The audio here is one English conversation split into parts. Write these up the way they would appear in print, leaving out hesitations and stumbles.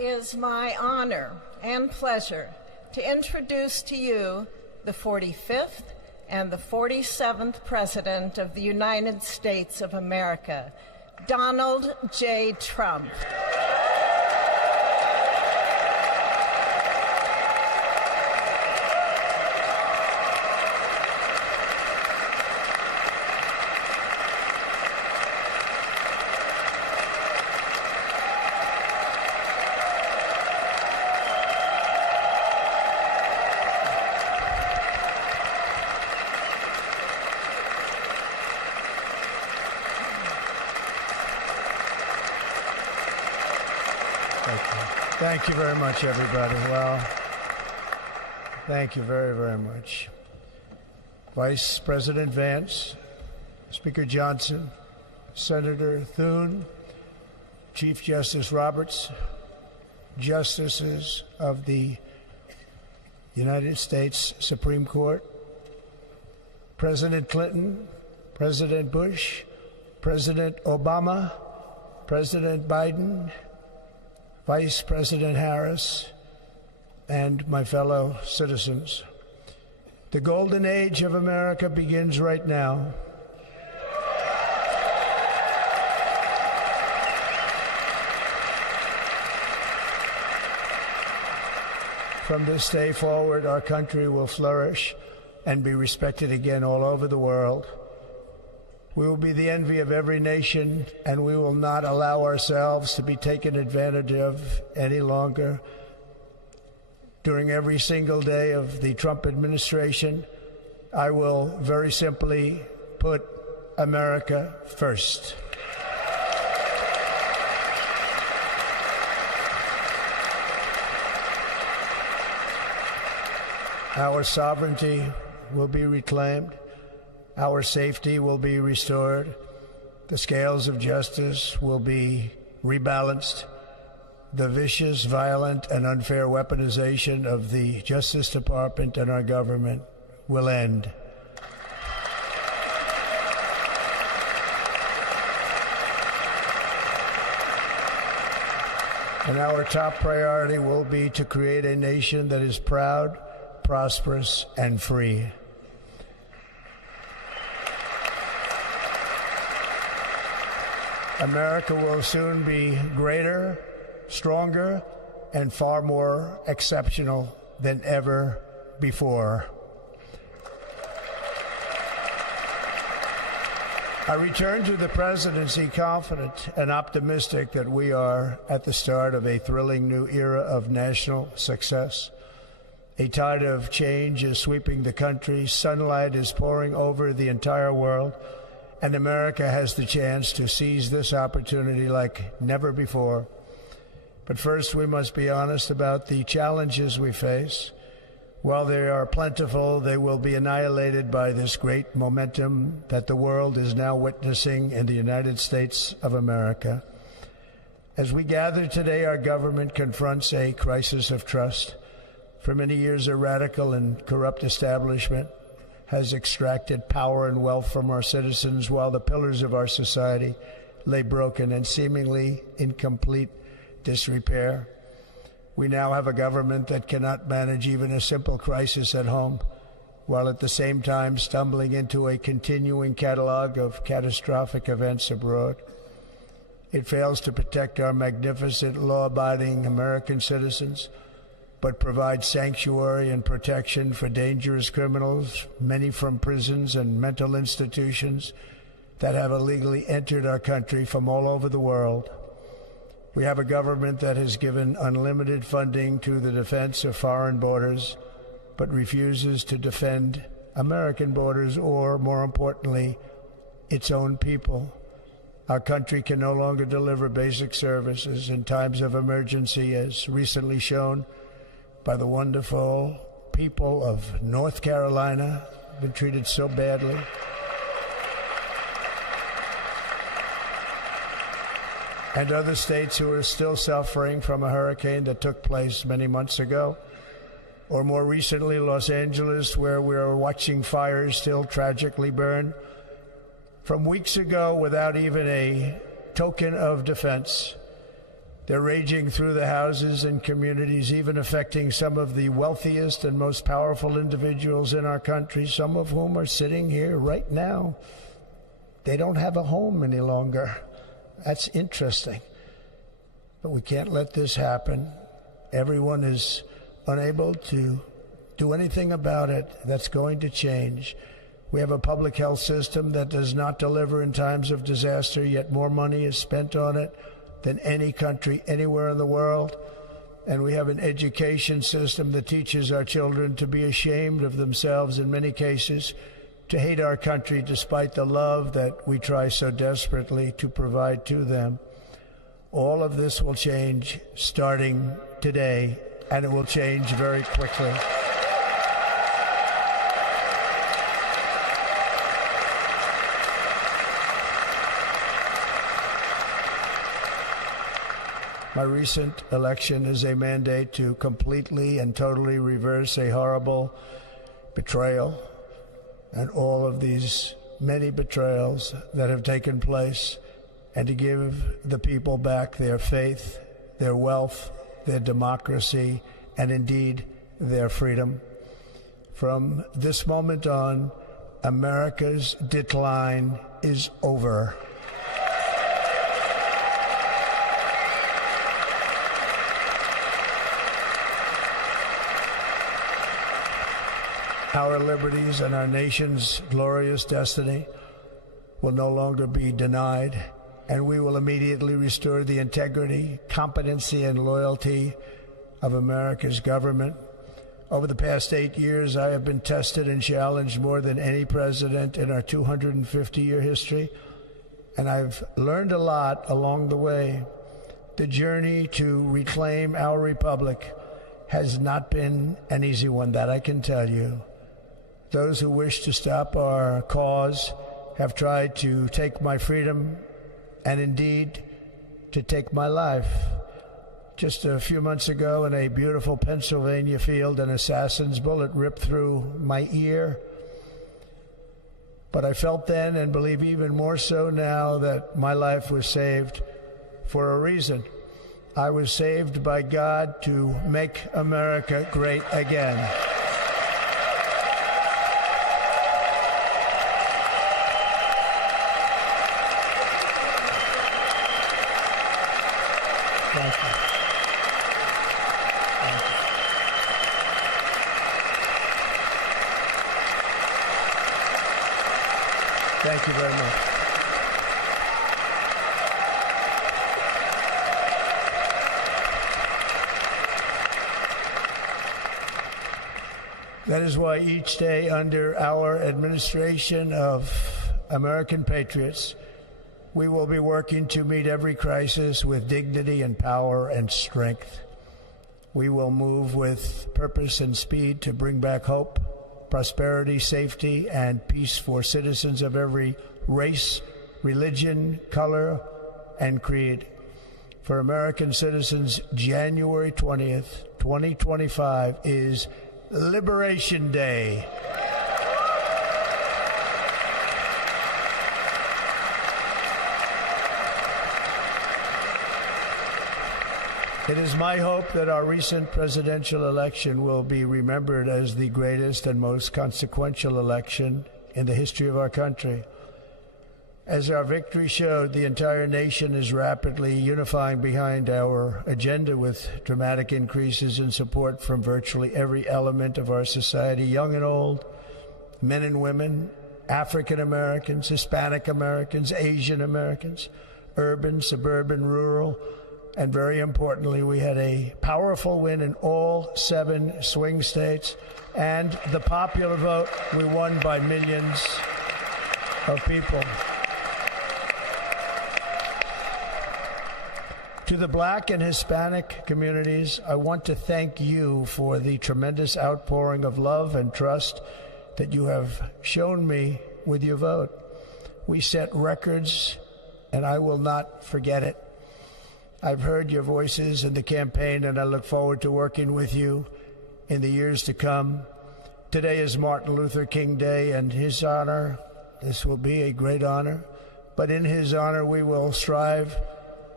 is my honor and pleasure to introduce to you the 45th and the 47th President of the United States of America, Donald J. Trump. Thank you very much, everybody. Well, thank you very, very much. Vice President Vance, Speaker Johnson, Senator Thune, Chief Justice Roberts, Justices of the United States Supreme Court, President Clinton, President Bush, President Obama, President Biden, Vice President Harris, and my fellow citizens. The golden age of America begins right now. From this day forward, our country will flourish and be respected again all over the world. We will be the envy of every nation, and we will not allow ourselves to be taken advantage of any longer. During every single day of the Trump administration, I will very simply put America first. Our sovereignty will be reclaimed. Our safety will be restored. The scales of justice will be rebalanced. The vicious, violent, and unfair weaponization of the Justice Department and our government will end. And our top priority will be to create a nation that is proud, prosperous, and free. America will soon be greater, stronger, and far more exceptional than ever before. I return to the presidency confident and optimistic that we are at the start of a thrilling new era of national success. A tide of change is sweeping the country. Sunlight is pouring over the entire world. And America has the chance to seize this opportunity like never before. But first, we must be honest about the challenges we face. While they are plentiful, they will be annihilated by this great momentum that the world is now witnessing in the United States of America. As we gather today, our government confronts a crisis of trust. For many years, a radical and corrupt establishment has extracted power and wealth from our citizens while the pillars of our society lay broken and seemingly in complete disrepair. We now have a government that cannot manage even a simple crisis at home, while at the same time stumbling into a continuing catalog of catastrophic events abroad. It fails to protect our magnificent, law-abiding American citizens, but provides sanctuary and protection for dangerous criminals, many from prisons and mental institutions that have illegally entered our country from all over the world. We have a government that has given unlimited funding to the defense of foreign borders, but refuses to defend American borders or, more importantly, its own people. Our country can no longer deliver basic services in times of emergency, as recently shown by the wonderful people of North Carolina, been treated so badly. And other states who are still suffering from a hurricane that took place many months ago. Or more recently, Los Angeles, where we are watching fires still tragically burn from weeks ago without even a token of defense. They're raging through the houses and communities, even affecting some of the wealthiest and most powerful individuals in our country, some of whom are sitting here right now. They don't have a home any longer. That's interesting. But we can't let this happen. Everyone is unable to do anything about it. That's going to change. We have a public health system that does not deliver in times of disaster, yet more money is spent on it than any country anywhere in the world. And we have an education system that teaches our children to be ashamed of themselves in many cases, to hate our country despite the love that we try so desperately to provide to them. All of this will change starting today, and it will change very quickly. My recent election is a mandate to completely and totally reverse a horrible betrayal and all of these many betrayals that have taken place, and to give the people back their faith, their wealth, their democracy, and indeed their freedom. From this moment on, America's decline is over. Our liberties and our nation's glorious destiny will no longer be denied, and we will immediately restore the integrity, competency, and loyalty of America's government. Over the past 8 years, I have been tested and challenged more than any president in our 250-year history, and I've learned a lot along the way. The journey to reclaim our republic has not been an easy one, that I can tell you. Those who wish to stop our cause have tried to take my freedom and indeed to take my life. Just a few months ago in a beautiful Pennsylvania field, an assassin's bullet ripped through my ear. But I felt then, and believe even more so now, that my life was saved for a reason. I was saved by God to make America great again. Thank you. Thank you very much. That is why each day under our administration of American patriots, we will be working to meet every crisis with dignity and power and strength. We will move with purpose and speed to bring back hope, prosperity, safety, and peace for citizens of every race, religion, color, and creed. For American citizens, January 20th, 2025 is Liberation Day. It is my hope that our recent presidential election will be remembered as the greatest and most consequential election in the history of our country. As our victory showed, the entire nation is rapidly unifying behind our agenda with dramatic increases in support from virtually every element of our society, young and old, men and women, African Americans, Hispanic Americans, Asian Americans, urban, suburban, rural, and very importantly, we had a powerful win in all 7 swing states, and the popular vote, we won by millions of people. To the Black and Hispanic communities, I want to thank you for the tremendous outpouring of love and trust that you have shown me with your vote. We set records, and I will not forget it. I've heard your voices in the campaign, and I look forward to working with you in the years to come. Today is Martin Luther King Day, and his honor, this will be a great honor, but in his honor we will strive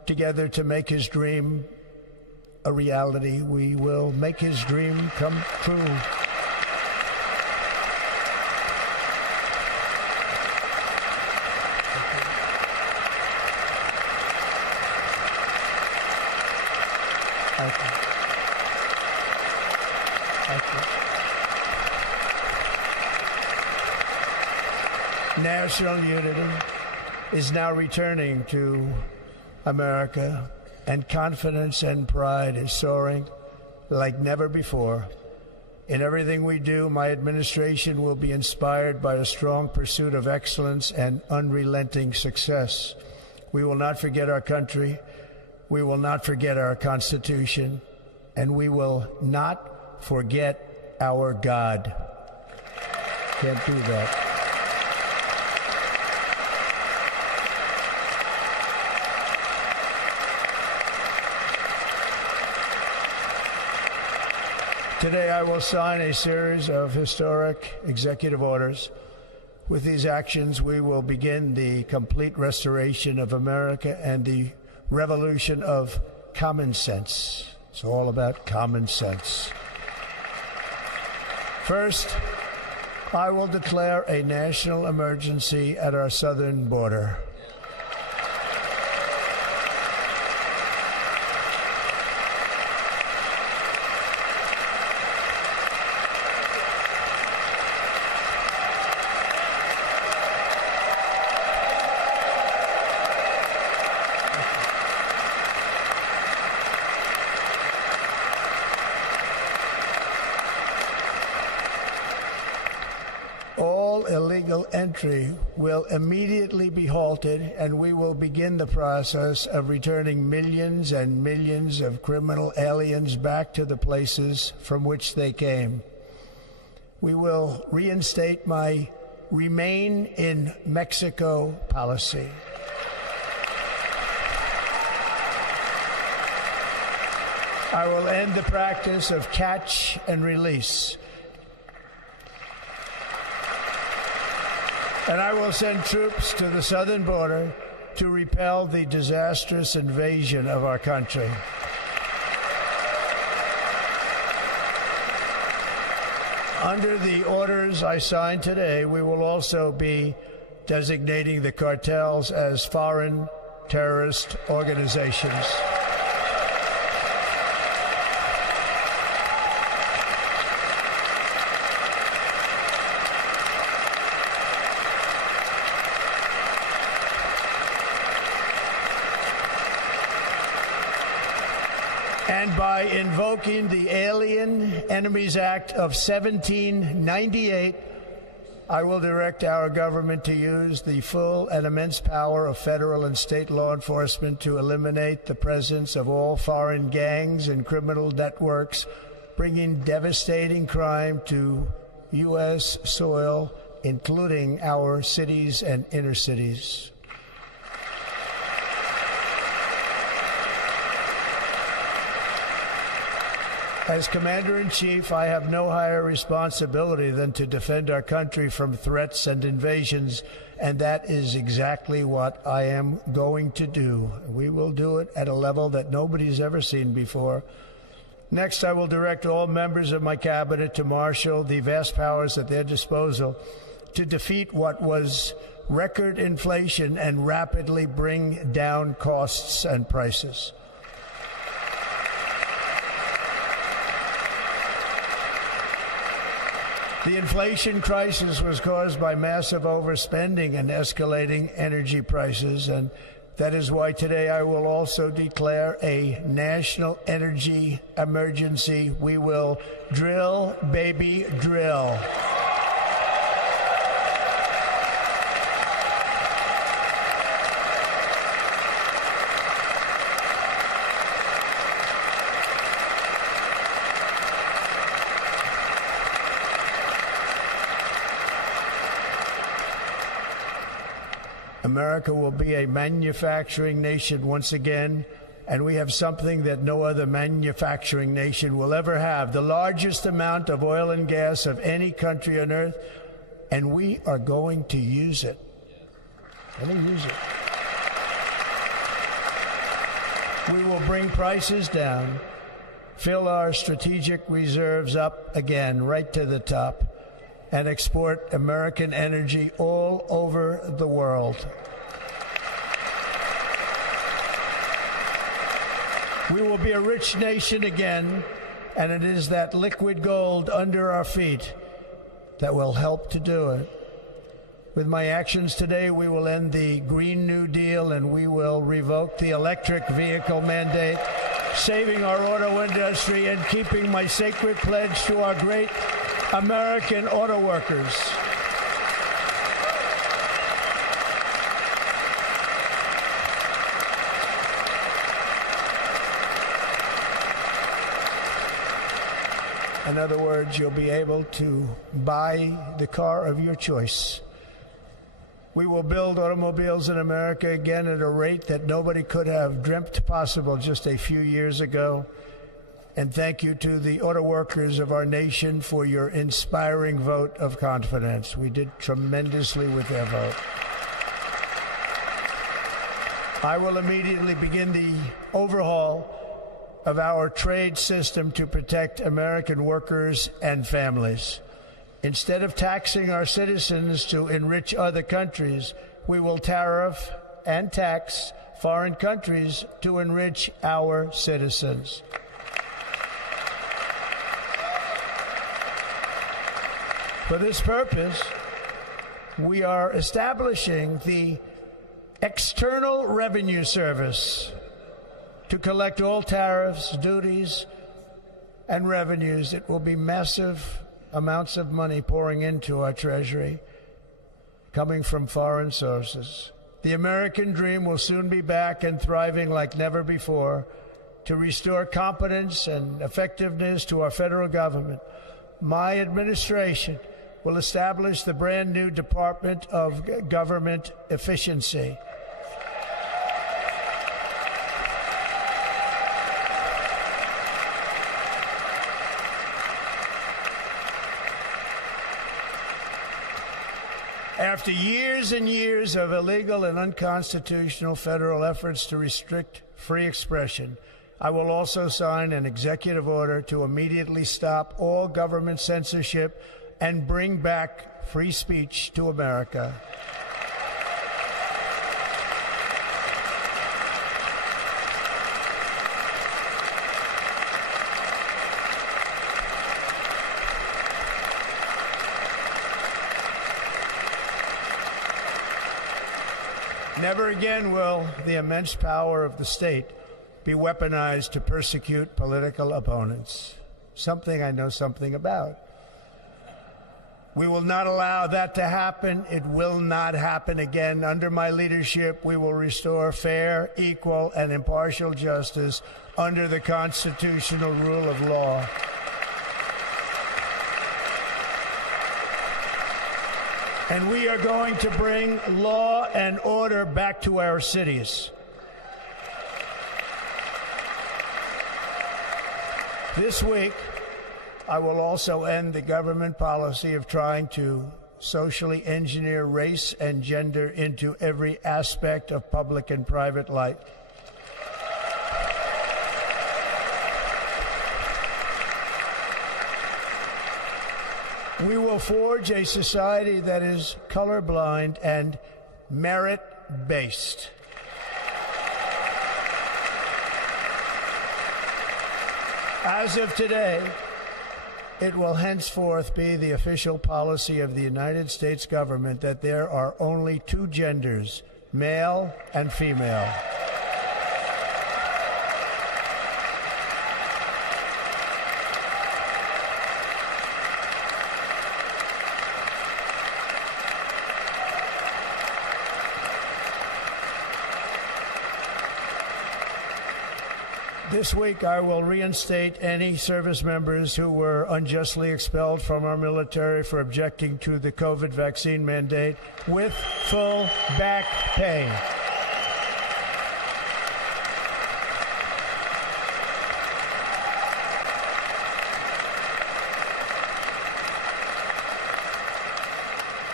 together to make his dream a reality. We will make his dream come true. Thank you. Thank you. National unity is now returning to America, and confidence and pride is soaring like never before. In everything we do, my administration will be inspired by a strong pursuit of excellence and unrelenting success. We will not forget our country. We will not forget our Constitution, and we will not forget our God. Can't do that. Today, I will sign a series of historic executive orders. With these actions, we will begin the complete restoration of America and the revolution of common sense. It's all about common sense. First, I will declare a national emergency at our southern border. Illegal entry will immediately be halted, and we will begin the process of returning millions and millions of criminal aliens back to the places from which they came. We will reinstate my Remain in Mexico policy. I will end the practice of catch and release. And I will send troops to the southern border to repel the disastrous invasion of our country. Under the orders I signed today, we will also be designating the cartels as foreign terrorist organizations. And by invoking the Alien Enemies Act of 1798, I will direct our government to use the full and immense power of federal and state law enforcement to eliminate the presence of all foreign gangs and criminal networks, bringing devastating crime to U.S. soil, including our cities and inner cities. As Commander-in-Chief, I have no higher responsibility than to defend our country from threats and invasions, and that is exactly what I am going to do. We will do it at a level that nobody's ever seen before. Next, I will direct all members of my cabinet to marshal the vast powers at their disposal to defeat what was record inflation and rapidly bring down costs and prices. The inflation crisis was caused by massive overspending and escalating energy prices, and that is why today I will also declare a national energy emergency. We will drill, baby, drill. America will be a manufacturing nation once again, and we have something that no other manufacturing nation will ever have, the largest amount of oil and gas of any country on earth, and we are going to use it. Let me use it. We will bring prices down, fill our strategic reserves up again, right to the top, and export American energy all over the world. We will be a rich nation again, and it is that liquid gold under our feet that will help to do it. With my actions today, we will end the Green New Deal and we will revoke the electric vehicle mandate, saving our auto industry and keeping my sacred pledge to our great American auto workers. In other words, you'll be able to buy the car of your choice. We will build automobiles in America again at a rate that nobody could have dreamt possible just a few years ago. And thank you to the auto workers of our nation for your inspiring vote of confidence. We did tremendously with their vote. I will immediately begin the overhaul of our trade system to protect American workers and families. Instead of taxing our citizens to enrich other countries, we will tariff and tax foreign countries to enrich our citizens. For this purpose, we are establishing the External Revenue Service to collect all tariffs, duties, and revenues. It will be massive amounts of money pouring into our treasury, coming from foreign sources. The American dream will soon be back and thriving like never before. To restore competence and effectiveness to our federal government, my administration will establish the brand new Department of Government Efficiency. After years and years of illegal and unconstitutional federal efforts to restrict free expression, I will also sign an executive order to immediately stop all government censorship and bring back free speech to America. Never again will the immense power of the state be weaponized to persecute political opponents, something I know something about. We will not allow that to happen. It will not happen again. Under my leadership, we will restore fair, equal, and impartial justice under the constitutional rule of law. And we are going to bring law and order back to our cities. This week, I will also end the government policy of trying to socially engineer race and gender into every aspect of public and private life. We will forge a society that is colorblind and merit-based. As of today, it will henceforth be the official policy of the United States government that there are only two genders, male and female. This week, I will reinstate any service members who were unjustly expelled from our military for objecting to the COVID vaccine mandate with full back pay.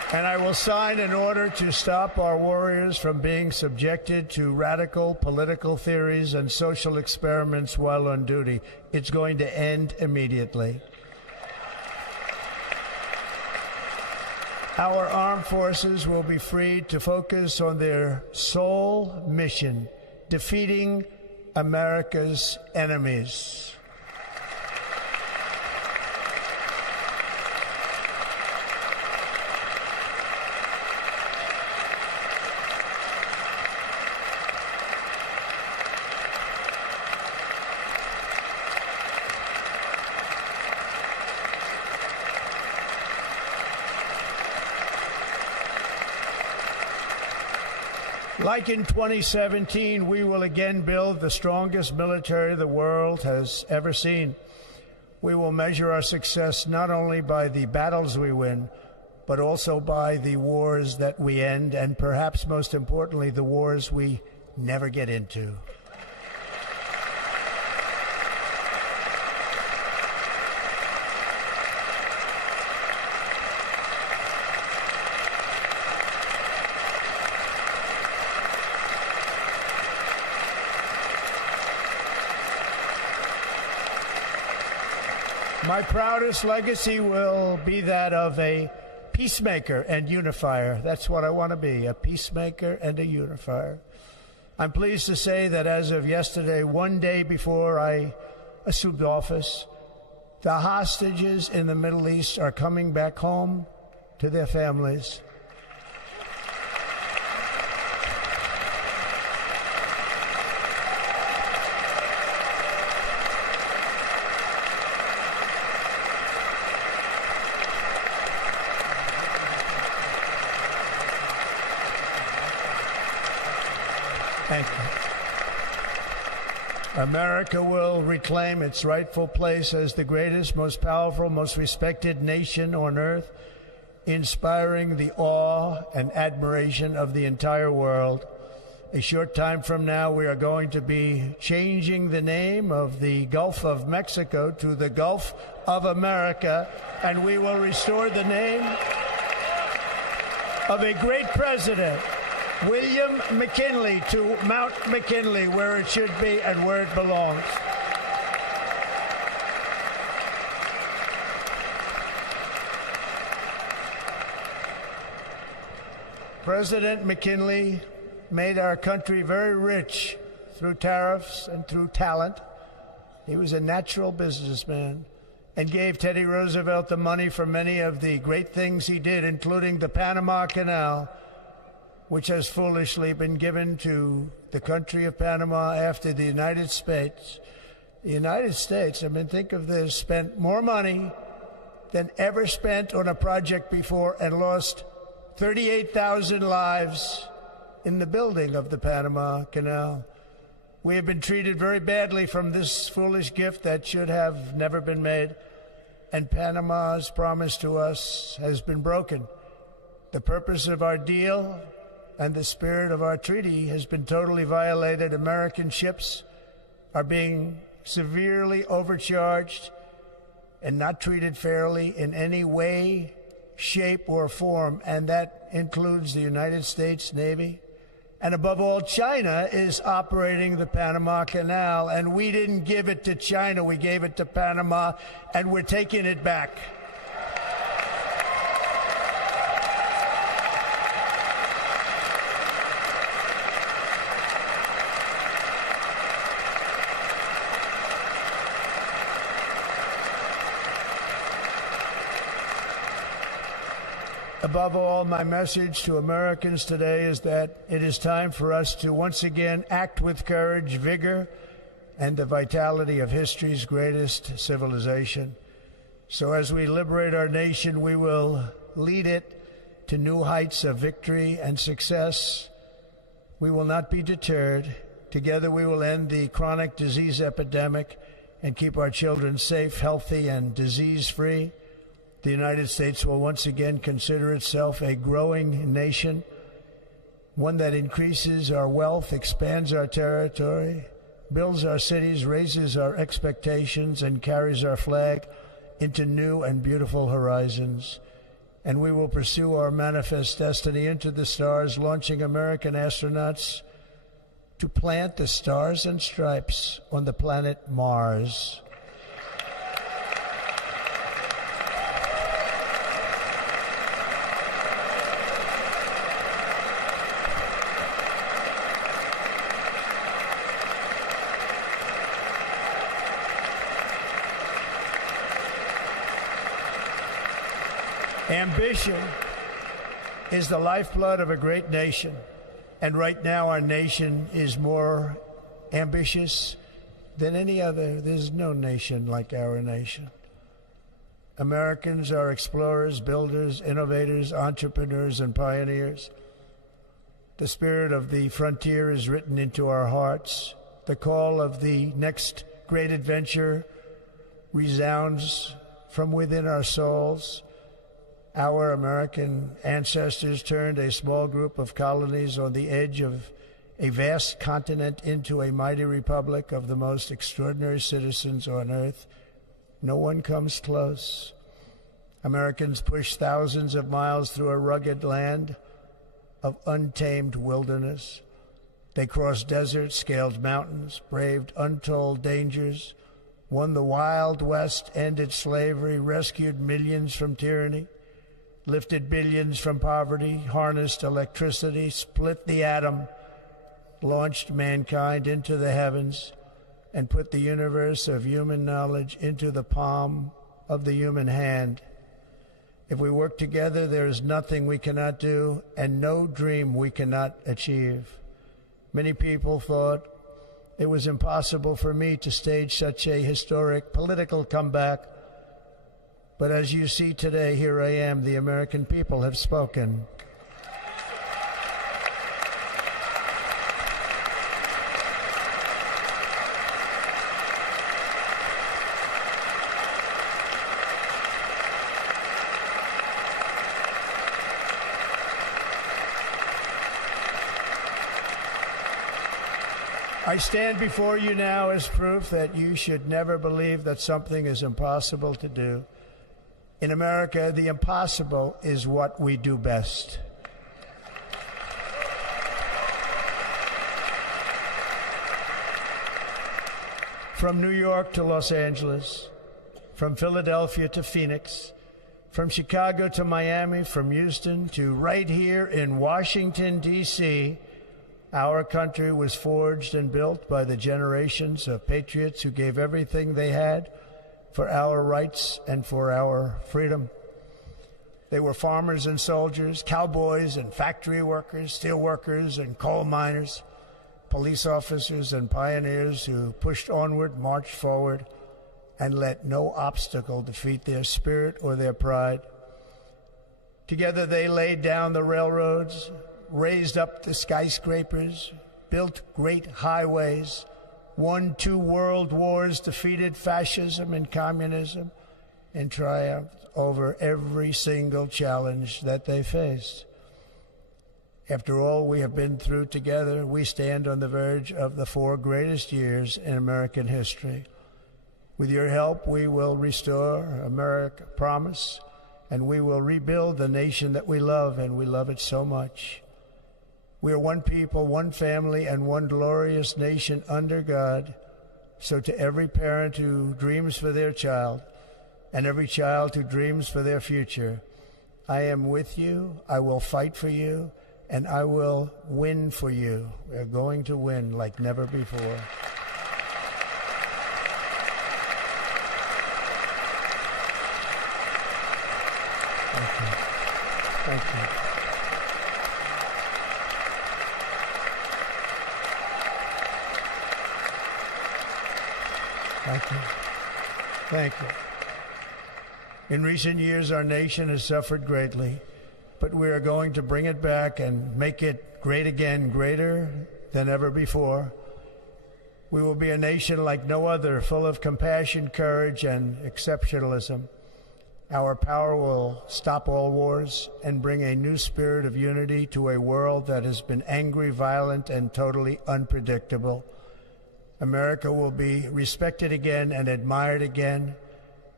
And I will sign an order to stop our warriors from being subjected to radical political theories and social experiments while on duty. It's going to end immediately. Our armed forces will be freed to focus on their sole mission, defeating America's enemies. Like in 2017, we will again build the strongest military the world has ever seen. We will measure our success not only by the battles we win, but also by the wars that we end, and perhaps most importantly, the wars we never get into. My proudest legacy will be that of a peacemaker and unifier. That's what I want to be, a peacemaker and a unifier. I'm pleased to say that as of yesterday, one day before I assumed office, the hostages in the Middle East are coming back home to their families. Thank you. America will reclaim its rightful place as the greatest, most powerful, most respected nation on earth, inspiring the awe and admiration of the entire world. A short time from now, we are going to be changing the name of the Gulf of Mexico to the Gulf of America, and we will restore the name of a great president, WIlliam McKinley, to Mount McKinley, where it should be and where it belongs. President McKinley made our country very rich through tariffs and through talent. He was a natural businessman and gave Teddy Roosevelt the money for many of the great things he did, including the Panama Canal, which has foolishly been given to the country of Panama after the United States. The United States, I mean, think of this, spent more money than ever spent on a project before and lost 38,000 lives in the building of the Panama Canal. We have been treated very badly from this foolish gift that should have never been made, and Panama's promise to us has been broken. The purpose of our deal and the spirit of our treaty has been totally violated. American ships are being severely overcharged and not treated fairly in any way, shape, or form, and that includes the United States Navy. And above all, China is operating the Panama Canal, and we didn't give it to China, we gave it to Panama, and we're taking it back. Above all, my message to Americans today is that it is time for us to once again act with courage, vigor, and the vitality of history's greatest civilization. So as we liberate our nation, we will lead it to new heights of victory and success. We will not be deterred. Together we will end the chronic disease epidemic and keep our children safe, healthy, and disease-free. The United States will once again consider itself a growing nation, one that increases our wealth, expands our territory, builds our cities, raises our expectations, and carries our flag into new and beautiful horizons. and we will pursue our manifest destiny into the stars, launching American astronauts to plant the stars and stripes on the planet Mars. Ambition is the lifeblood of a great nation, and right now our nation is more ambitious than any other. There's no nation like our nation. Americans are explorers, builders, innovators, entrepreneurs, and pioneers. The spirit of the frontier is written into our hearts. The call of the next great adventure resounds from within our souls. Our American ancestors turned a small group of colonies on the edge of a vast continent into a mighty republic of the most extraordinary citizens on earth. No one comes close. Americans pushed thousands of miles through a rugged land of untamed wilderness. They crossed deserts, scaled mountains, braved untold dangers, won the Wild West, ended slavery, rescued millions from tyranny, lifted billions from poverty, harnessed electricity, split the atom, launched mankind into the heavens, and put the universe of human knowledge into the palm of the human hand. If we work together, there is nothing we cannot do and no dream we cannot achieve. Many people thought it was impossible for me to stage such a historic political comeback. But as you see today, here I am. The American people have spoken. I stand before you now as proof that you should never believe that something is impossible to do. In America, the impossible is what we do best. From New York to Los Angeles, from Philadelphia to Phoenix, from Chicago to Miami, from Houston to right here in Washington, D.C., our country was forged and built by the generations of patriots who gave everything they had for our rights and for our freedom. They were farmers and soldiers, cowboys and factory workers, steel workers and coal miners, police officers and pioneers who pushed onward, marched forward, and let no obstacle defeat their spirit or their pride. Together they laid down the railroads, raised up the skyscrapers, built great highways, won 2 world wars, defeated fascism and communism, and triumphed over every single challenge that they faced. After all we have been through together, we stand on the verge of the 4 greatest years in American history. With your help, we will restore America, promise, and we will rebuild the nation that we love, and we love it so much. We are one people, one family, and one glorious nation under God. So to every parent who dreams for their child, and every child who dreams for their future, I am with you, I will fight for you, and I will win for you. We are going to win like never before. Thank you. Thank you. Thank you. Thank you. In recent years, our nation has suffered greatly, but we are going to bring it back and make it great again, greater than ever before. We will be a nation like no other, full of compassion, courage, and exceptionalism. Our power will stop all wars and bring a new spirit of unity to a world that has been angry, violent, and totally unpredictable. America will be respected again and admired again,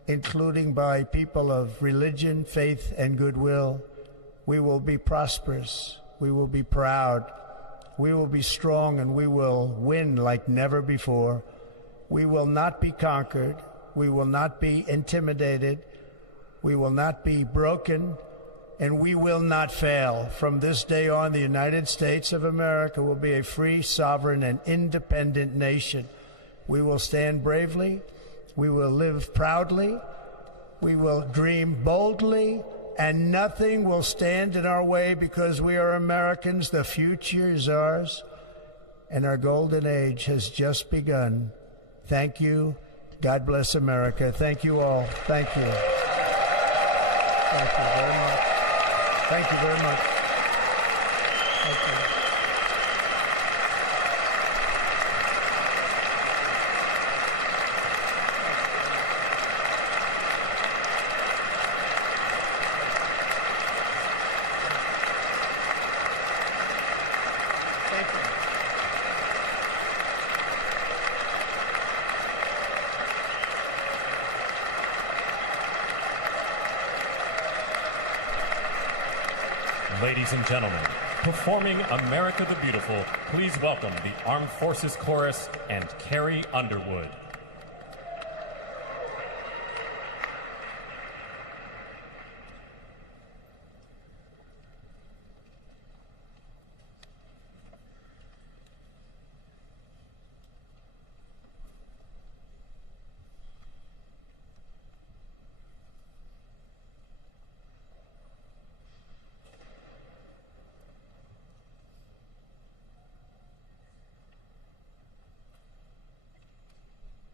including by people of religion, faith, and goodwill, we will be prosperous, we will be proud, we will be strong, and we will win like never before. We will not be conquered, we will not be intimidated, we will not be broken, and we will not fail. From this day on, the United States of America will be a free, sovereign, and independent nation. We will stand bravely, we will live proudly, we will dream boldly, and nothing will stand in our way because we are Americans. The future is ours, and our golden age has just begun. Thank you. God bless America. Thank you all. Thank you. Thank you very much. Thank you very much. Thank you. Thank you. Ladies and gentlemen, performing America the Beautiful, please welcome the Armed Forces Chorus and Carrie Underwood.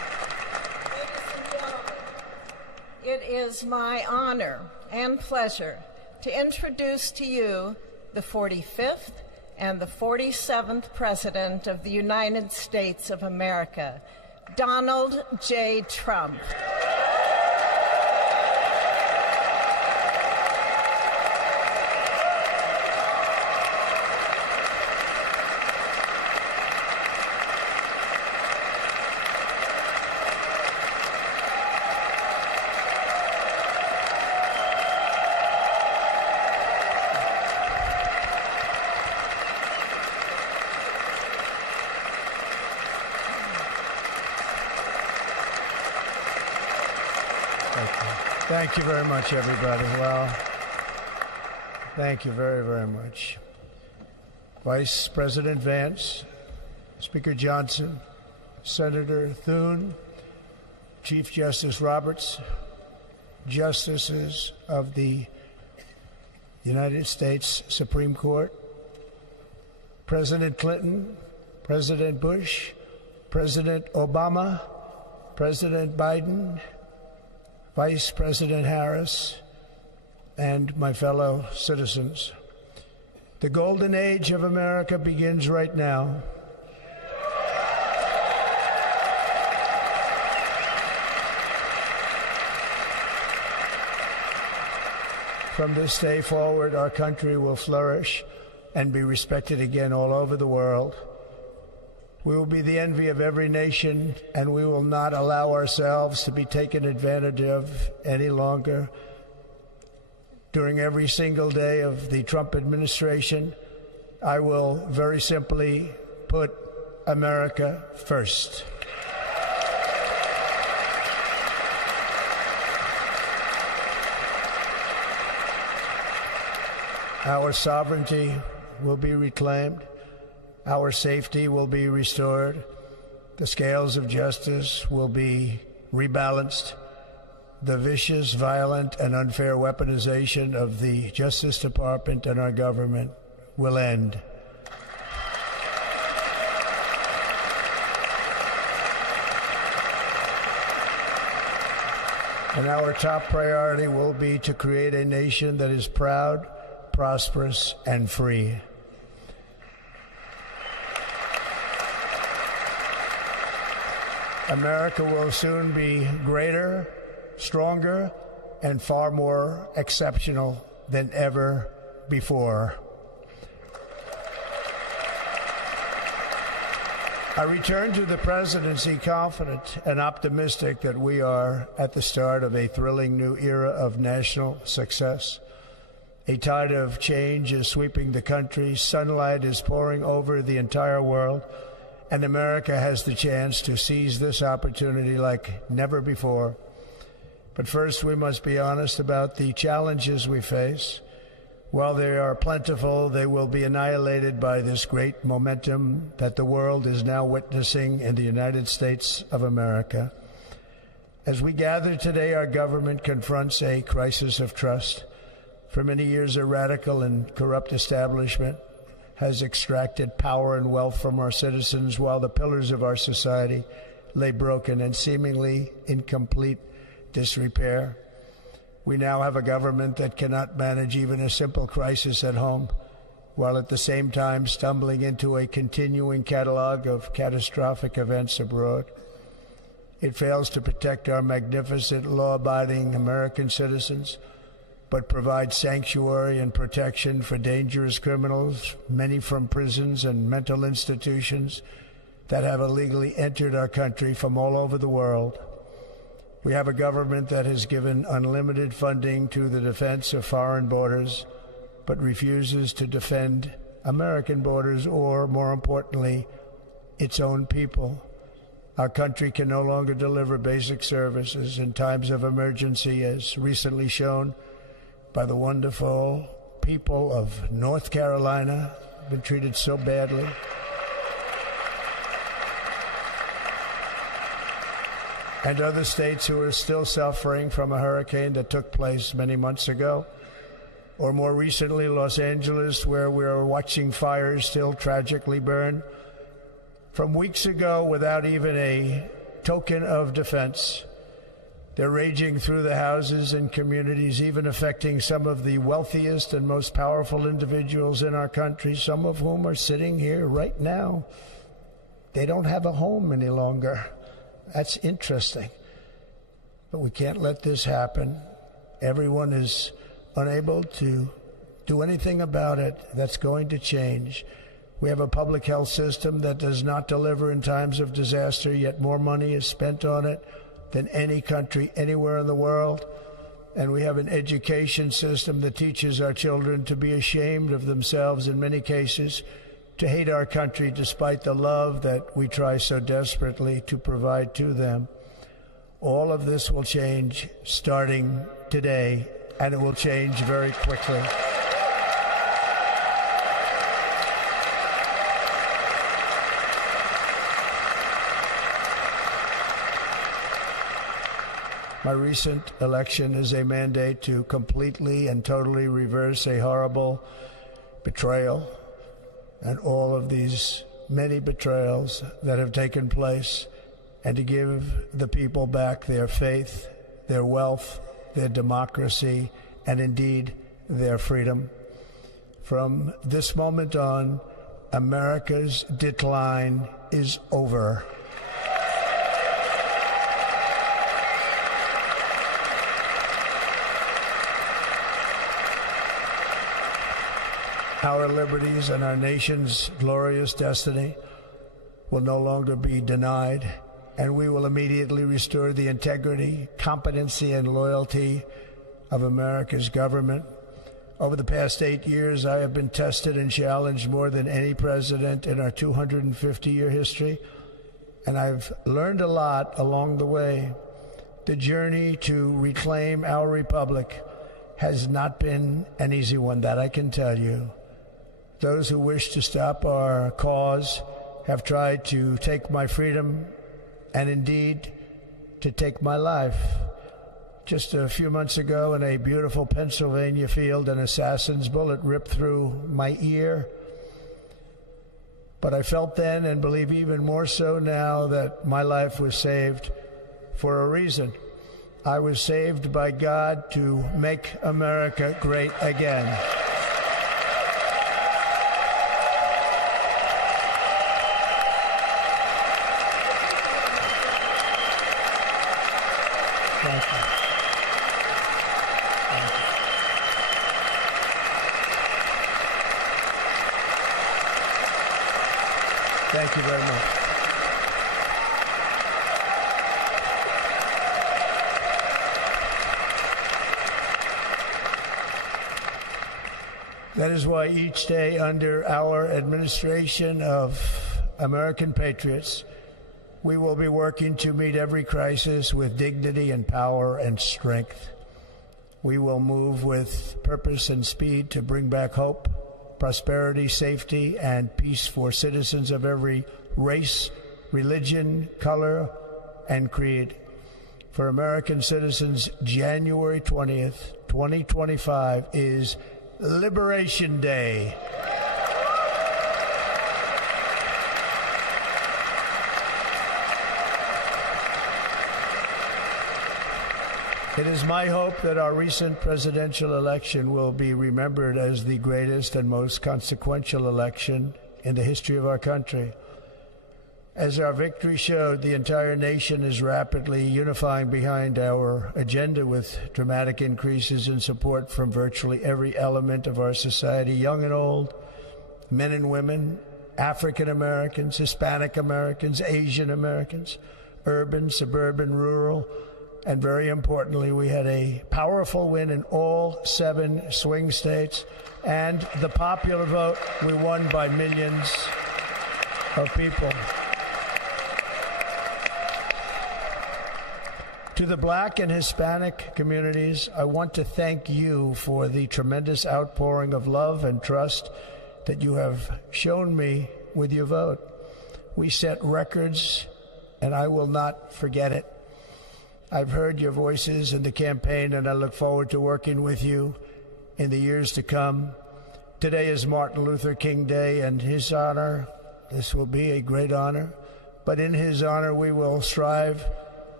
is my honor and pleasure to introduce to you the 45th and the 47th President of the United States of America, Donald J. Trump. Thank you very much, everybody. Well, thank you very, very much. Vice President Vance, Speaker Johnson, Senator Thune, Chief Justice Roberts, Justices of the United States Supreme Court, President Clinton, President Bush, President Obama, President Biden, Vice President Harris, and my fellow citizens. The golden age of America begins right now. From this day forward, our country will flourish and be respected again all over the world. We will be the envy of every nation, and we will not allow ourselves to be taken advantage of any longer. During every single day of the Trump administration, I will very simply put America first. Our sovereignty will be reclaimed. Our safety will be restored. The scales of justice will be rebalanced. The vicious, violent, and unfair weaponization of the Justice Department and our government will end. And our top priority will be to create a nation that is proud, prosperous, and free. America will soon be greater, stronger, and far more exceptional than ever before. I return to the presidency confident and optimistic that we are at the start of a thrilling new era of national success. A tide of change is sweeping the country. Sunlight is pouring over the entire world. And America has the chance to seize this opportunity like never before. But first, we must be honest about the challenges we face. While they are plentiful, they will be annihilated by this great momentum that the world is now witnessing in the United States of America. As we gather today, our government confronts a crisis of trust. For many years, a radical and corrupt establishment has extracted power and wealth from our citizens while the pillars of our society lay broken and seemingly in complete disrepair. We now have a government that cannot manage even a simple crisis at home, while at the same time stumbling into a continuing catalog of catastrophic events abroad. It fails to protect our magnificent, law-abiding American citizens, but provides sanctuary and protection for dangerous criminals, many from prisons and mental institutions that have illegally entered our country from all over the world. We have a government that has given unlimited funding to the defense of foreign borders, but refuses to defend American borders or, more importantly, its own people. Our country can no longer deliver basic services in times of emergency, as recently shown by the wonderful people of North Carolina, been treated so badly. And other states who are still suffering from a hurricane that took place many months ago. Or more recently, Los Angeles, where we are watching fires still tragically burn. From weeks ago, without even a token of defense, They're raging through the houses and communities, even affecting some of the wealthiest and most powerful individuals in our country, some of whom are sitting here right now. They don't have a home any longer. That's interesting. But we can't let this happen. Everyone is unable to do anything about it. That's going to change. We have a public health system that does not deliver in times of disaster, yet more money is spent on it than any country anywhere in the world. And we have an education system that teaches our children to be ashamed of themselves in many cases, to hate our country despite the love that we try so desperately to provide to them. All of this will change starting today, and it will change very quickly. My recent election is a mandate to completely and totally reverse a horrible betrayal and all of these many betrayals that have taken place, and to give the people back their faith, their wealth, their democracy, and indeed their freedom. From this moment on, America's decline is over. Our liberties and our nation's glorious destiny will no longer be denied, and we will immediately restore the integrity, competency, and loyalty of America's government. Over the past 8 years, I have been tested and challenged more than any president in our 250-year history, and I've learned a lot along the way. The journey to reclaim our republic has not been an easy one, that I can tell you. Those who wish to stop our cause have tried to take my freedom and indeed to take my life. Just a few months ago in a beautiful Pennsylvania field, an assassin's bullet ripped through my ear. But I felt then, and believe even more so now, that my life was saved for a reason. I was saved by God to make America great again. Thank you. Thank you very much. That is why each day under our administration of American patriots, we will be working to meet every crisis with dignity and power and strength. We will move with purpose and speed to bring back hope, prosperity, safety, and peace for citizens of every race, religion, color, and creed. For American citizens, January 20th, 2025 is Liberation Day. It is my hope that our recent presidential election will be remembered as the greatest and most consequential election in the history of our country. As our victory showed, the entire nation is rapidly unifying behind our agenda with dramatic increases in support from virtually every element of our society, young and old, men and women, African Americans, Hispanic Americans, Asian Americans, urban, suburban, rural, and very importantly, we had a powerful win in all 7 swing states, and the popular vote, we won by millions of people. To the Black and Hispanic communities, I want to thank you for the tremendous outpouring of love and trust that you have shown me with your vote. We set records, and I will not forget it. I've heard your voices in the campaign, and I look forward to working with you in the years to come. Today is Martin Luther King Day, and his honor, this will be a great honor, but in his honor we will strive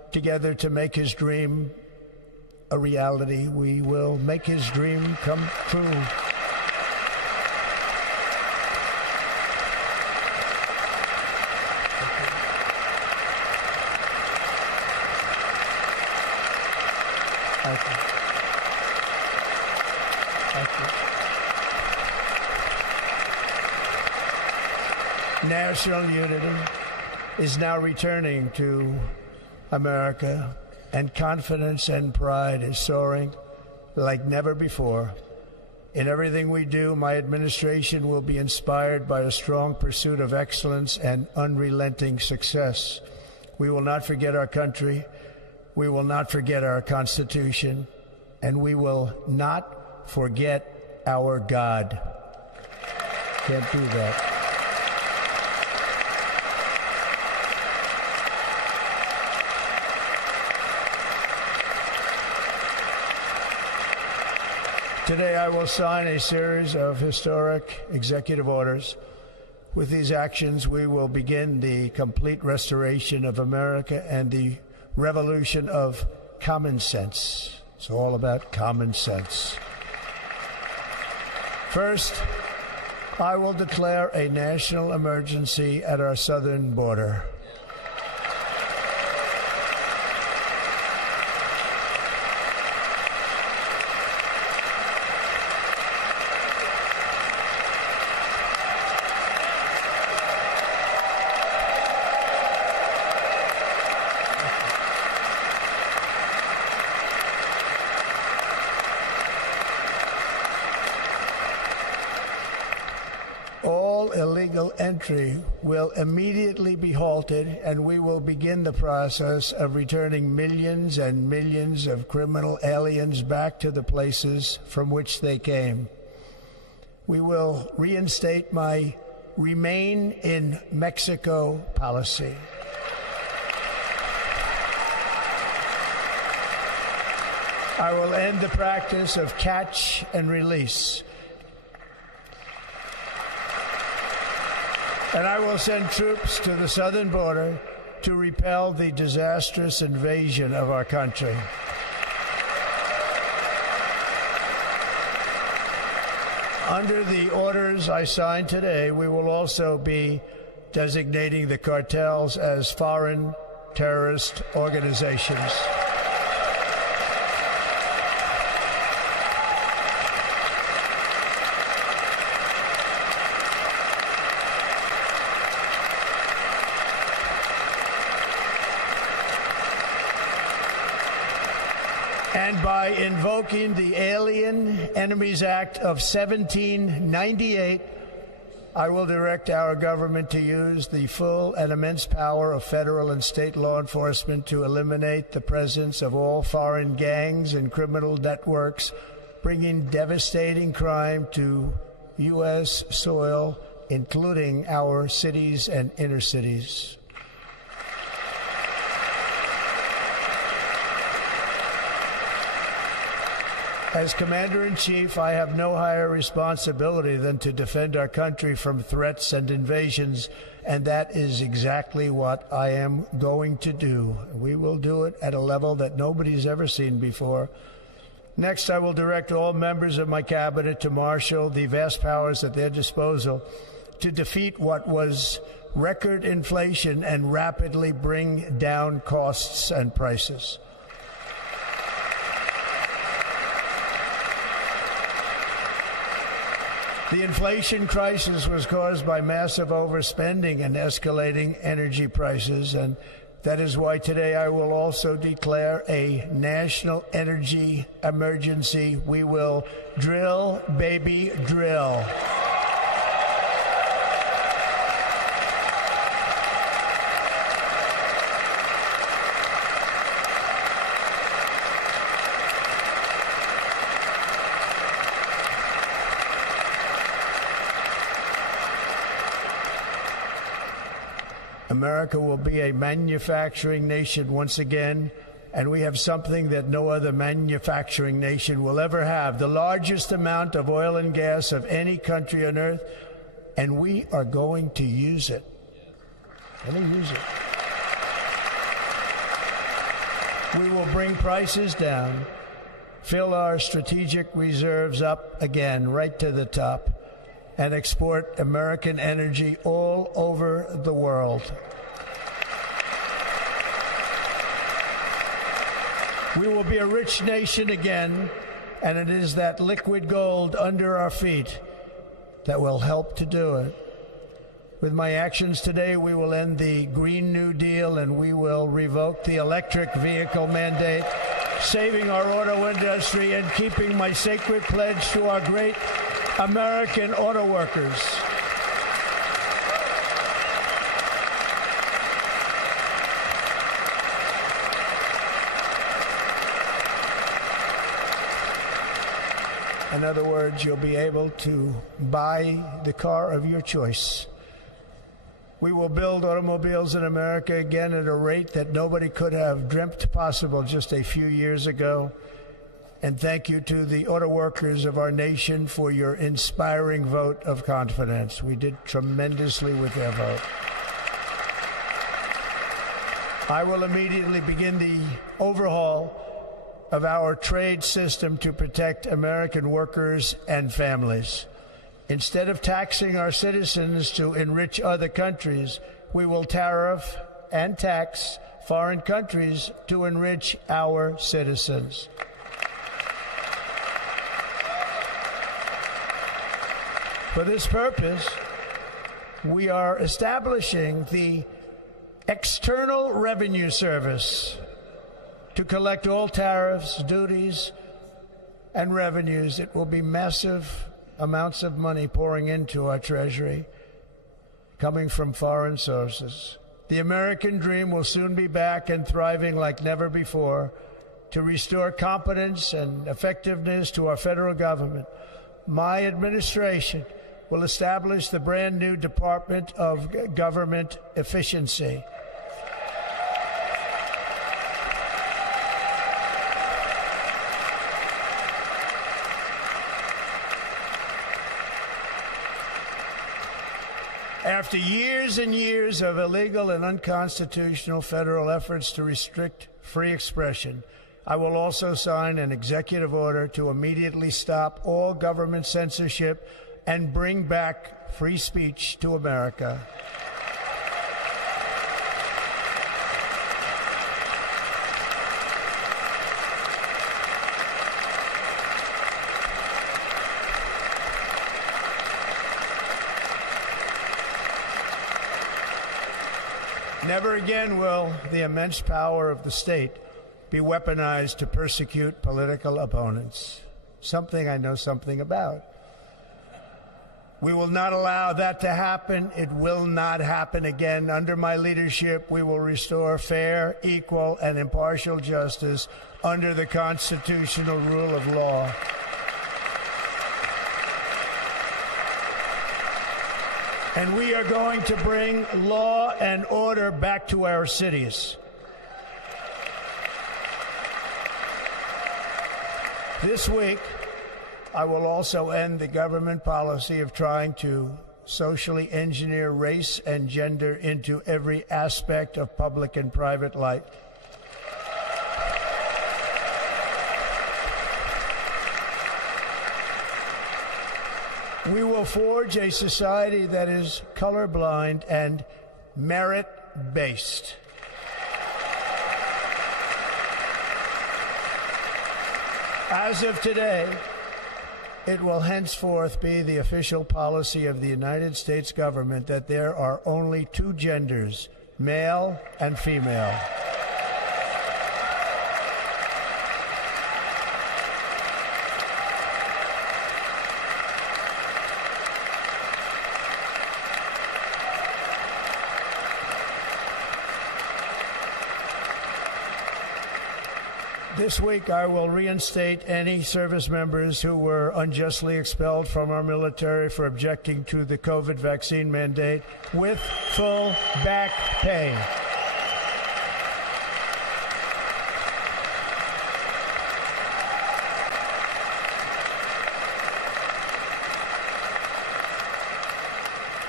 together to make his dream a reality. We will make his dream come true. Thank you. Thank you. National unity is now returning to America, and confidence and pride is soaring like never before. In everything we do, my administration will be inspired by a strong pursuit of excellence and unrelenting success. We will not forget our country. We will not forget our Constitution, and we will not forget our God. Can't do that. Today, I will sign a series of historic executive orders. With these actions, we will begin the complete restoration of America and the revolution of common sense. It's all about common sense. First, I will declare a national emergency at our southern border. Illegal entry will immediately be halted, and we will begin the process of returning millions and millions of criminal aliens back to the places from which they came. We will reinstate my Remain in Mexico policy. I will end the practice of catch and release. And I will send troops to the southern border to repel the disastrous invasion of our country. Under the orders I signed today, we will also be designating the cartels as foreign terrorist organizations. And by invoking the Alien Enemies Act of 1798, I will direct our government to use the full and immense power of federal and state law enforcement to eliminate the presence of all foreign gangs and criminal networks, bringing devastating crime to U.S. soil, including our cities and inner cities. As Commander-in-Chief, I have no higher responsibility than to defend our country from threats and invasions, and that is exactly what I am going to do. We will do it at a level that nobody's ever seen before. Next, I will direct all members of my cabinet to marshal the vast powers at their disposal to defeat what was record inflation and rapidly bring down costs and prices. The inflation crisis was caused by massive overspending and escalating energy prices, and that is why today I will also declare a national energy emergency. We will drill, baby, drill. America will be a manufacturing nation once again, and we have something that no other manufacturing nation will ever have, the largest amount of oil and gas of any country on earth, and we are going to use it. Let me use it. We will bring prices down, fill our strategic reserves up again, right to the top, and export American energy all over the world. We will be a rich nation again, and it is that liquid gold under our feet that will help to do it. With my actions today, we will end the Green New Deal and we will revoke the electric vehicle mandate, saving our auto industry and keeping my sacred pledge to our great American auto workers. In other words, you'll be able to buy the car of your choice. We will build automobiles in America again at a rate that nobody could have dreamt possible just a few years ago. And thank you to the auto workers of our nation for your inspiring vote of confidence. We did tremendously with their vote. I will immediately begin the overhaul of our trade system to protect American workers and families. Instead of taxing our citizens to enrich other countries, we will tariff and tax foreign countries to enrich our citizens. For this purpose, we are establishing the External Revenue Service to collect all tariffs, duties, and revenues. It will be massive amounts of money pouring into our treasury, coming from foreign sources. The American dream will soon be back and thriving like never before. To restore competence and effectiveness to our federal government, my administration will establish the brand new Department of Government Efficiency. After years and years of illegal and unconstitutional federal efforts to restrict free expression, I will also sign an executive order to immediately stop all government censorship and bring back free speech to America. Never again will the immense power of the state be weaponized to persecute political opponents, something I know something about. We will not allow that to happen. It will not happen again. Under my leadership, we will restore fair, equal, and impartial justice under the constitutional rule of law. And we are going to bring law and order back to our cities. This week, I will also end the government policy of trying to socially engineer race and gender into every aspect of public and private life. We will forge a society that is colorblind and merit-based. As of today, it will henceforth be the official policy of the United States government that there are only two genders, male and female. This week, I will reinstate any service members who were unjustly expelled from our military for objecting to the COVID vaccine mandate with full back pay.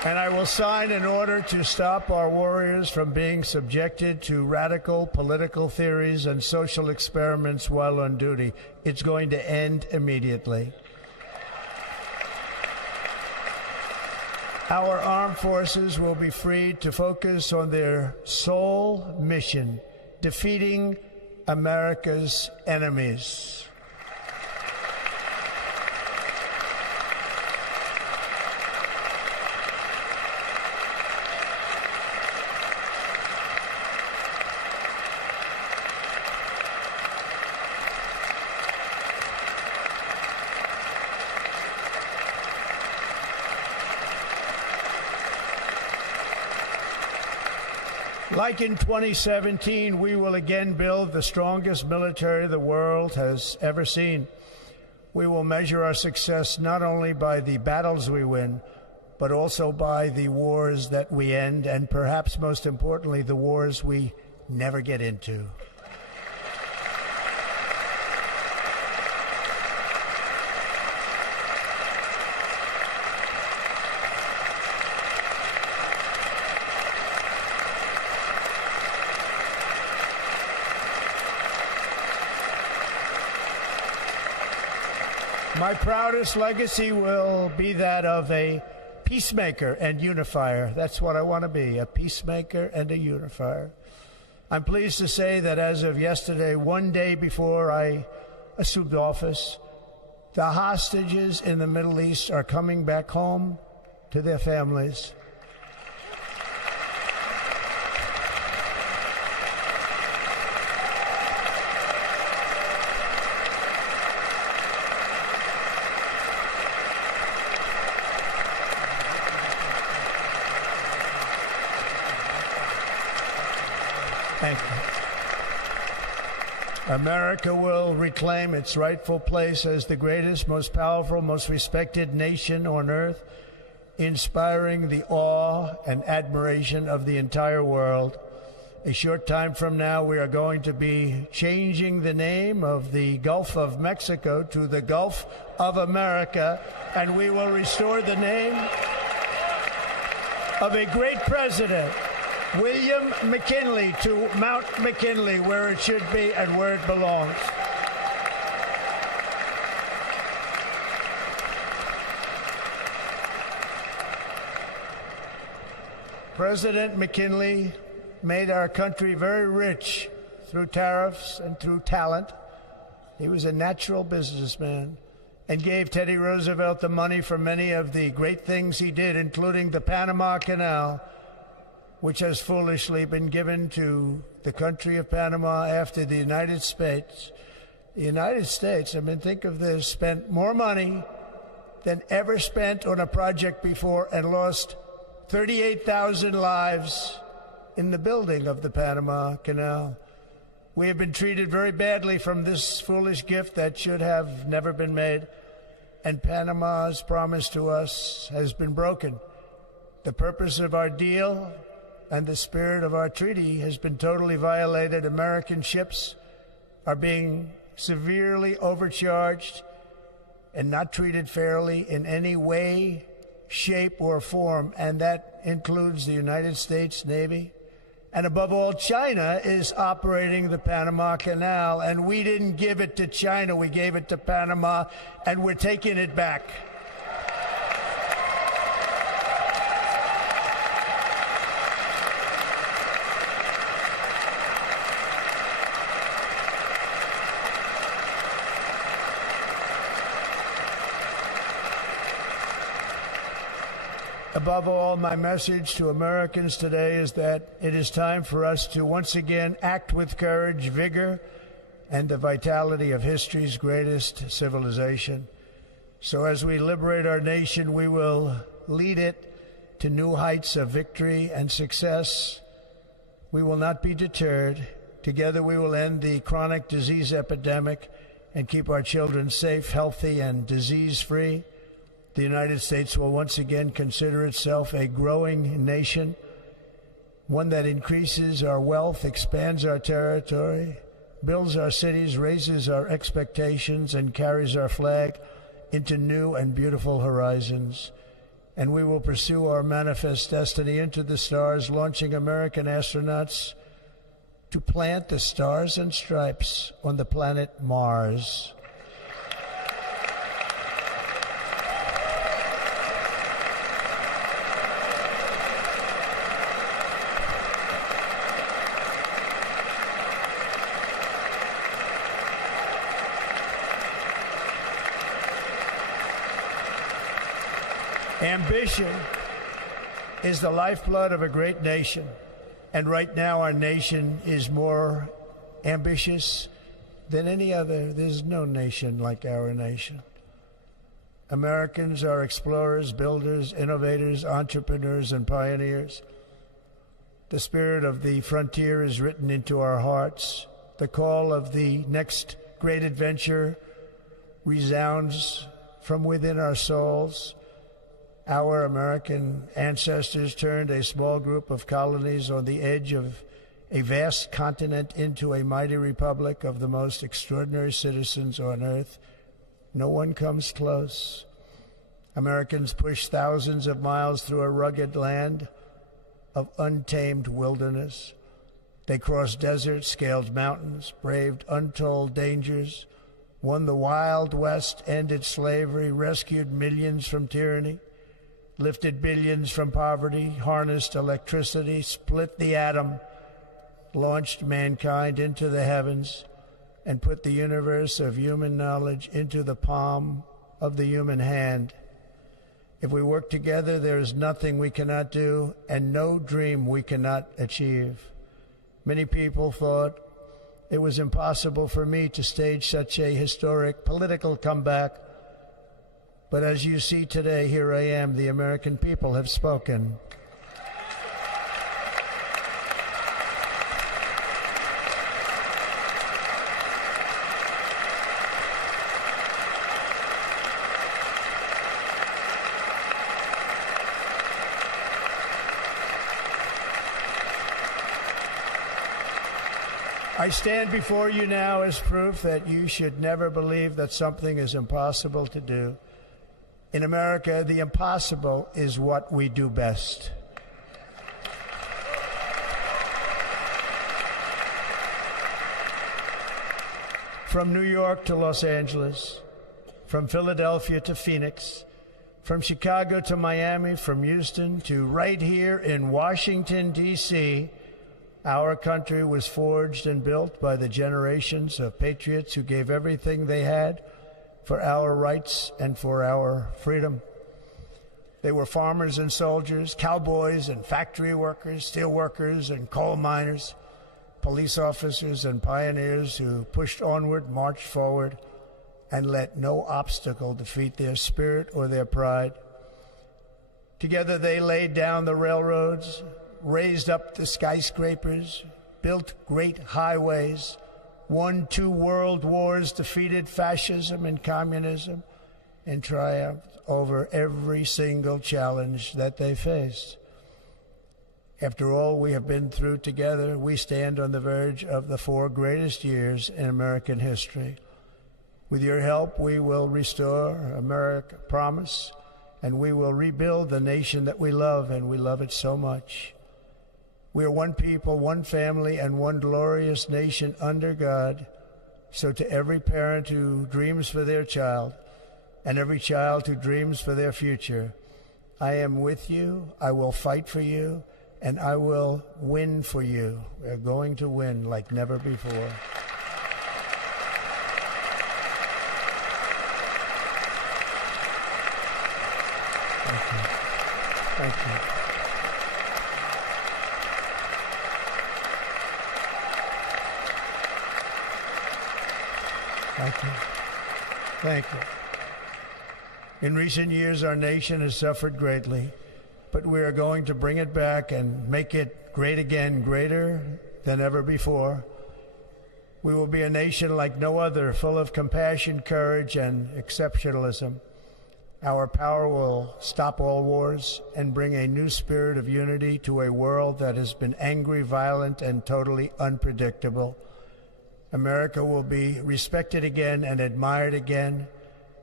And I will sign an order to stop our warriors from being subjected to radical political theories and social experiments while on duty. It's going to end immediately. Our armed forces will be freed to focus on their sole mission, defeating America's enemies. Like in 2017, we will again build the strongest military the world has ever seen. We will measure our success not only by the battles we win, but also by the wars that we end, and perhaps most importantly, the wars we never get into. My proudest legacy will be that of a peacemaker and unifier. That's what I want to be, a peacemaker and a unifier. I'm pleased to say that as of yesterday, one day before I assumed office, the hostages in the Middle East are coming back home to their families. Thank you. America will reclaim its rightful place as the greatest, most powerful, most respected nation on earth, inspiring the awe and admiration of the entire world. A short time from now, we are going to be changing the name of the Gulf of Mexico to the Gulf of America, and we will restore the name of a great president, William McKinley, to Mount McKinley, where it should be and where it belongs. President McKinley made our country very rich through tariffs and through talent. He was a natural businessman and gave Teddy Roosevelt the money for many of the great things he did, including the Panama Canal, which has foolishly been given to the country of Panama after the United States. The United States, I mean, think of this, spent more money than ever spent on a project before and lost 38,000 lives in the building of the Panama Canal. We have been treated very badly from this foolish gift that should have never been made, and Panama's promise to us has been broken. The purpose of our deal and the spirit of our treaty has been totally violated. American ships are being severely overcharged and not treated fairly in any way, shape, or form, and that includes the United States Navy. And above all, China is operating the Panama Canal, and we didn't give it to China, we gave it to Panama, and we're taking it back. Above all, my message to Americans today is that it is time for us to once again act with courage, vigor, and the vitality of history's greatest civilization. So as we liberate our nation, we will lead it to new heights of victory and success. We will not be deterred. Together we will end the chronic disease epidemic and keep our children safe, healthy, and disease-free. The United States will once again consider itself a growing nation, one that increases our wealth, expands our territory, builds our cities, raises our expectations, and carries our flag into new and beautiful horizons. and we will pursue our manifest destiny into the stars, launching American astronauts to plant the stars and stripes on the planet Mars. Ambition is the lifeblood of a great nation, and right now our nation is more ambitious than any other. There's no nation like our nation. Americans are explorers, builders, innovators, entrepreneurs, and pioneers. The spirit of the frontier is written into our hearts. The call of the next great adventure resounds from within our souls. Our American ancestors turned a small group of colonies on the edge of a vast continent into a mighty republic of the most extraordinary citizens on earth. No one comes close. Americans pushed thousands of miles through a rugged land of untamed wilderness. They crossed deserts, scaled mountains, braved untold dangers, won the Wild West, ended slavery, rescued millions from tyranny, lifted billions from poverty, harnessed electricity, split the atom, launched mankind into the heavens, and put the universe of human knowledge into the palm of the human hand. If we work together, there is nothing we cannot do and no dream we cannot achieve. Many people thought it was impossible for me to stage such a historic political comeback. But as you see today, here I am. The American people have spoken. I stand before you now as proof that you should never believe that something is impossible to do. In America, the impossible is what we do best. From New York to Los Angeles, from Philadelphia to Phoenix, from Chicago to Miami, from Houston to right here in Washington, D.C., our country was forged and built by the generations of patriots who gave everything they had for our rights and for our freedom. They were farmers and soldiers, cowboys and factory workers, steel workers and coal miners, police officers and pioneers who pushed onward, marched forward, and let no obstacle defeat their spirit or their pride. Together they laid down the railroads, raised up the skyscrapers, built great highways, won 2 world wars, defeated fascism and communism, and triumphed over every single challenge that they faced. After all we have been through together, we stand on the verge of the 4 greatest years in American history. With your help, we will restore America promise, and we will rebuild the nation that we love, and we love it so much. We are one people, one family, and one glorious nation under God. So to every parent who dreams for their child, and every child who dreams for their future, I am with you, I will fight for you, and I will win for you. We are going to win like never before. Thank you. Thank you. Thank you. Thank you. In recent years, our nation has suffered greatly, but we are going to bring it back and make it great again, greater than ever before. We will be a nation like no other, full of compassion, courage, and exceptionalism. Our power will stop all wars and bring a new spirit of unity to a world that has been angry, violent, and totally unpredictable. America will be respected again and admired again,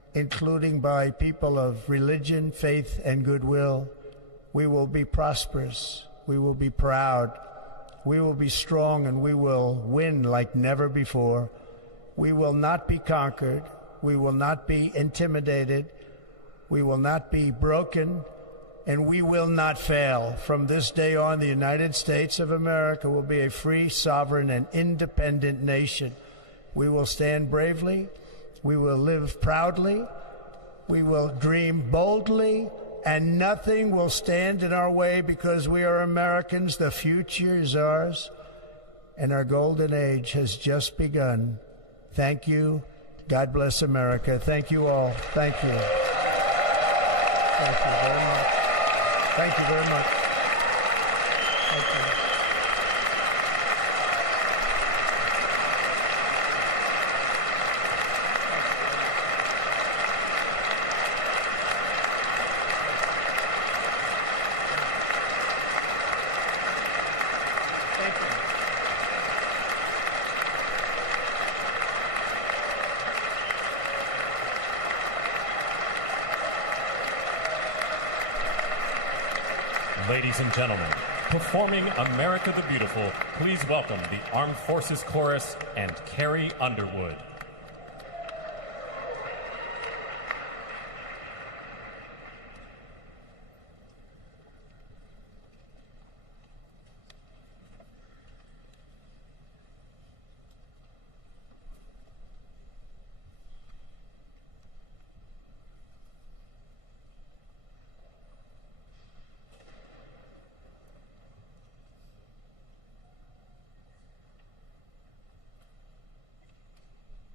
including by people of religion, faith, and goodwill, we will be prosperous, we will be proud, we will be strong, and we will win like never before. We will not be conquered, we will not be intimidated, we will not be broken, and we will not fail. From this day on, the United States of America will be a free, sovereign, and independent nation. We will stand bravely, we will live proudly, we will dream boldly, and nothing will stand in our way because we are Americans. The future is ours, and our golden age has just begun. Thank you. God bless America. Thank you all. Thank you. Thank you very much. Thank you very much. Thank you. Thank you. Ladies and gentlemen, performing America the Beautiful, please welcome the Armed Forces Chorus and Carrie Underwood.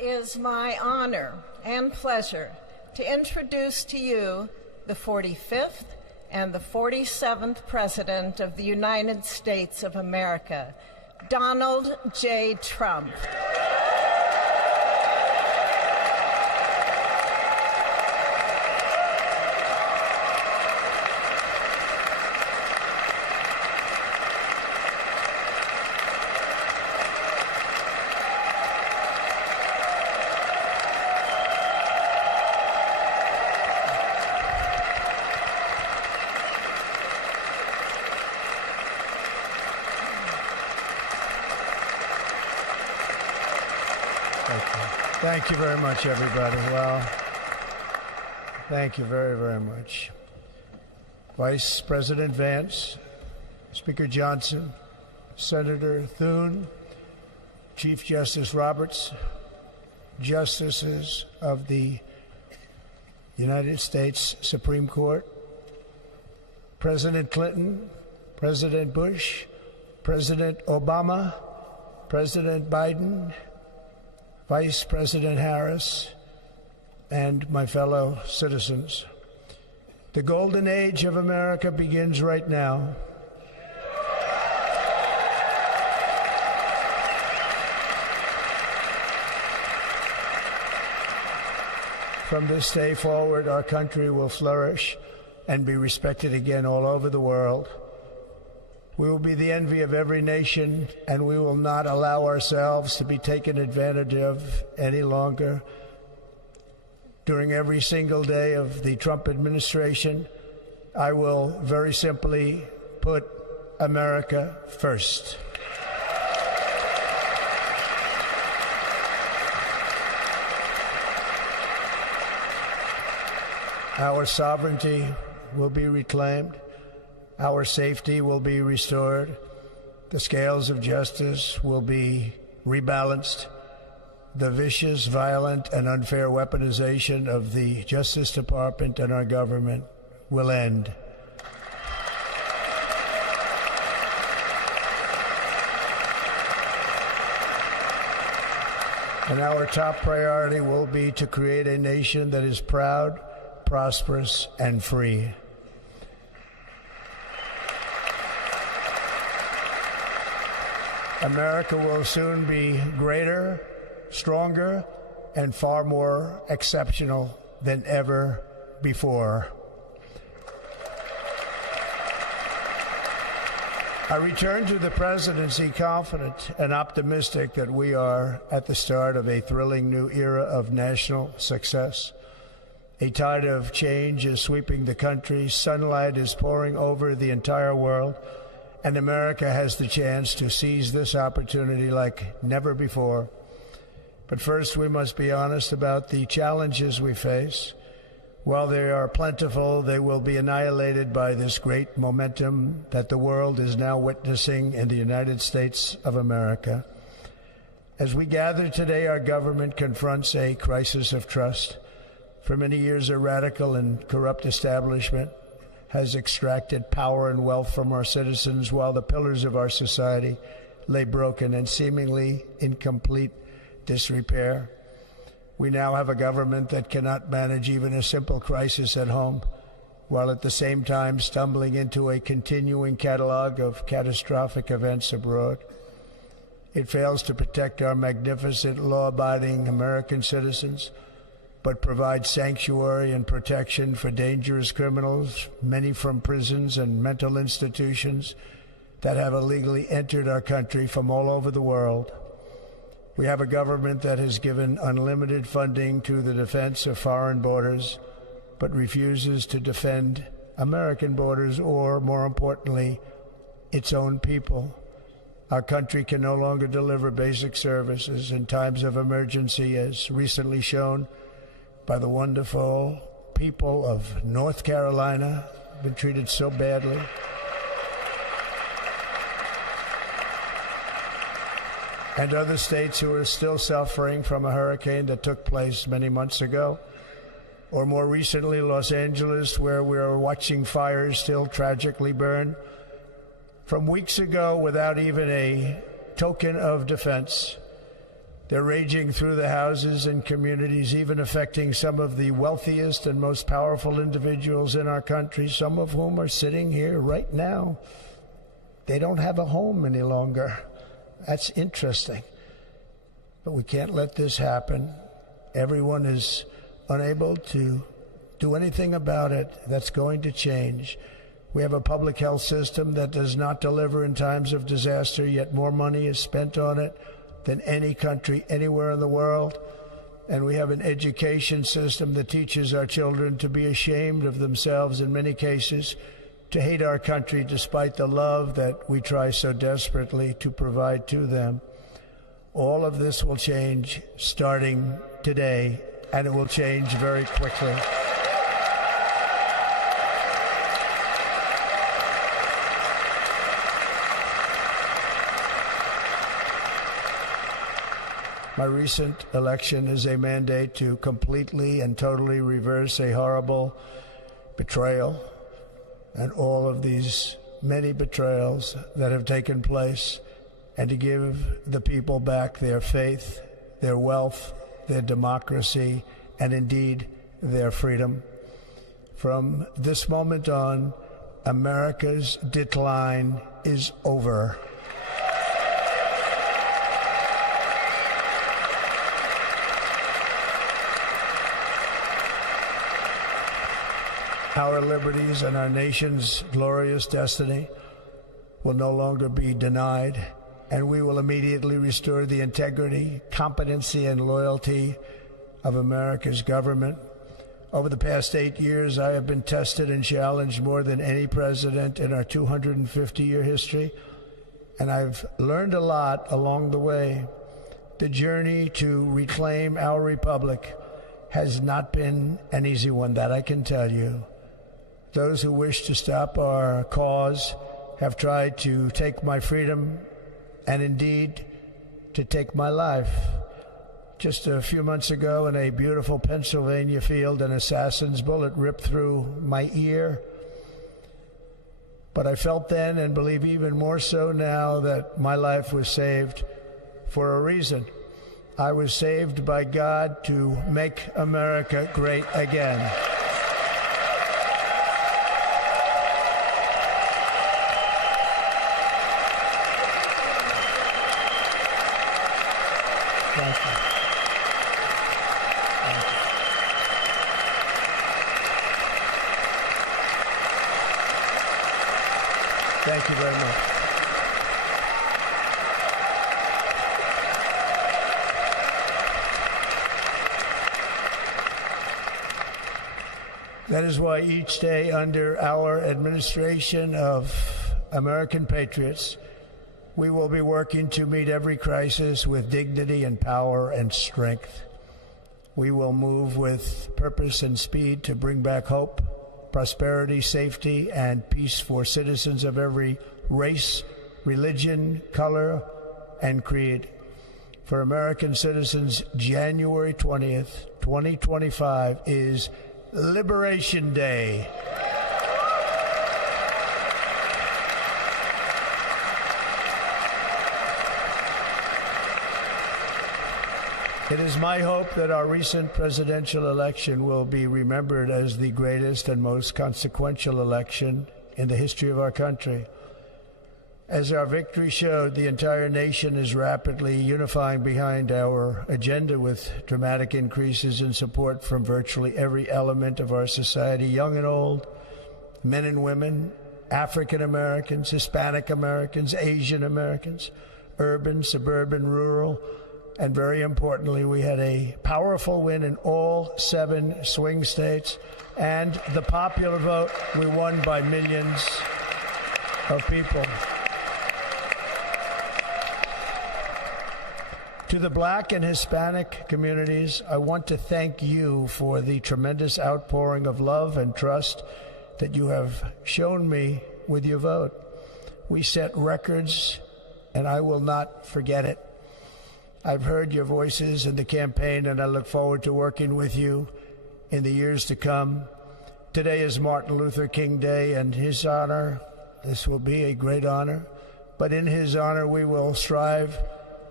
is my honor and pleasure to introduce to you the 45th and the 47th President of the United States of America, Donald J. Trump. Thank you very much, everybody. Well, thank you very, very much. Vice President Vance, Speaker Johnson, Senator Thune, Chief Justice Roberts, Justices of the United States Supreme Court, President Clinton, President Bush, President Obama, President Biden, Vice President Harris, and my fellow citizens. The golden age of America begins right now. From this day forward, our country will flourish and be respected again all over the world. We will be the envy of every nation, and we will not allow ourselves to be taken advantage of any longer. During every single day of the Trump administration, I will very simply put America first. Our sovereignty will be reclaimed. Our safety will be restored. The scales of justice will be rebalanced. The vicious, violent, and unfair weaponization of the Justice Department and our government will end. And our top priority will be to create a nation that is proud, prosperous, and free. America will soon be greater, stronger, and far more exceptional than ever before. I return to the presidency confident and optimistic that we are at the start of a thrilling new era of national success. A tide of change is sweeping the country. Sunlight is pouring over the entire world. And America has the chance to seize this opportunity like never before. But first, we must be honest about the challenges we face. While they are plentiful, they will be annihilated by this great momentum that the world is now witnessing in the United States of America. As we gather today, our government confronts a crisis of trust. For many years, a radical and corrupt establishment has extracted power and wealth from our citizens while the pillars of our society lay broken and seemingly in complete disrepair. We now have a government that cannot manage even a simple crisis at home, while at the same time stumbling into a continuing catalog of catastrophic events abroad. It fails to protect our magnificent, law-abiding American citizens, but provides sanctuary and protection for dangerous criminals, many from prisons and mental institutions that have illegally entered our country from all over the world. We have a government that has given unlimited funding to the defense of foreign borders, but refuses to defend American borders or, more importantly, its own people. Our country can no longer deliver basic services in times of emergency, as recently shown by the wonderful people of North Carolina, been treated so badly. And other states who are still suffering from a hurricane that took place many months ago. Or more recently, Los Angeles, where we are watching fires still tragically burn. From weeks ago, without even a token of defense, They're raging through the houses and communities, even affecting some of the wealthiest and most powerful individuals in our country, some of whom are sitting here right now. They don't have a home any longer. That's interesting. But we can't let this happen. Everyone is unable to do anything about it. That's going to change. We have a public health system that does not deliver in times of disaster, yet more money is spent on it than any country anywhere in the world. And we have an education system that teaches our children to be ashamed of themselves in many cases, to hate our country despite the love that we try so desperately to provide to them. All of this will change starting today, and it will change very quickly. My recent election is a mandate to completely and totally reverse a horrible betrayal and all of these many betrayals that have taken place, and to give the people back their faith, their wealth, their democracy, and indeed their freedom. From this moment on, America's decline is over. Our liberties and our nation's glorious destiny will no longer be denied, and we will immediately restore the integrity, competency, and loyalty of America's government. Over the past 8 years, I have been tested and challenged more than any president in our 250-year history, and I've learned a lot along the way. The journey to reclaim our republic has not been an easy one, that I can tell you. Those who wish to stop our cause have tried to take my freedom and indeed to take my life. Just a few months ago in a beautiful Pennsylvania field, an assassin's bullet ripped through my ear. But I felt then, and believe even more so now, that my life was saved for a reason. I was saved by God to make America great again. Thank you. Thank you very much. That is why each day under our administration of American patriots, we will be working to meet every crisis with dignity and power and strength. We will move with purpose and speed to bring back hope, prosperity, safety, and peace for citizens of every race, religion, color, and creed. For American citizens, January 20th, 2025 is Liberation Day. It is my hope that our recent presidential election will be remembered as the greatest and most consequential election in the history of our country. As our victory showed, the entire nation is rapidly unifying behind our agenda with dramatic increases in support from virtually every element of our society, young and old, men and women, African Americans, Hispanic Americans, Asian Americans, urban, suburban, rural. And very importantly, we had a powerful win in all 7 swing states. And the popular vote, we won by millions of people. To the Black and Hispanic communities, I want to thank you for the tremendous outpouring of love and trust that you have shown me with your vote. We set records, and I will not forget it. I've heard your voices in the campaign, and I look forward to working with you in the years to come. Today is Martin Luther King Day, and his honor, this will be a great honor, but in his honor we will strive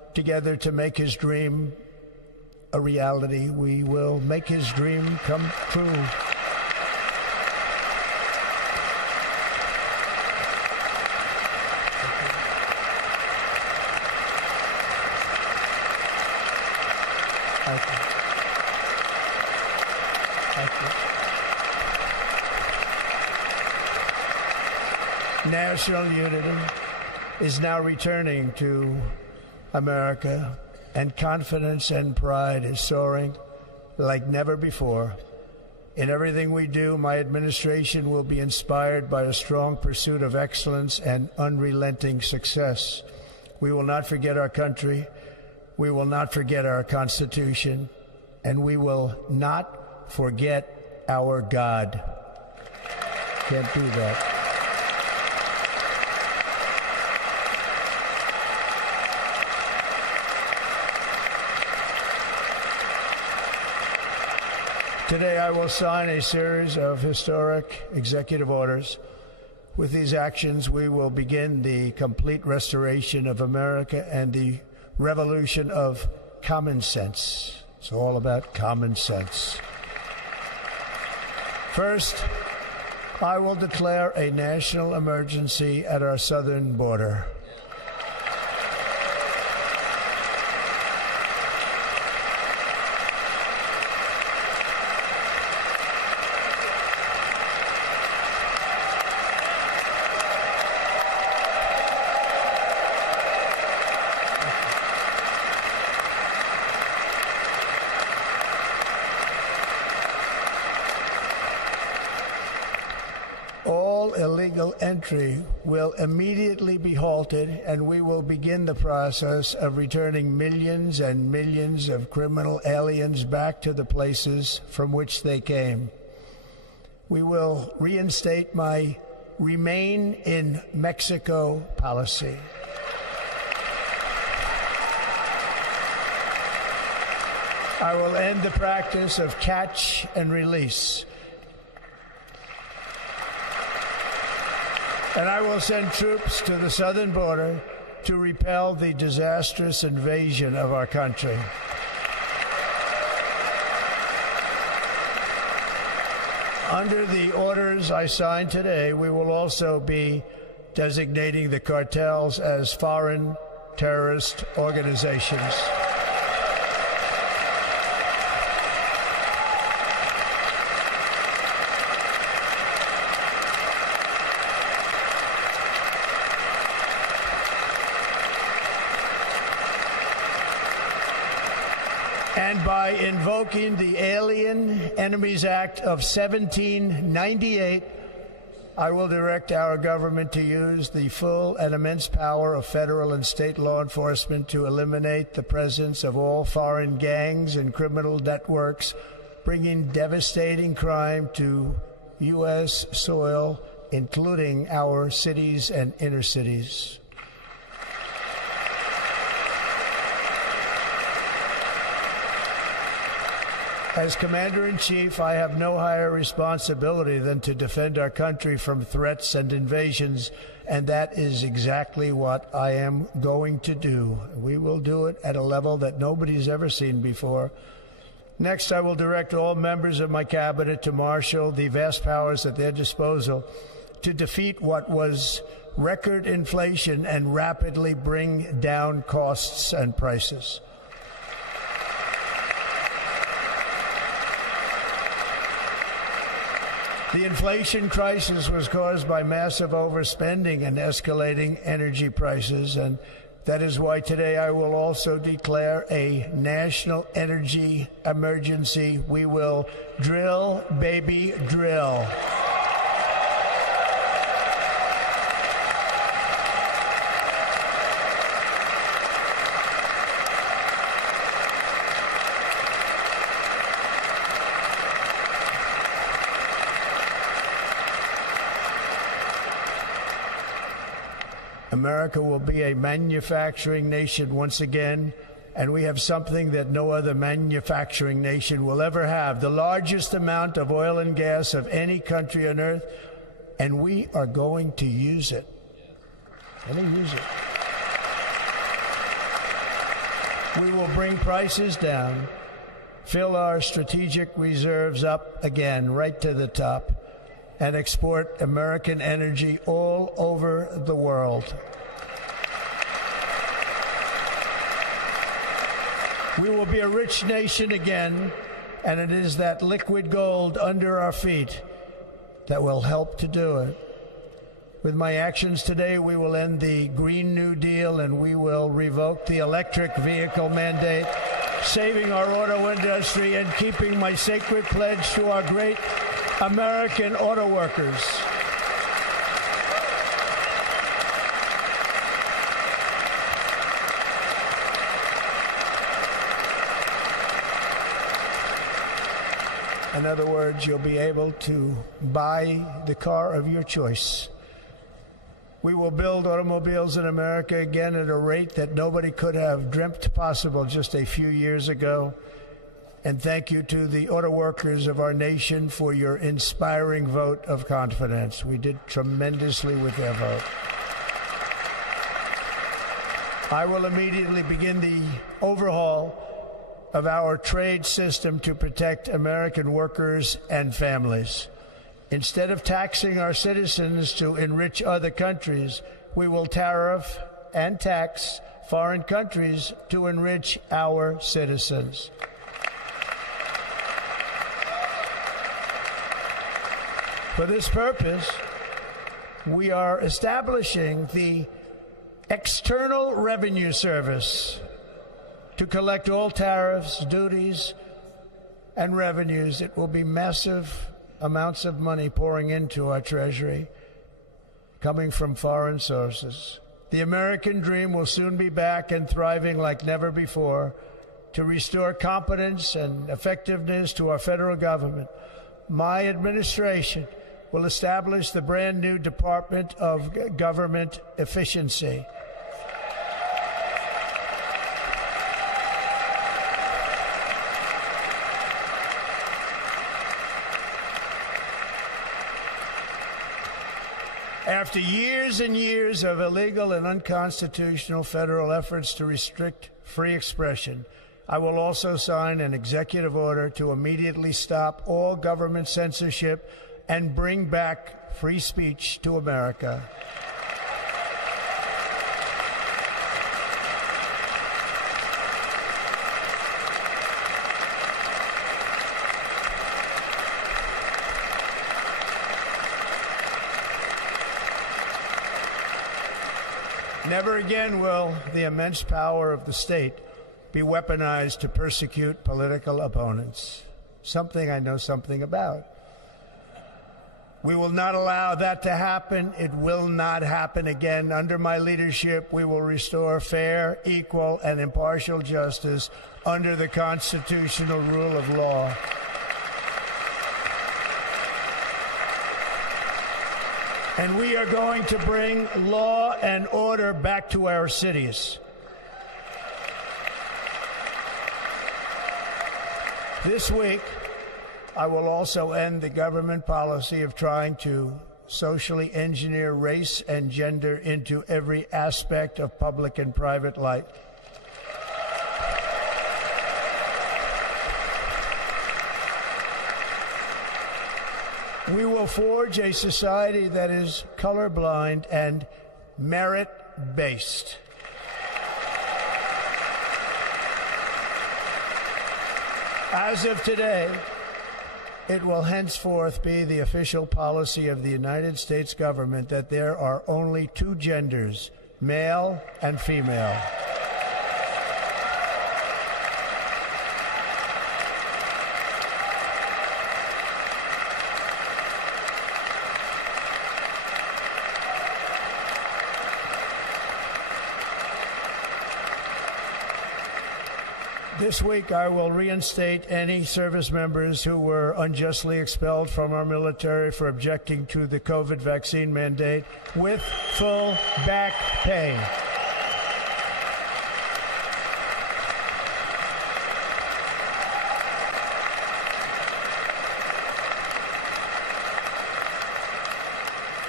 together to make his dream a reality. We will make his dream come true. Thank you. Thank you. National unity is now returning to America, and confidence and pride is soaring like never before. In everything we do, my administration will be inspired by a strong pursuit of excellence and unrelenting success. We will not forget our country. We will not forget our Constitution, and we will not forget our God. Can't do that. Today I will sign a series of historic executive orders. With these actions, we will begin the complete restoration of America and the revolution of common sense. It's all about common sense. First, I will declare a national emergency at our southern border. All illegal entry will immediately be halted, and we will begin the process of returning millions and millions of criminal aliens back to the places from which they came. We will reinstate my Remain in Mexico policy. I will end the practice of catch and release. And I will send troops to the southern border to repel the disastrous invasion of our country. Under the orders I signed today, we will also be designating the cartels as foreign terrorist organizations. And by invoking the Alien Enemies Act of 1798, I will direct our government to use the full and immense power of federal and state law enforcement to eliminate the presence of all foreign gangs and criminal networks, bringing devastating crime to U.S. soil, including our cities and inner cities. As Commander-in-Chief, I have no higher responsibility than to defend our country from threats and invasions, and that is exactly what I am going to do. We will do it at a level that nobody's ever seen before. Next, I will direct all members of my cabinet to marshal the vast powers at their disposal to defeat what was record inflation and rapidly bring down costs and prices. The inflation crisis was caused by massive overspending and escalating energy prices, and that is why today I will also declare a national energy emergency. We will drill, baby, drill. America will be a manufacturing nation once again, and we have something that no other manufacturing nation will ever have, the largest amount of oil and gas of any country on earth, and we are going to use it. Let me use it. We will bring prices down, fill our strategic reserves up again, right to the top, and export American energy all over the world. We will be a rich nation again, and it is that liquid gold under our feet that will help to do it. With my actions today, we will end the Green New Deal and we will revoke the electric vehicle mandate, saving our auto industry and keeping my sacred pledge to our great American auto workers. In other words, you'll be able to buy the car of your choice. We will build automobiles in America again at a rate that nobody could have dreamt possible just a few years ago. And thank you to the auto workers of our nation for your inspiring vote of confidence. We did tremendously with their vote. I will immediately begin the overhaul of our trade system to protect American workers and families. Instead of taxing our citizens to enrich other countries, we will tariff and tax foreign countries to enrich our citizens. For this purpose, we are establishing the External Revenue Service to collect all tariffs, duties, and revenues. It will be massive amounts of money pouring into our treasury, coming from foreign sources. The American dream will soon be back and thriving like never before. To restore competence and effectiveness to our federal government, my administration will establish the brand new Department of Government Efficiency. After years and years of illegal and unconstitutional federal efforts to restrict free expression, I will also sign an executive order to immediately stop all government censorship and bring back free speech to America. Never again will the immense power of the state be weaponized to persecute political opponents, something I know something about. We will not allow that to happen. It will not happen again. Under my leadership, we will restore fair, equal, and impartial justice under the constitutional rule of law. And we are going to bring law and order back to our cities. This week, I will also end the government policy of trying to socially engineer race and gender into every aspect of public and private life. We will forge a society that is colorblind and merit-based. As of today, it will henceforth be the official policy of the United States government that there are only two genders, male and female. This week, I will reinstate any service members who were unjustly expelled from our military for objecting to the COVID vaccine mandate with full back pay.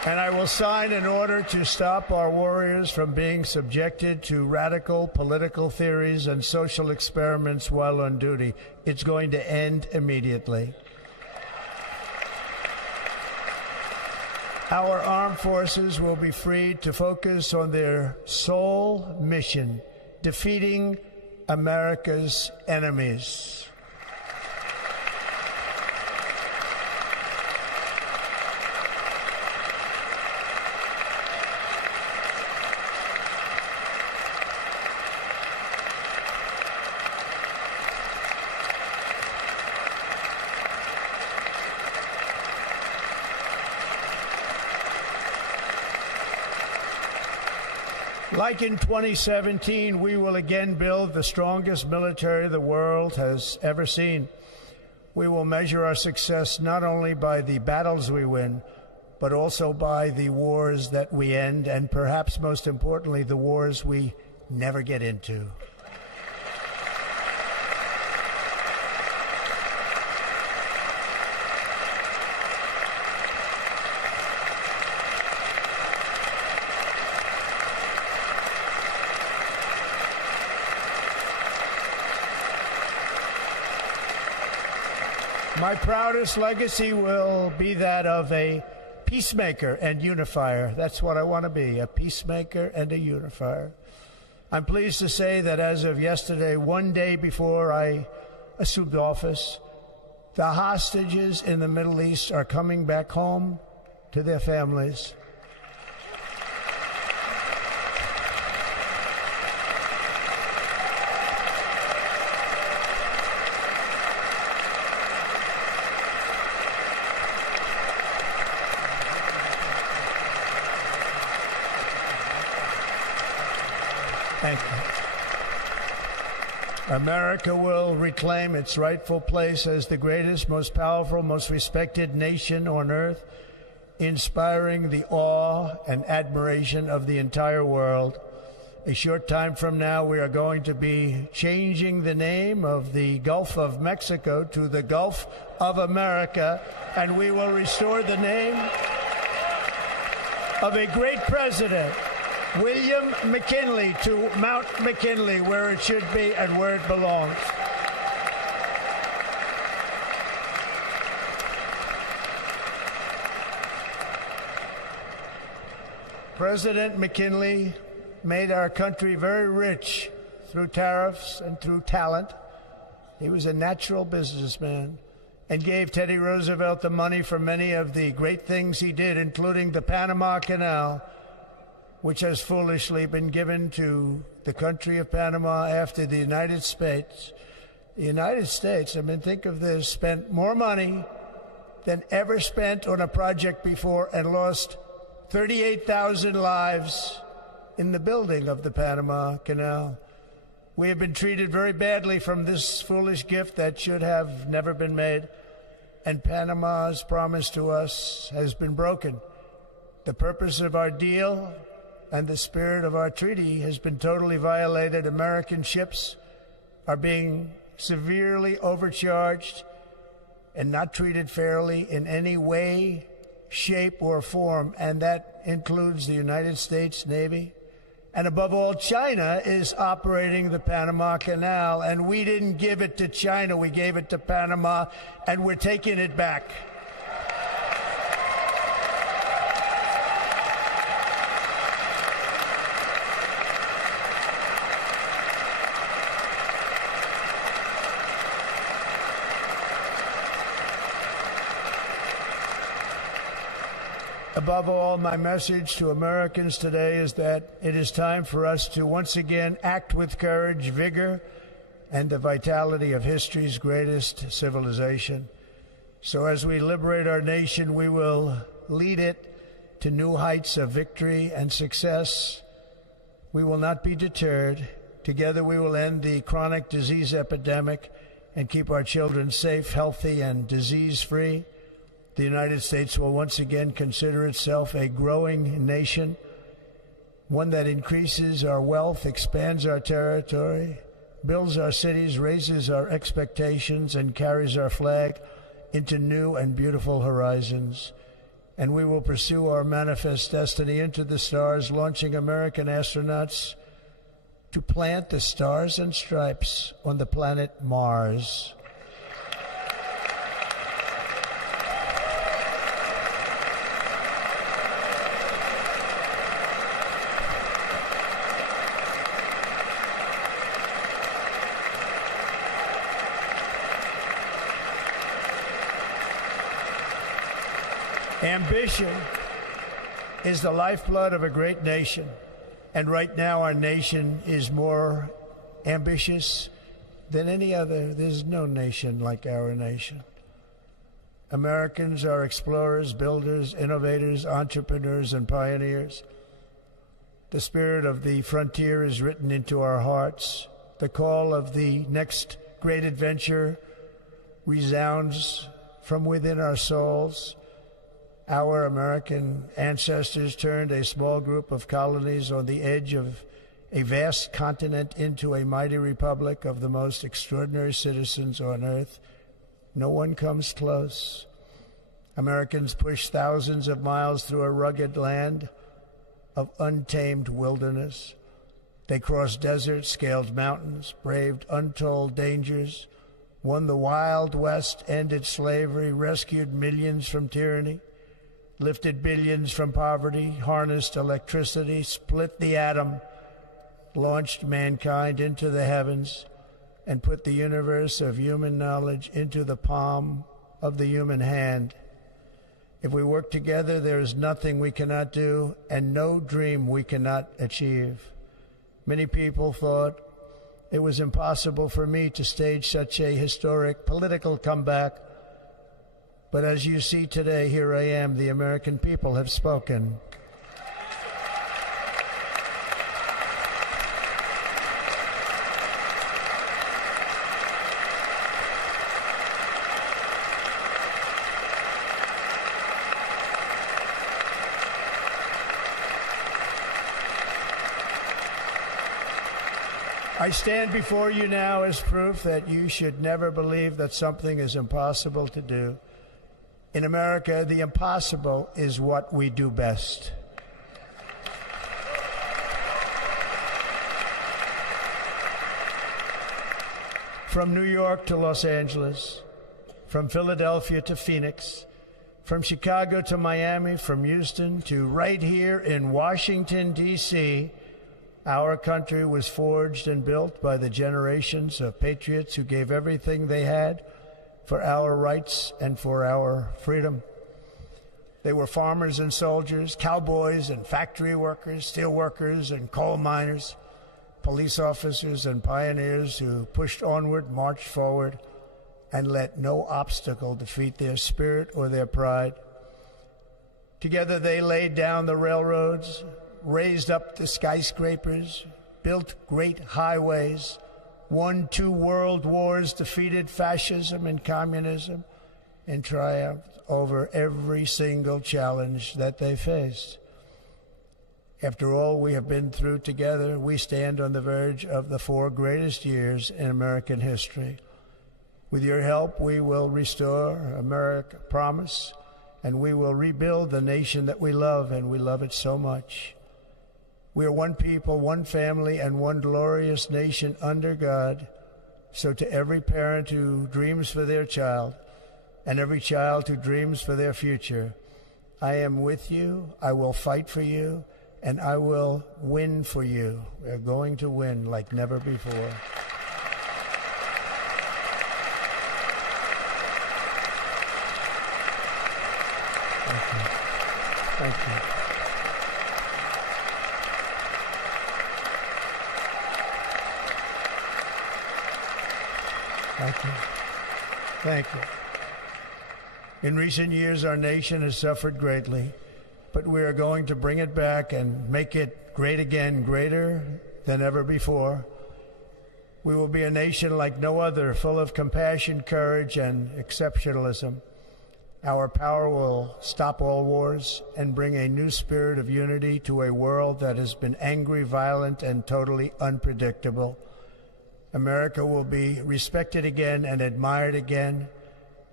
And I will sign an order to stop our warriors from being subjected to radical political theories and social experiments while on duty. It's going to end immediately. Our armed forces will be freed to focus on their sole mission, defeating America's enemies. Like in 2017, we will again build the strongest military the world has ever seen. We will measure our success not only by the battles we win, but also by the wars that we end, and perhaps most importantly, the wars we never get into. My proudest legacy will be that of a peacemaker and unifier. That's what I want to be, a peacemaker and a unifier. I'm pleased to say that as of yesterday, one day before I assumed office, the hostages in the Middle East are coming back home to their families. Thank you. America will reclaim its rightful place as the greatest, most powerful, most respected nation on earth, inspiring the awe and admiration of the entire world. A short time from now, we are going to be changing the name of the Gulf of Mexico to the Gulf of America, and we will restore the name of a great president, William McKinley, to Mount McKinley, where it should be and where it belongs. President McKinley made our country very rich through tariffs and through talent. He was a natural businessman and gave Teddy Roosevelt the money for many of the great things he did, including the Panama Canal, which has foolishly been given to the country of Panama after the United States. The United States, I mean, think of this, spent more money than ever spent on a project before and lost 38,000 lives in the building of the Panama Canal. We have been treated very badly from this foolish gift that should have never been made, and Panama's promise to us has been broken. The purpose of our deal and the spirit of our treaty has been totally violated. American ships are being severely overcharged and not treated fairly in any way, shape, or form, and that includes the United States Navy. And above all, China is operating the Panama Canal, and we didn't give it to China, we gave it to Panama, and we're taking it back. Above all, my message to Americans today is that it is time for us to once again act with courage, vigor, and the vitality of history's greatest civilization. So as we liberate our nation, we will lead it to new heights of victory and success. We will not be deterred. Together we will end the chronic disease epidemic and keep our children safe, healthy, and disease-free. The United States will once again consider itself a growing nation, one that increases our wealth, expands our territory, builds our cities, raises our expectations, and carries our flag into new and beautiful horizons. and we will pursue our manifest destiny into the stars, launching American astronauts to plant the stars and stripes on the planet Mars. Ambition is the lifeblood of a great nation, and right now our nation is more ambitious than any other. There's no nation like our nation. Americans are explorers, builders, innovators, entrepreneurs, and pioneers. The spirit of the frontier is written into our hearts. The call of the next great adventure resounds from within our souls. Our American ancestors turned a small group of colonies on the edge of a vast continent into a mighty republic of the most extraordinary citizens on earth. No one comes close. Americans pushed thousands of miles through a rugged land of untamed wilderness. They crossed deserts, scaled mountains, braved untold dangers, won the Wild West, ended slavery, rescued millions from tyranny, lifted billions from poverty, harnessed electricity, split the atom, launched mankind into the heavens, and put the universe of human knowledge into the palm of the human hand. If we work together, there is nothing we cannot do and no dream we cannot achieve. Many people thought it was impossible for me to stage such a historic political comeback. But as you see today, here I am. The American people have spoken. I stand before you now as proof that you should never believe that something is impossible to do. In America, the impossible is what we do best. From New York to Los Angeles, from Philadelphia to Phoenix, from Chicago to Miami, from Houston to right here in Washington, D.C., our country was forged and built by the generations of patriots who gave everything they had for our rights and for our freedom. They were farmers and soldiers, cowboys and factory workers, steel workers and coal miners, police officers and pioneers who pushed onward, marched forward, and let no obstacle defeat their spirit or their pride. Together they laid down the railroads, raised up the skyscrapers, built great highways, won 2 world wars, defeated fascism and communism, and triumphed over every single challenge that they faced. After all we have been through together, we stand on the verge of the 4 greatest years in American history. With your help, we will restore America promise, and we will rebuild the nation that we love, and we love it so much. We are one people, one family, and one glorious nation under God. So to every parent who dreams for their child, and every child who dreams for their future, I am with you, I will fight for you, and I will win for you. We're going to win like never before. Thank you. Thank you. Thank you. Thank you. In recent years, our nation has suffered greatly, but we are going to bring it back and make it great again, greater than ever before. We will be a nation like no other, full of compassion, courage, and exceptionalism. Our power will stop all wars and bring a new spirit of unity to a world that has been angry, violent, and totally unpredictable. America will be respected again and admired again.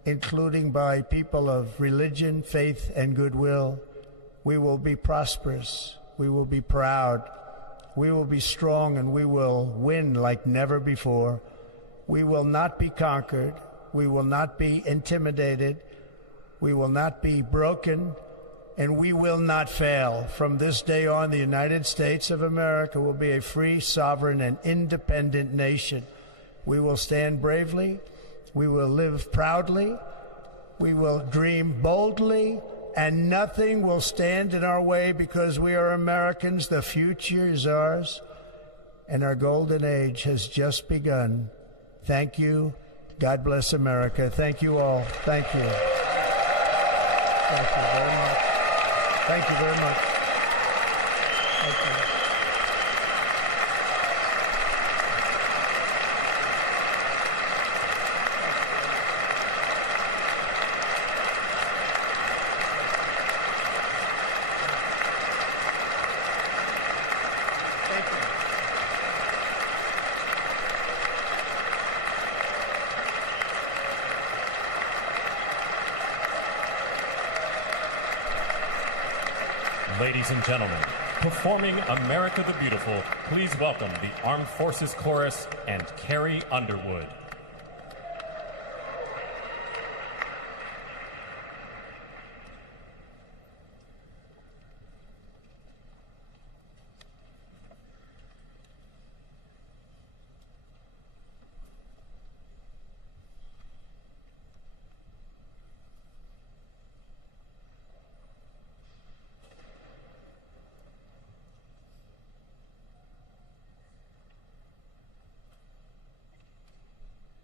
including by people of religion, faith, and goodwill. We will be prosperous. We will be proud. We will be strong, and we will win like never before. We will not be conquered. We will not be intimidated. We will not be broken, and we will not fail. From this day on, the United States of America will be a free, sovereign, and independent nation. We will stand bravely. We will live proudly. We will dream boldly, and nothing will stand in our way because we are Americans. The future is ours, and our golden age has just begun. Thank you. God bless America. Thank you all. Thank you. Thank you very much. Thank you very much. Thank you. Ladies and gentlemen, performing America the Beautiful, please welcome the Armed Forces Chorus and Carrie Underwood.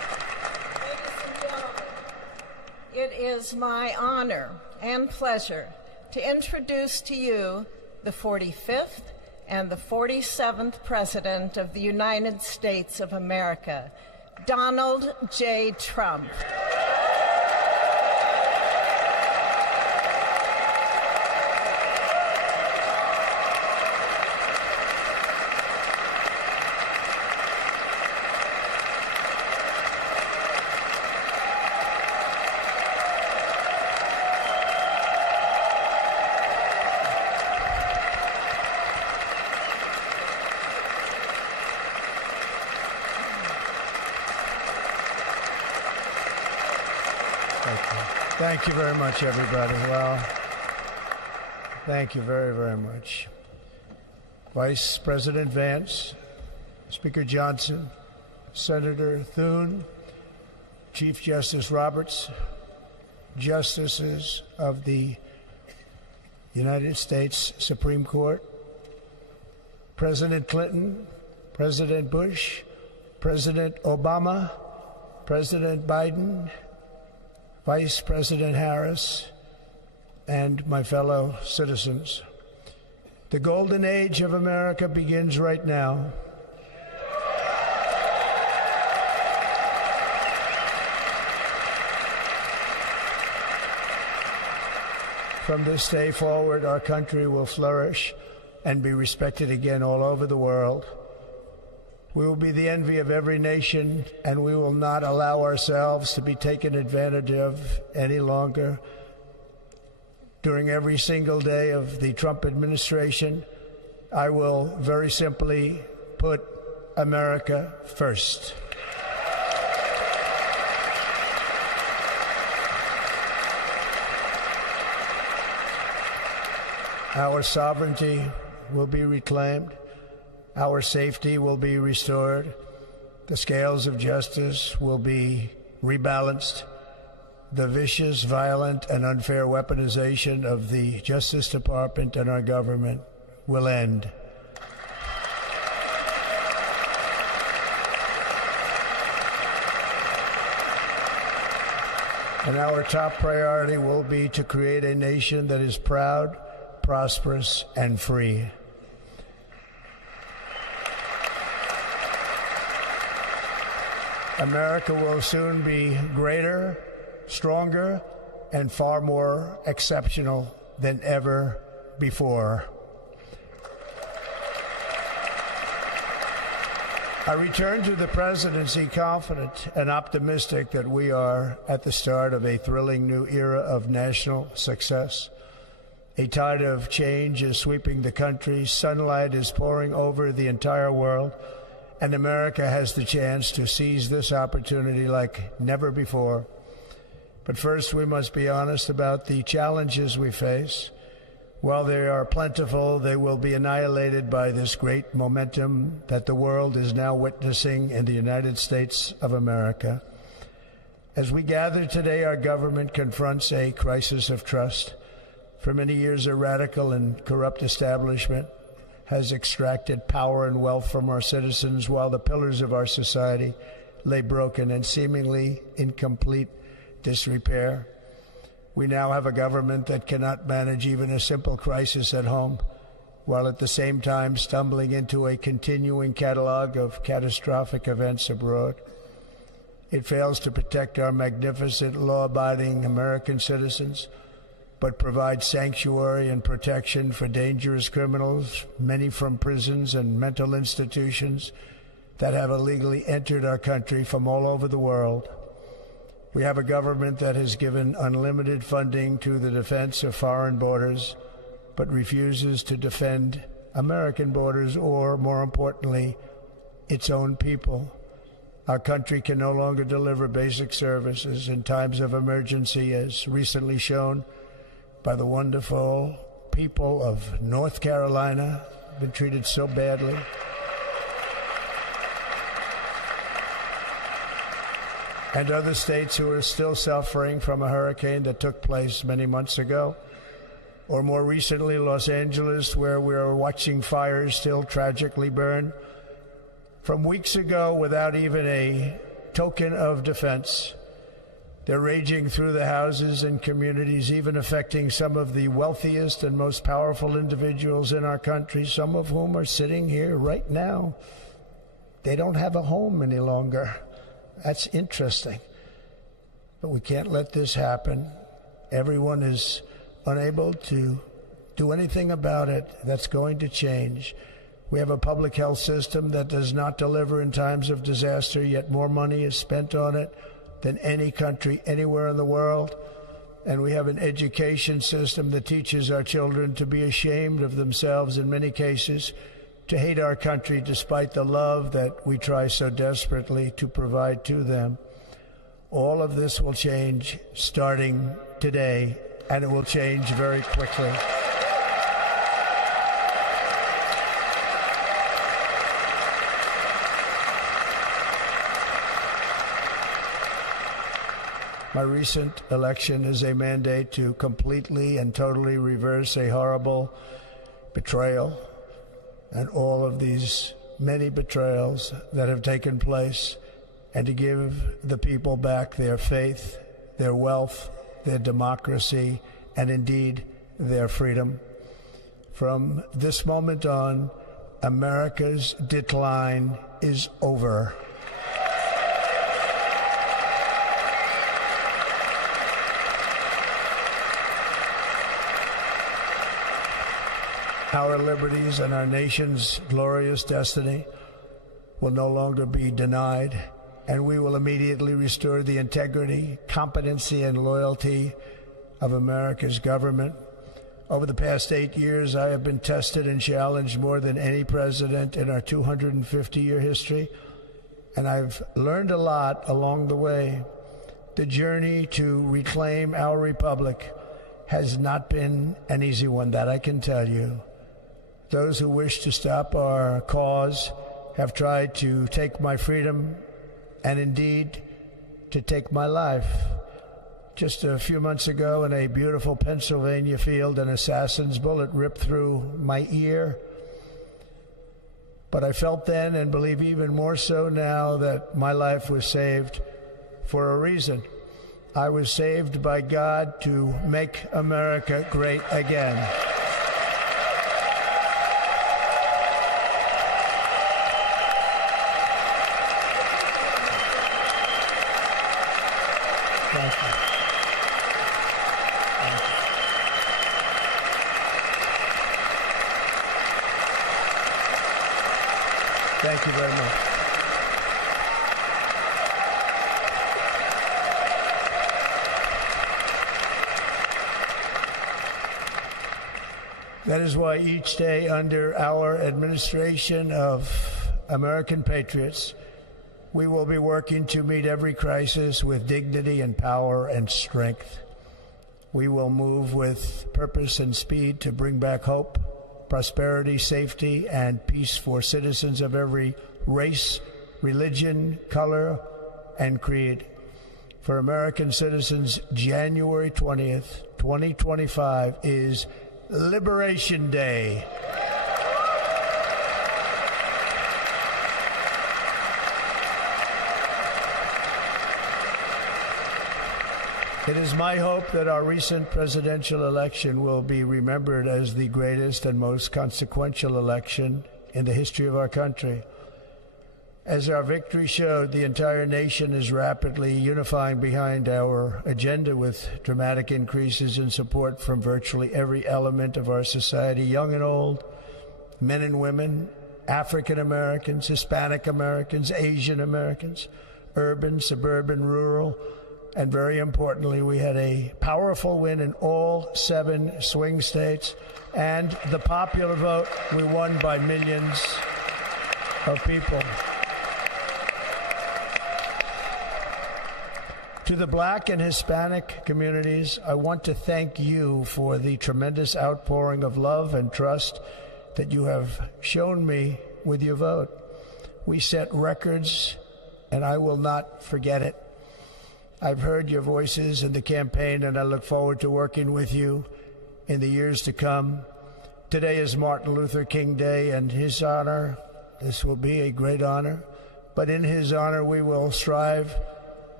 is my honor and pleasure to introduce to you the 45th and the 47th President of the United States of America, Donald J. Trump. Thank you very much, everybody. Well, thank you very, very much. Vice President Vance, Speaker Johnson, Senator Thune, Chief Justice Roberts, Justices of the United States Supreme Court, President Clinton, President Bush, President Obama, President Biden, Vice President Harris, and my fellow citizens. The golden age of America begins right now. From this day forward, our country will flourish and be respected again all over the world. We will be the envy of every nation, and we will not allow ourselves to be taken advantage of any longer. During every single day of the Trump administration, I will very simply put America first. Our sovereignty will be reclaimed. Our safety will be restored. The scales of justice will be rebalanced. The vicious, violent, and unfair weaponization of the Justice Department and our government will end. And our top priority will be to create a nation that is proud, prosperous, and free. America will soon be greater, stronger, and far more exceptional than ever before. I return to the presidency confident and optimistic that we are at the start of a thrilling new era of national success. A tide of change is sweeping the country. Sunlight is pouring over the entire world. And America has the chance to seize this opportunity like never before. But first, we must be honest about the challenges we face. While they are plentiful, they will be annihilated by this great momentum that the world is now witnessing in the United States of America. As we gather today, our government confronts a crisis of trust. For many years, a radical and corrupt establishment has extracted power and wealth from our citizens while the pillars of our society lay broken and seemingly in complete disrepair. We now have a government that cannot manage even a simple crisis at home, while at the same time stumbling into a continuing catalog of catastrophic events abroad. It fails to protect our magnificent, law-abiding American citizens, but provides sanctuary and protection for dangerous criminals, many from prisons and mental institutions that have illegally entered our country from all over the world. We have a government that has given unlimited funding to the defense of foreign borders, but refuses to defend American borders or, more importantly, its own people. Our country can no longer deliver basic services in times of emergency, as recently shown by the wonderful people of North Carolina, been treated so badly. And other states who are still suffering from a hurricane that took place many months ago. Or more recently, Los Angeles, where we are watching fires still tragically burn. From weeks ago, without even a token of defense, They're raging through the houses and communities, even affecting some of the wealthiest and most powerful individuals in our country, some of whom are sitting here right now. They don't have a home any longer. That's interesting. But we can't let this happen. Everyone is unable to do anything about it. That's going to change. We have a public health system that does not deliver in times of disaster, yet more money is spent on it than any country anywhere in the world. And we have an education system that teaches our children to be ashamed of themselves in many cases, to hate our country despite the love that we try so desperately to provide to them. All of this will change starting today, and it will change very quickly. My recent election is a mandate to completely and totally reverse a horrible betrayal and all of these many betrayals that have taken place, and to give the people back their faith, their wealth, their democracy, and indeed their freedom. From this moment on, America's decline is over. Our liberties and our nation's glorious destiny will no longer be denied, and we will immediately restore the integrity, competency, and loyalty of America's government. Over the past 8 years, I have been tested and challenged more than any president in our 250-year history, and I've learned a lot along the way. The journey to reclaim our republic has not been an easy one, that I can tell you. Those who wish to stop our cause have tried to take my freedom and indeed to take my life. Just a few months ago in a beautiful Pennsylvania field, an assassin's bullet ripped through my ear. But I felt then, and believe even more so now, that my life was saved for a reason. I was saved by God to make America great again. Thank you. Thank you very much. That is why each day under our administration of American patriots, we will be working to meet every crisis with dignity and power and strength. We will move with purpose and speed to bring back hope, prosperity, safety, and peace for citizens of every race, religion, color, and creed. For American citizens, January 20th, 2025 is Liberation Day. It is my hope that our recent presidential election will be remembered as the greatest and most consequential election in the history of our country. As our victory showed, the entire nation is rapidly unifying behind our agenda with dramatic increases in support from virtually every element of our society, young and old, men and women, African Americans, Hispanic Americans, Asian Americans, urban, suburban, rural. And very importantly, we had a powerful win in all 7 swing states. And the popular vote, we won by millions of people. To the Black and Hispanic communities, I want to thank you for the tremendous outpouring of love and trust that you have shown me with your vote. We set records, and I will not forget it. I've heard your voices in the campaign, and I look forward to working with you in the years to come. Today is Martin Luther King Day, and his honor, this will be a great honor, but in his honor we will strive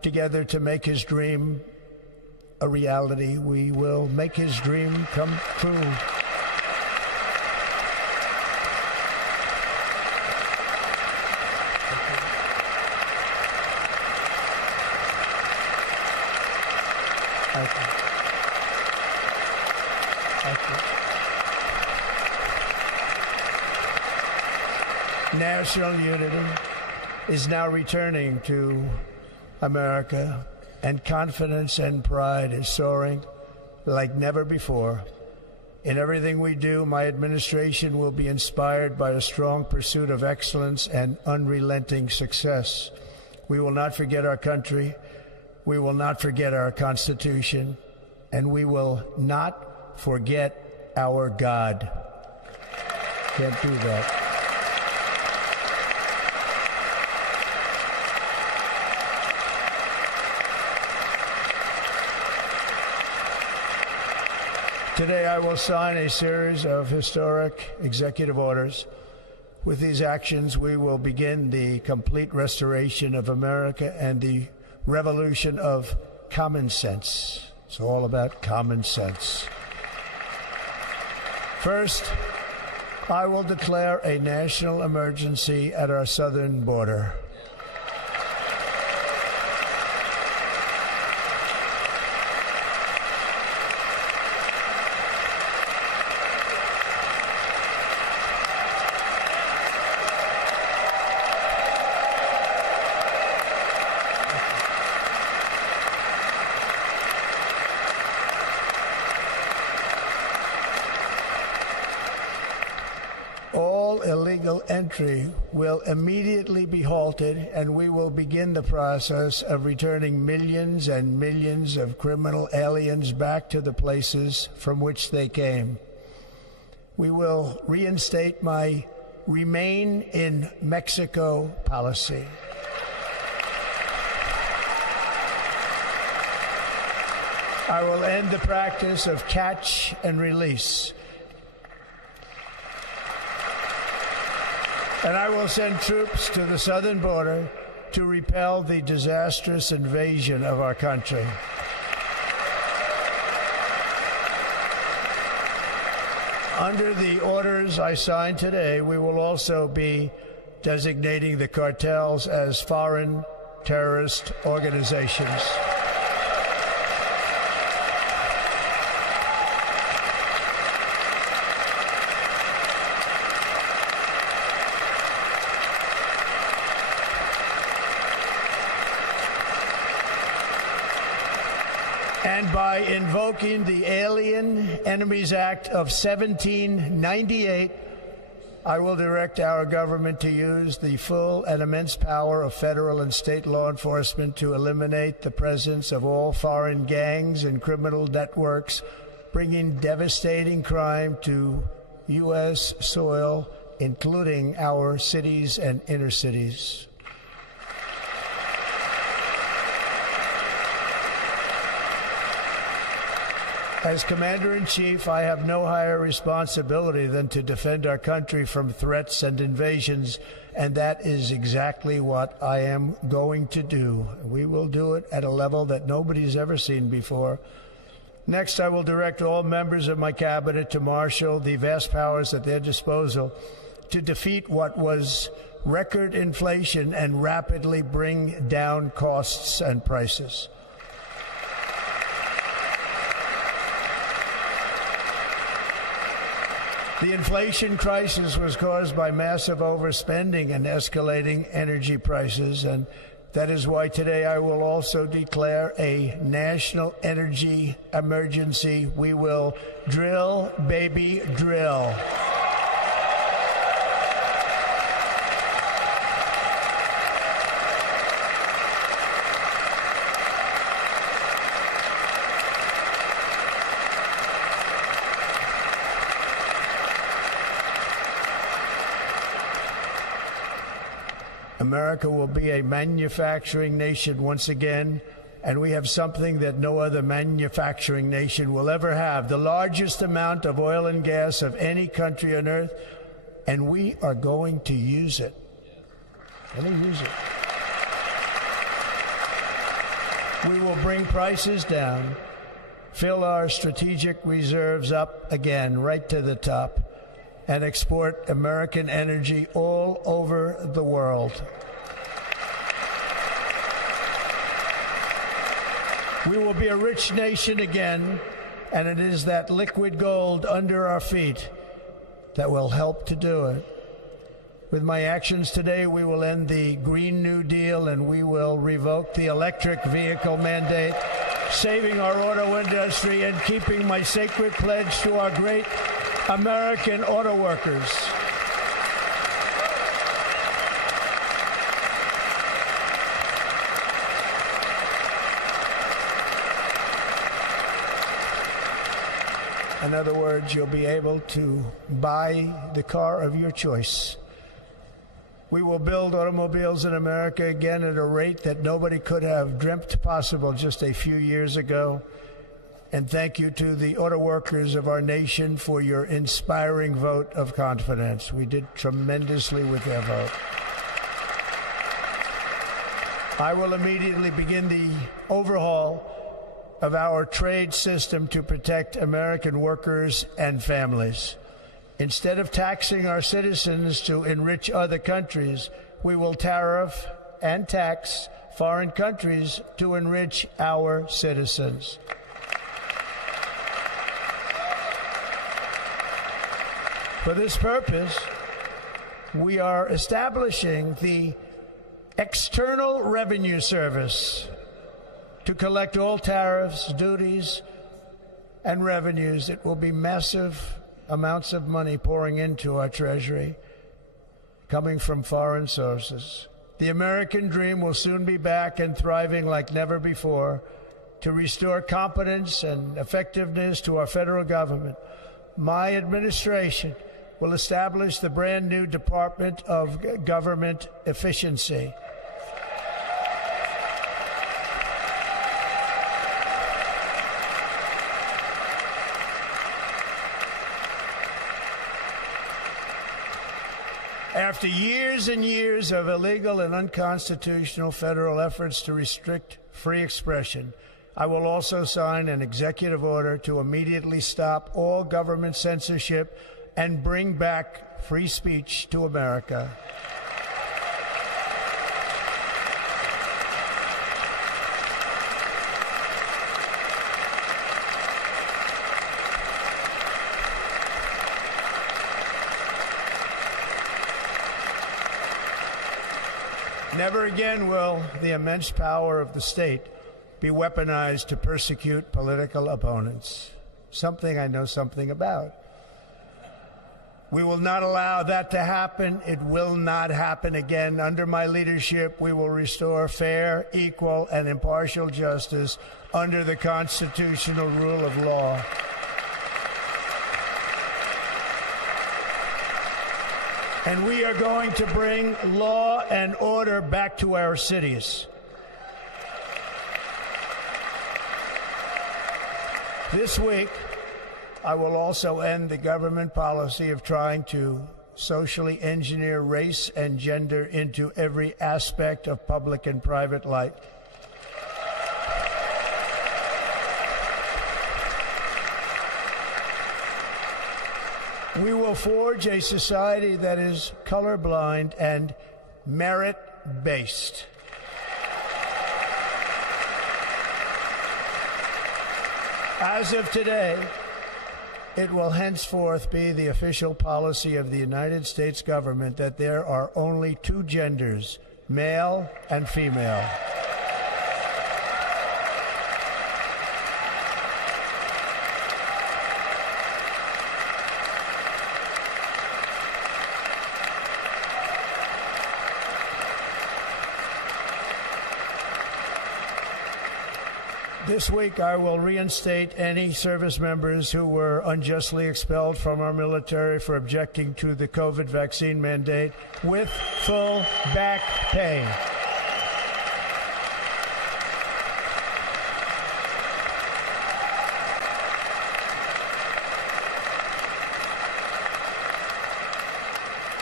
together to make his dream a reality. We will make his dream come true. Thank you. Thank you. National unity is now returning to America, and confidence and pride is soaring like never before. In everything we do, my administration will be inspired by a strong pursuit of excellence and unrelenting success. We will not forget our country. We will not forget our Constitution, and we will not forget our God. Can't do that. Today, I will sign a series of historic executive orders. With these actions, we will begin the complete restoration of America and the revolution of common sense. It's all about common sense. First, I will declare a national emergency at our southern border. Illegal entry will immediately be halted, and we will begin the process of returning millions and millions of criminal aliens back to the places from which they came. We will reinstate my Remain in Mexico policy. I will end the practice of catch and release. And I will send troops to the southern border to repel the disastrous invasion of our country. Under the orders I signed today, we will also be designating the cartels as foreign terrorist organizations. And by invoking the Alien Enemies Act of 1798, I will direct our government to use the full and immense power of federal and state law enforcement to eliminate the presence of all foreign gangs and criminal networks, bringing devastating crime to U.S. soil, including our cities and inner cities. As Commander-in-Chief, I have no higher responsibility than to defend our country from threats and invasions, and that is exactly what I am going to do. We will do it at a level that nobody's ever seen before. Next, I will direct all members of my cabinet to marshal the vast powers at their disposal to defeat what was record inflation and rapidly bring down costs and prices. The inflation crisis was caused by massive overspending and escalating energy prices, and that is why today I will also declare a national energy emergency. We will drill, baby, drill. America will be a manufacturing nation once again, and we have something that no other manufacturing nation will ever have, the largest amount of oil and gas of any country on earth, and we are going to use it. Let me use it. We will bring prices down, fill our strategic reserves up again, right to the top, and export American energy all over the world. We will be a rich nation again, and it is that liquid gold under our feet that will help to do it. With my actions today, we will end the Green New Deal and we will revoke the electric vehicle mandate, saving our auto industry and keeping my sacred pledge to our great American auto workers. In other words, you'll be able to buy the car of your choice. We will build automobiles in America again at a rate that nobody could have dreamt possible just a few years ago. And thank you to the auto workers of our nation for your inspiring vote of confidence. We did tremendously with their vote. I will immediately begin the overhaul of our trade system to protect American workers and families. Instead of taxing our citizens to enrich other countries, we will tariff and tax foreign countries to enrich our citizens. For this purpose, we are establishing the External Revenue Service to collect all tariffs, duties, and revenues. It will be massive amounts of money pouring into our treasury, coming from foreign sources. The American dream will soon be back and thriving like never before. To restore competence and effectiveness to our federal government, my administration will establish the brand new Department of Government Efficiency. After years and years of illegal and unconstitutional federal efforts to restrict free expression, I will also sign an executive order to immediately stop all government censorship and bring back free speech to America. Never again will the immense power of the state be weaponized to persecute political opponents, something I know something about. We will not allow that to happen. It will not happen again. Under my leadership, we will restore fair, equal, and impartial justice under the constitutional rule of law. And we are going to bring law and order back to our cities. This week, I will also end the government policy of trying to socially engineer race and gender into every aspect of public and private life. We will forge a society that is colorblind and merit-based. As of today, it will henceforth be the official policy of the United States government that there are only two genders, male and female. This week, I will reinstate any service members who were unjustly expelled from our military for objecting to the COVID vaccine mandate with full back pay.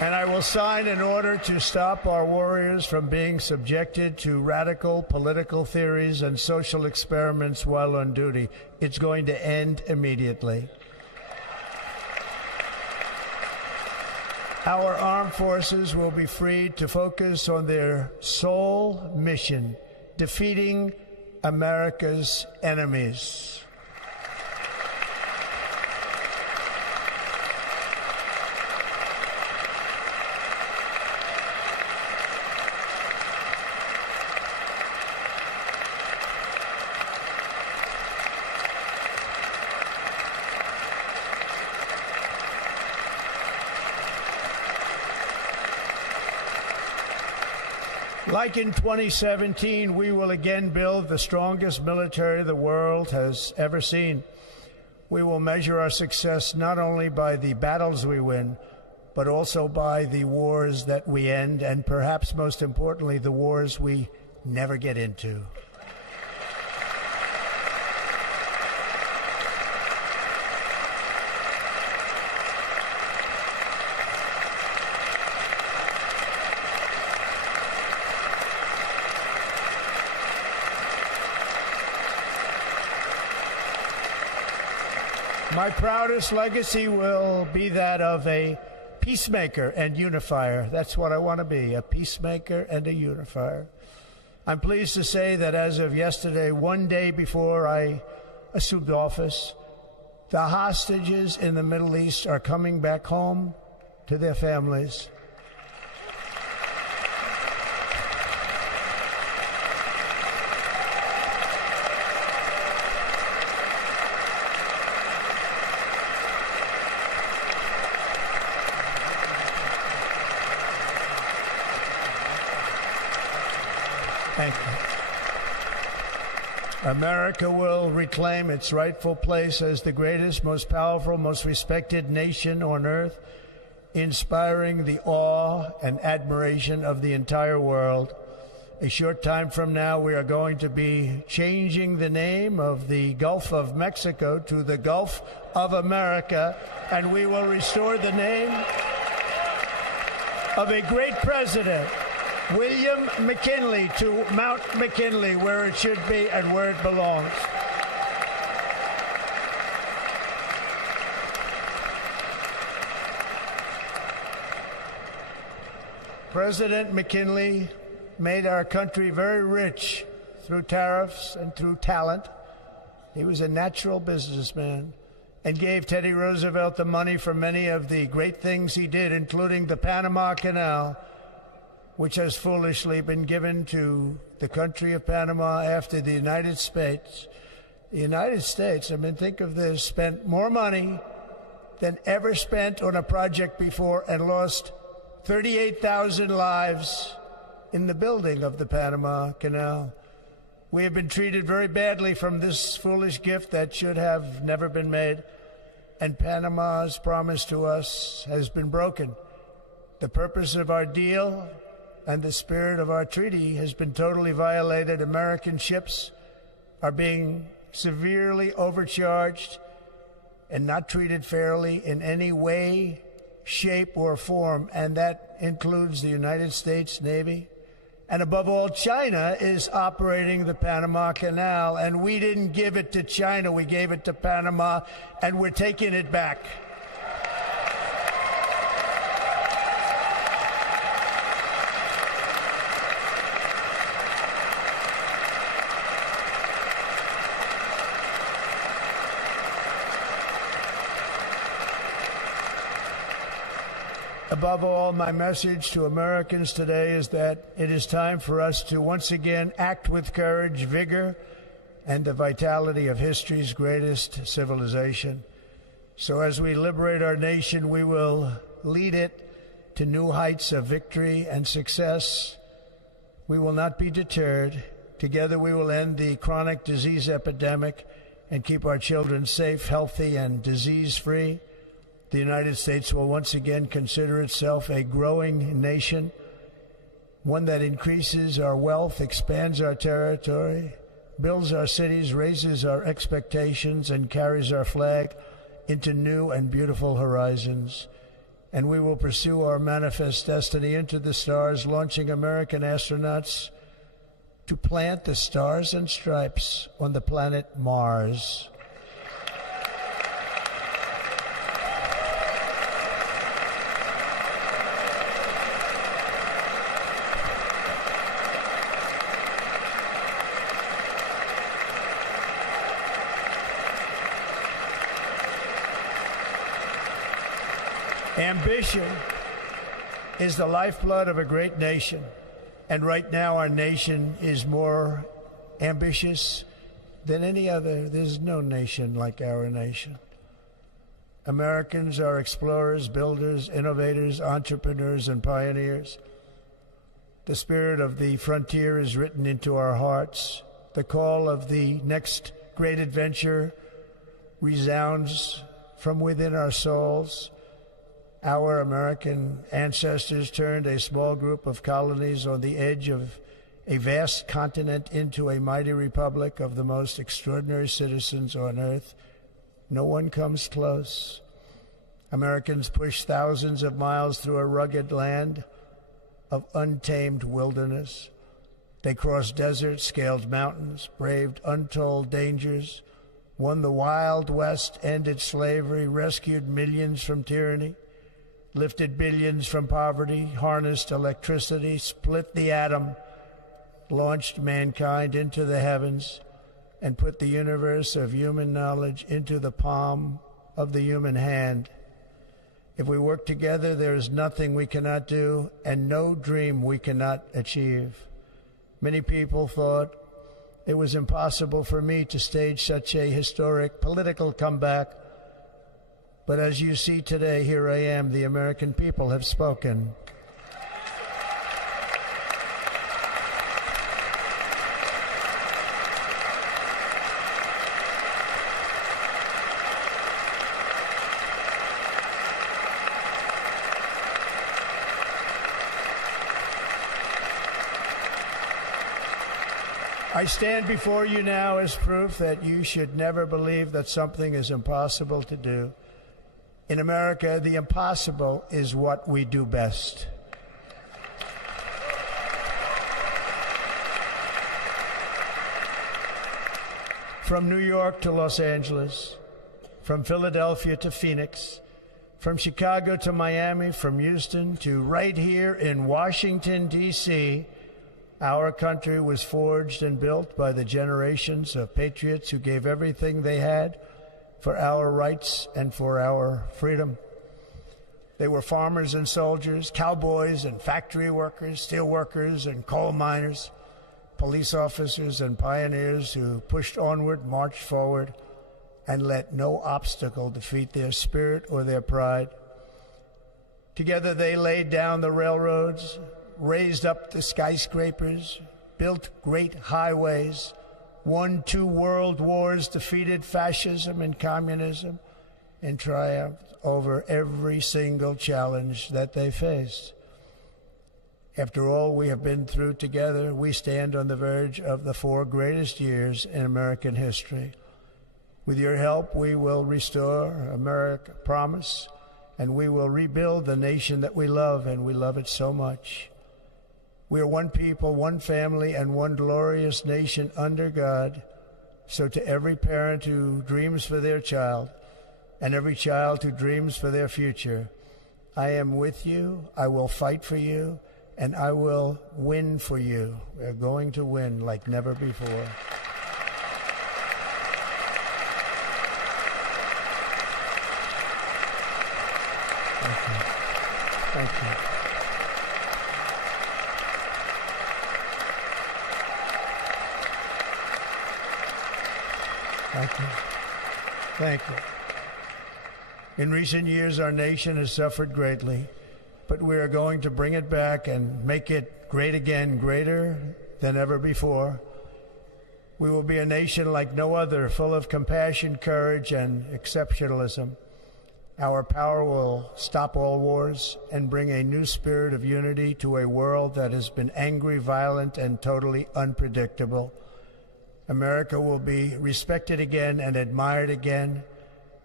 And I will sign an order to stop our warriors from being subjected to radical political theories and social experiments while on duty. It's going to end immediately. Our armed forces will be freed to focus on their sole mission, defeating America's enemies. Like in 2017, we will again build the strongest military the world has ever seen. We will measure our success not only by the battles we win, but also by the wars that we end, and perhaps most importantly, the wars we never get into. My proudest legacy will be that of a peacemaker and unifier. That's what I want to be, a peacemaker and a unifier. I'm pleased to say that as of yesterday, one day before I assumed office, the hostages in the Middle East are coming back home to their families. Thank you. America will reclaim its rightful place as the greatest, most powerful, most respected nation on earth, inspiring the awe and admiration of the entire world. A short time from now, we are going to be changing the name of the Gulf of Mexico to the Gulf of America, and we will restore the name of a great president, William McKinley, to Mount McKinley, where it should be and where it belongs. President McKinley made our country very rich through tariffs and through talent. He was a natural businessman and gave Teddy Roosevelt the money for many of the great things he did, including the Panama Canal, which has foolishly been given to the country of Panama after the United States. The United States, I mean, think of this, spent more money than ever spent on a project before and lost 38,000 lives in the building of the Panama Canal. We have been treated very badly from this foolish gift that should have never been made, and Panama's promise to us has been broken. The purpose of our deal and the spirit of our treaty has been totally violated. American ships are being severely overcharged and not treated fairly in any way, shape, or form, and that includes the United States Navy. And above all, China is operating the Panama Canal, and we didn't give it to China, we gave it to Panama, and we're taking it back. Above all, my message to Americans today is that it is time for us to once again act with courage, vigor, and the vitality of history's greatest civilization. So as we liberate our nation, we will lead it to new heights of victory and success. We will not be deterred. Together we will end the chronic disease epidemic and keep our children safe, healthy, and disease-free. The United States will once again consider itself a growing nation, one that increases our wealth, expands our territory, builds our cities, raises our expectations, and carries our flag into new and beautiful horizons. and we will pursue our manifest destiny into the stars, launching American astronauts to plant the stars and stripes on the planet Mars. Ambition is the lifeblood of a great nation, and right now our nation is more ambitious than any other. There's no nation like our nation. Americans are explorers, builders, innovators, entrepreneurs, and pioneers. The spirit of the frontier is written into our hearts. The call of the next great adventure resounds from within our souls. Our American ancestors turned a small group of colonies on the edge of a vast continent into a mighty republic of the most extraordinary citizens on earth. No one comes close. Americans pushed thousands of miles through a rugged land of untamed wilderness. They crossed deserts, scaled mountains, braved untold dangers, won the Wild West, ended slavery, rescued millions from tyranny, lifted billions from poverty, harnessed electricity, split the atom, launched mankind into the heavens, and put the universe of human knowledge into the palm of the human hand. If we work together, there is nothing we cannot do and no dream we cannot achieve. Many people thought it was impossible for me to stage such a historic political comeback. But as you see today, here I am. The American people have spoken. I stand before you now as proof that you should never believe that something is impossible to do. In America, the impossible is what we do best. From New York to Los Angeles, from Philadelphia to Phoenix, from Chicago to Miami, from Houston to right here in Washington, D.C., our country was forged and built by the generations of patriots who gave everything they had for our rights and for our freedom. They were farmers and soldiers, cowboys and factory workers, steel workers and coal miners, police officers and pioneers who pushed onward, marched forward, and let no obstacle defeat their spirit or their pride. Together they laid down the railroads, raised up the skyscrapers, built great highways, won 2 world wars, defeated fascism and communism, and triumphed over every single challenge that they faced. After all we have been through together, we stand on the verge of the 4 greatest years in American history. With your help, we will restore America promise, and we will rebuild the nation that we love, and we love it so much. We are one people, one family, and one glorious nation under God. So to every parent who dreams for their child, and every child who dreams for their future, I am with you, I will fight for you, and I will win for you. We're going to win like never before. Thank you. Thank you. Thank you. Thank you. In recent years, our nation has suffered greatly, but we are going to bring it back and make it great again, greater than ever before. We will be a nation like no other, full of compassion, courage, and exceptionalism. Our power will stop all wars and bring a new spirit of unity to a world that has been angry, violent, and totally unpredictable. America will be respected again and admired again,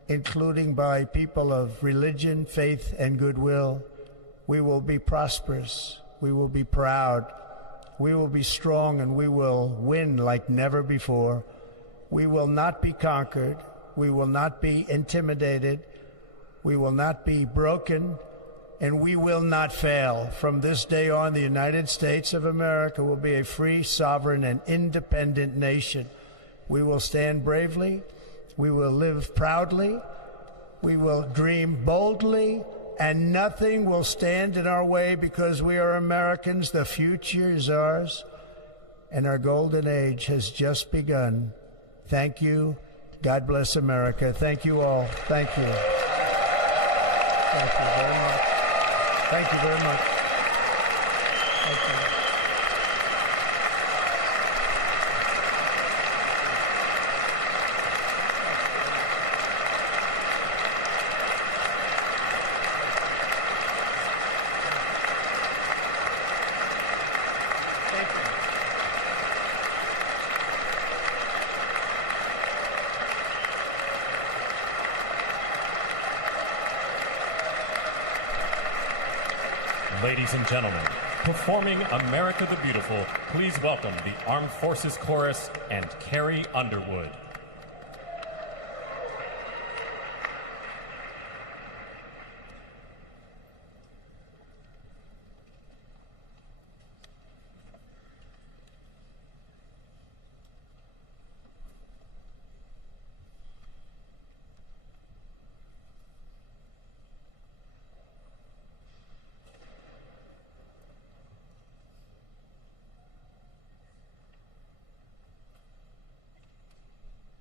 including by people of religion, faith, and goodwill. We will be prosperous. We will be proud. We will be strong, and we will win like never before. We will not be conquered. We will not be intimidated. We will not be broken, and we will not fail. From this day on, the United States of America will be a free, sovereign, and independent nation. We will stand bravely. We will live proudly. We will dream boldly, and nothing will stand in our way because we are Americans. The future is ours, and our golden age has just begun. Thank you. God bless America. Thank you all. Thank you. Thank you very much. Thank you very much. Thank you. Ladies and gentlemen, performing America the Beautiful, please welcome the Armed Forces Chorus and Carrie Underwood.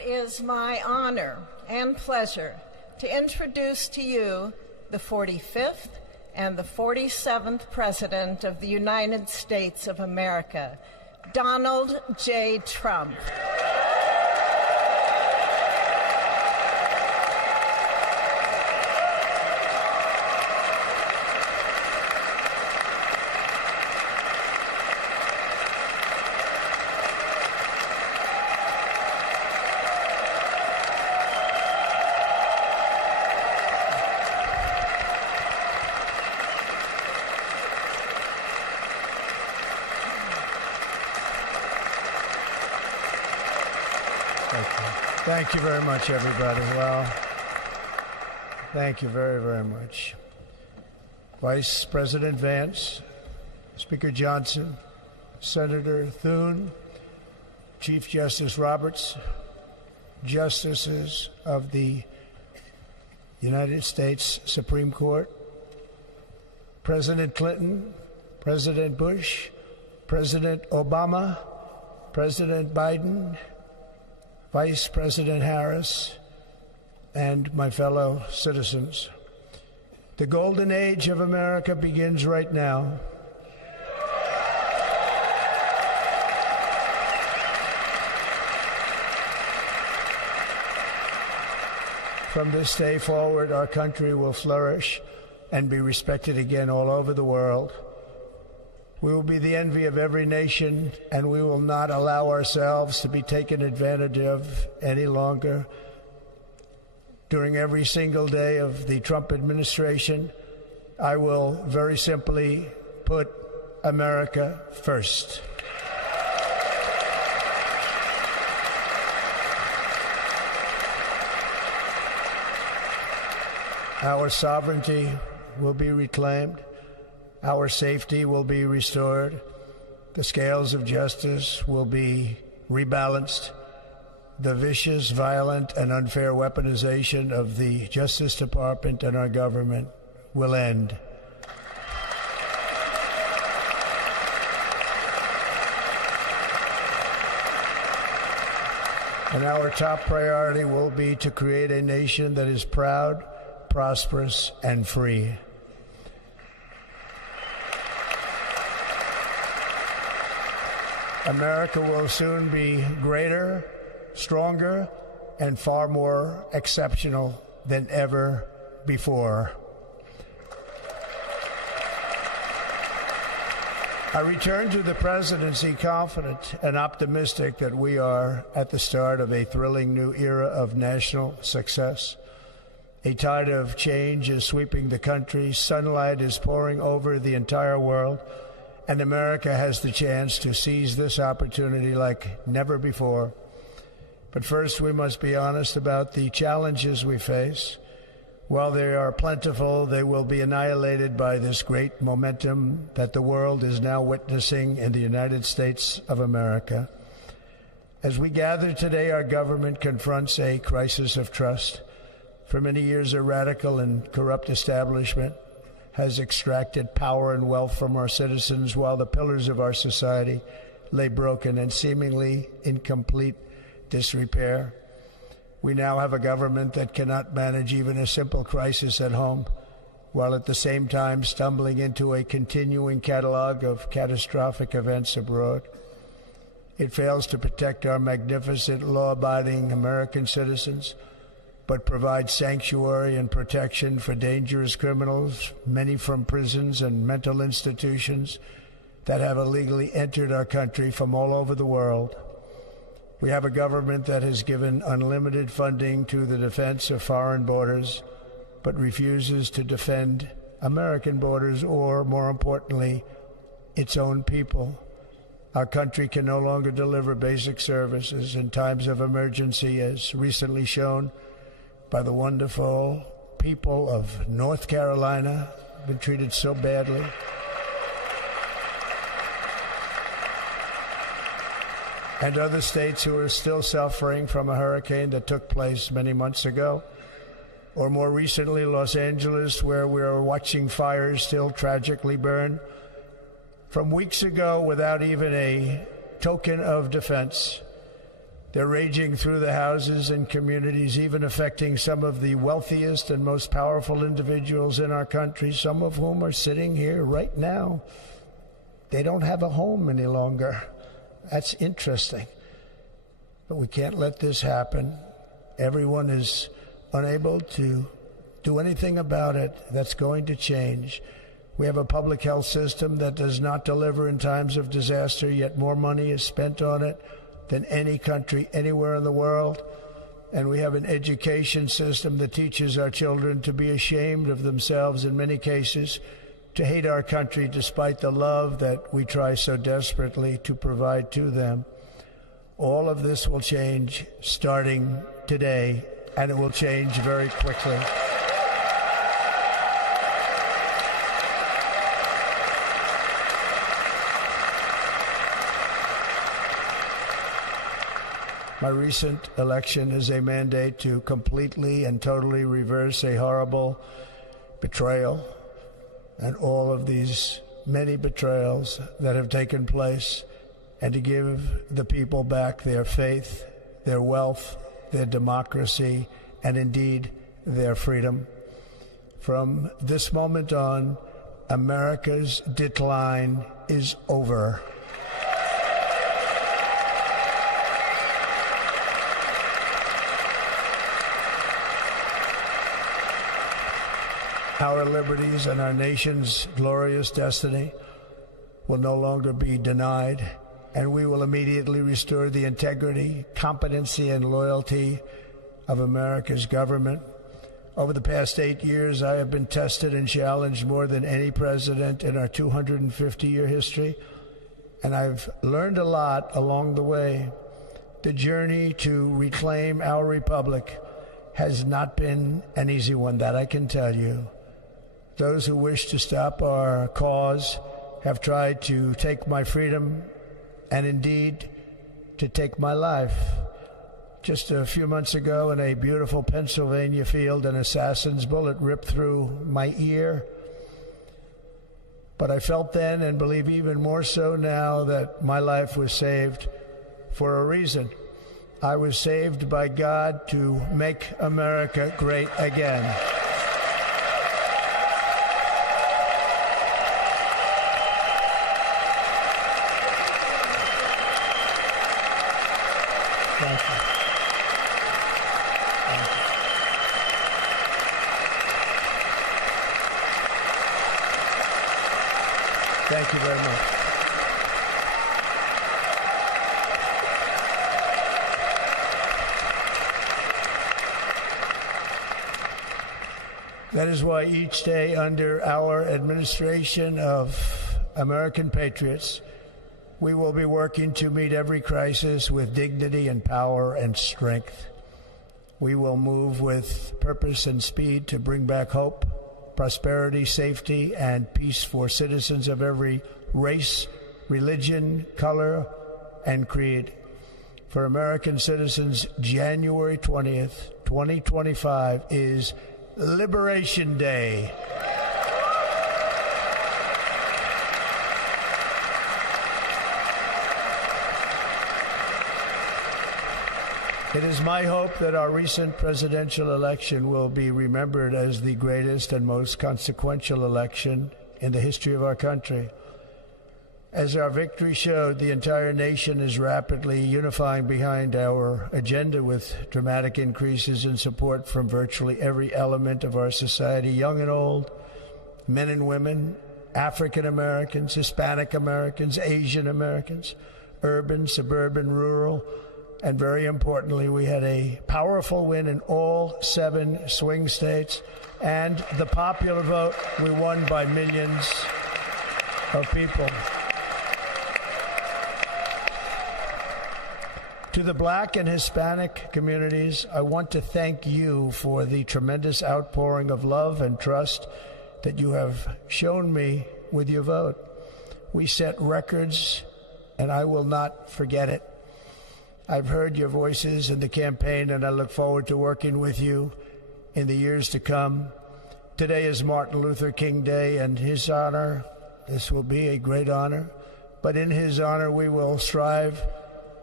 is my honor and pleasure to introduce to you the 45th and the 47th President of the United States of America, Donald J. Trump. Thank you very much, everybody. Well, thank you very, very much. Vice President Vance, Speaker Johnson, Senator Thune, Chief Justice Roberts, Justices of the United States Supreme Court, President Clinton, President Bush, President Obama, President Biden, Vice President Harris, and my fellow citizens. The golden age of America begins right now. From this day forward, our country will flourish and be respected again all over the world. We will be the envy of every nation, and we will not allow ourselves to be taken advantage of any longer. During every single day of the Trump administration, I will very simply put America first. Our sovereignty will be reclaimed. Our safety will be restored. The scales of justice will be rebalanced. The vicious, violent, and unfair weaponization of the Justice Department and our government will end. And our top priority will be to create a nation that is proud, prosperous, and free. America will soon be greater, stronger, and far more exceptional than ever before. I return to the presidency confident and optimistic that we are at the start of a thrilling new era of national success. A tide of change is sweeping the country. Sunlight is pouring over the entire world. And America has the chance to seize this opportunity like never before. But first, we must be honest about the challenges we face. While they are plentiful, they will be annihilated by this great momentum that the world is now witnessing in the United States of America. As we gather today, our government confronts a crisis of trust. For many years, a radical and corrupt establishment has extracted power and wealth from our citizens while the pillars of our society lay broken and seemingly in complete disrepair. We now have a government that cannot manage even a simple crisis at home, while at the same time stumbling into a continuing catalog of catastrophic events abroad. It fails to protect our magnificent, law-abiding American citizens, but provides sanctuary and protection for dangerous criminals, many from prisons and mental institutions that have illegally entered our country from all over the world. We have a government that has given unlimited funding to the defense of foreign borders, but refuses to defend American borders or, more importantly, its own people. Our country can no longer deliver basic services in times of emergency, as recently shown by the wonderful people of North Carolina, been treated so badly. And other states who are still suffering from a hurricane that took place many months ago. Or more recently, Los Angeles, where we are watching fires still tragically burn. From weeks ago, without even a token of defense, They're raging through the houses and communities, even affecting some of the wealthiest and most powerful individuals in our country, some of whom are sitting here right now. They don't have a home any longer. That's interesting. But we can't let this happen. Everyone is unable to do anything about it. That's going to change. We have a public health system that does not deliver in times of disaster, yet more money is spent on it than any country anywhere in the world. And we have an education system that teaches our children to be ashamed of themselves in many cases, to hate our country despite the love that we try so desperately to provide to them. All of this will change starting today, and it will change very quickly. My recent election is a mandate to completely and totally reverse a horrible betrayal and all of these many betrayals that have taken place, and to give the people back their faith, their wealth, their democracy, and indeed their freedom. From this moment on, America's decline is over. Our liberties and our nation's glorious destiny will no longer be denied, and we will immediately restore the integrity, competency, and loyalty of America's government. Over the past 8 years, I have been tested and challenged more than any president in our 250-year history, and I've learned a lot along the way. The journey to reclaim our republic has not been an easy one, that I can tell you. Those who wish to stop our cause have tried to take my freedom and indeed to take my life. Just a few months ago in a beautiful Pennsylvania field, an assassin's bullet ripped through my ear. But I felt then, and believe even more so now, that my life was saved for a reason. I was saved by God to make America great again. Thank you. Thank you very much. That is why each day under our administration of American patriots, we will be working to meet every crisis with dignity and power and strength. We will move with purpose and speed to bring back hope, prosperity, safety, and peace for citizens of every race, religion, color, and creed. For American citizens, January 20th, 2025 is Liberation Day. It is my hope that our recent presidential election will be remembered as the greatest and most consequential election in the history of our country. As our victory showed, the entire nation is rapidly unifying behind our agenda with dramatic increases in support from virtually every element of our society, young and old, men and women, African Americans, Hispanic Americans, Asian Americans, urban, suburban, rural. And very importantly, we had a powerful win in all 7 swing states. And the popular vote, we won by millions of people. To the Black and Hispanic communities, I want to thank you for the tremendous outpouring of love and trust that you have shown me with your vote. We set records, and I will not forget it. I've heard your voices in the campaign, and I look forward to working with you in the years to come. Today is Martin Luther King Day, and his honor, this will be a great honor, but in his honor we will strive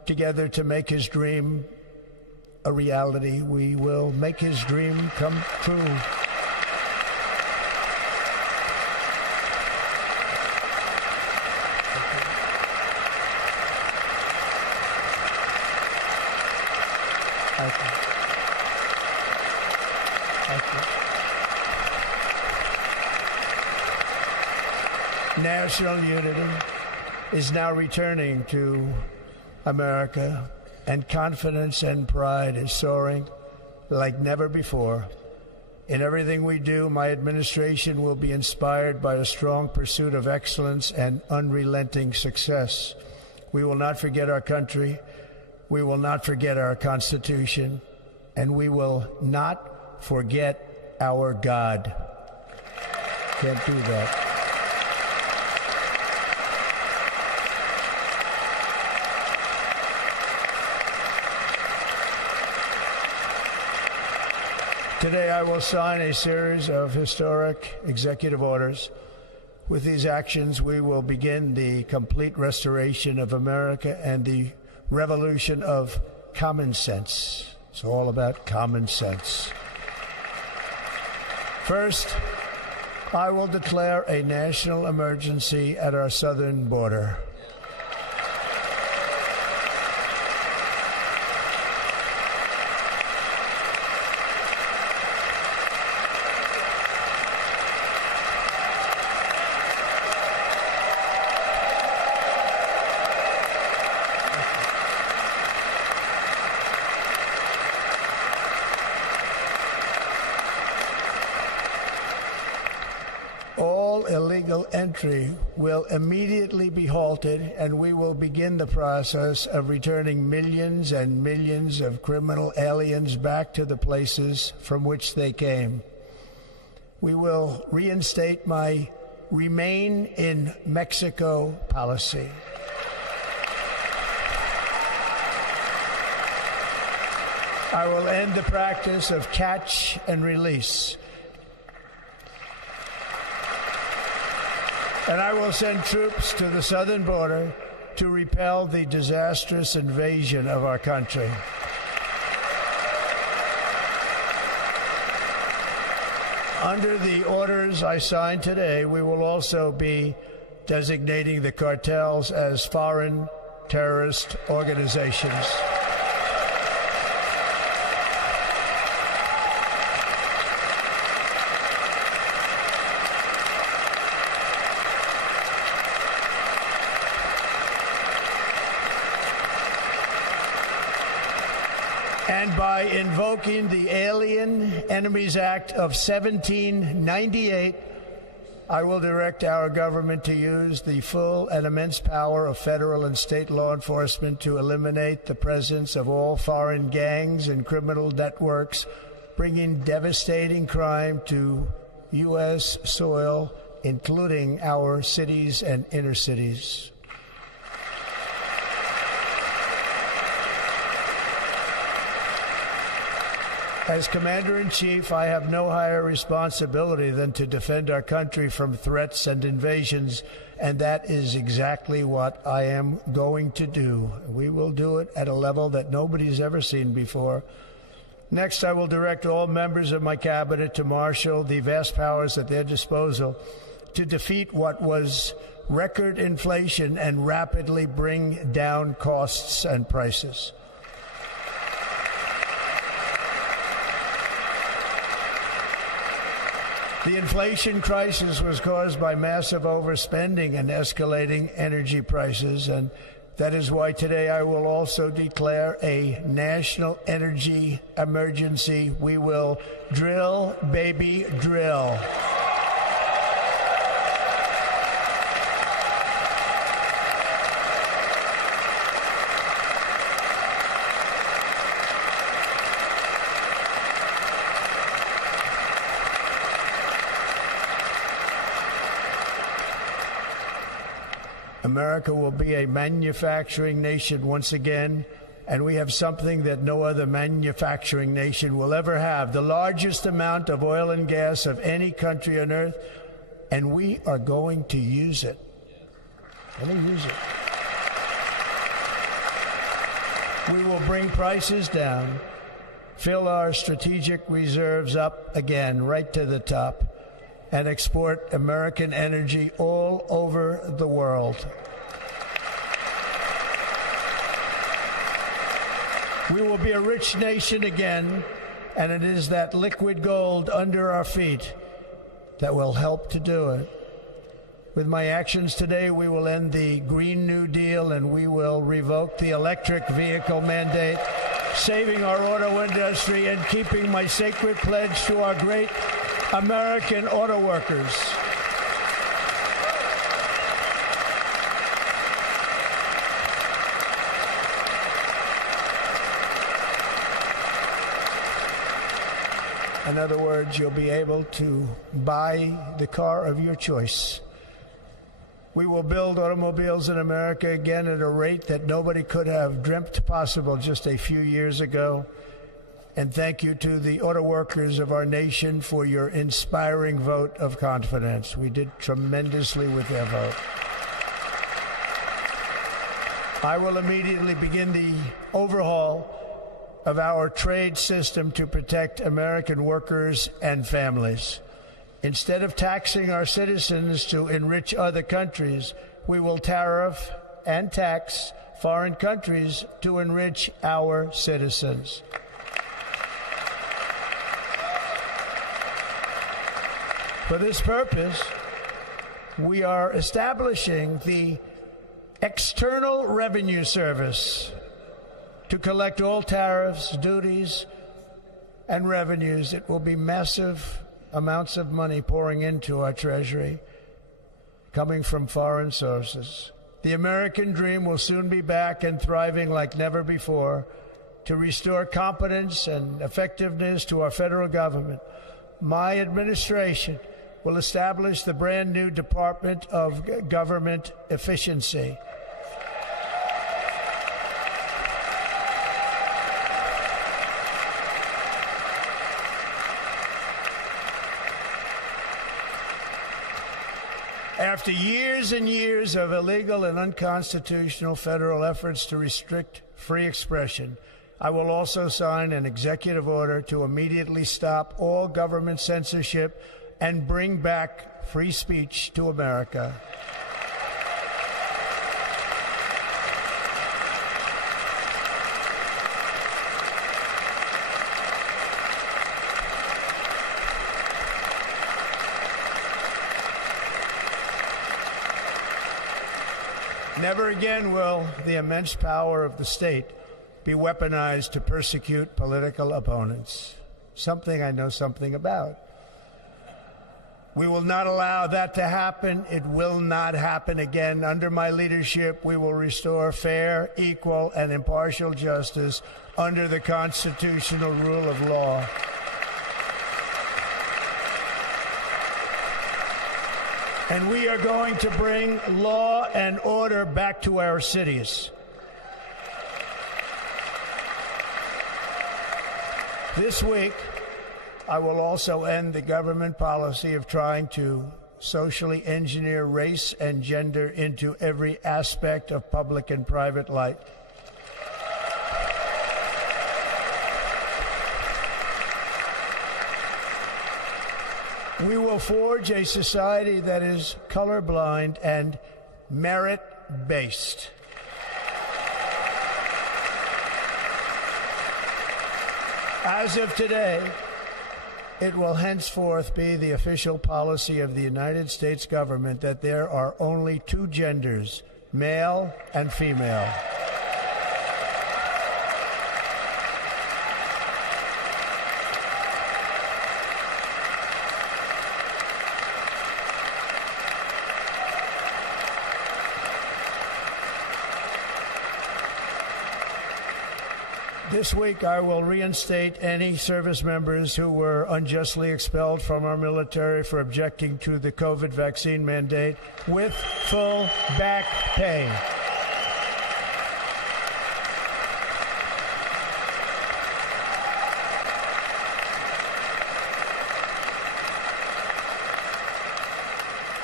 together to make his dream a reality. We will make his dream come true. Thank you. Thank you. National unity is now returning to America, and confidence and pride is soaring like never before. In everything we do, my administration will be inspired by a strong pursuit of excellence and unrelenting success. We will not forget our country. We will not forget our Constitution, and we will not forget our God. Can't do that. Today, I will sign a series of historic executive orders. With these actions, we will begin the complete restoration of America and the revolution of common sense. It's all about common sense. First, I will declare a national emergency at our southern border. Illegal entry will immediately be halted, and we will begin the process of returning millions and millions of criminal aliens back to the places from which they came. We will reinstate my Remain in Mexico policy. I will end the practice of catch and release. And I will send troops to the southern border to repel the disastrous invasion of our country. Under the orders I signed today, we will also be designating the cartels as foreign terrorist organizations. And by invoking the Alien Enemies Act of 1798, I will direct our government to use the full and immense power of federal and state law enforcement to eliminate the presence of all foreign gangs and criminal networks, bringing devastating crime to U.S. soil, including our cities and inner cities. As Commander-in-Chief, I have no higher responsibility than to defend our country from threats and invasions, and that is exactly what I am going to do. We will do it at a level that nobody's ever seen before. Next, I will direct all members of my cabinet to marshal the vast powers at their disposal to defeat what was record inflation and rapidly bring down costs and prices. The inflation crisis was caused by massive overspending and escalating energy prices, and that is why today I will also declare a national energy emergency. We will drill, baby, drill. America will be a manufacturing nation once again, and we have something that no other manufacturing nation will ever have, the largest amount of oil and gas of any country on earth, and we are going to use it. Let me use it. We will bring prices down, fill our strategic reserves up again, right to the top, and export American energy all over the world. We will be a rich nation again, and it is that liquid gold under our feet that will help to do it. With my actions today, we will end the Green New Deal and we will revoke the electric vehicle mandate, saving our auto industry and keeping my sacred pledge to our great American auto workers. In other words, you'll be able to buy the car of your choice. We will build automobiles in America again at a rate that nobody could have dreamt possible just a few years ago. And thank you to the auto workers of our nation for your inspiring vote of confidence. We did tremendously with their vote. I will immediately begin the overhaul of our trade system to protect American workers and families. Instead of taxing our citizens to enrich other countries, we will tariff and tax foreign countries to enrich our citizens. For this purpose, we are establishing the External Revenue Service to collect all tariffs, duties, and revenues. It will be massive amounts of money pouring into our treasury, coming from foreign sources. The American dream will soon be back and thriving like never before to restore competence and effectiveness to our federal government. My administration will establish the brand new Department of Government Efficiency. After years and years of illegal and unconstitutional federal efforts to restrict free expression, I will also sign an executive order to immediately stop all government censorship and bring back free speech to America. Never again will the immense power of the state be weaponized to persecute political opponents, something I know something about. We will not allow that to happen. It will not happen again. Under my leadership, we will restore fair, equal, and impartial justice under the constitutional rule of law. And we are going to bring law and order back to our cities. This week, I will also end the government policy of trying to socially engineer race and gender into every aspect of public and private life. We will forge a society that is colorblind and merit-based. As of today, it will henceforth be the official policy of the United States government that there are only two genders, male and female. This week, I will reinstate any service members who were unjustly expelled from our military for objecting to the COVID vaccine mandate with full back pay.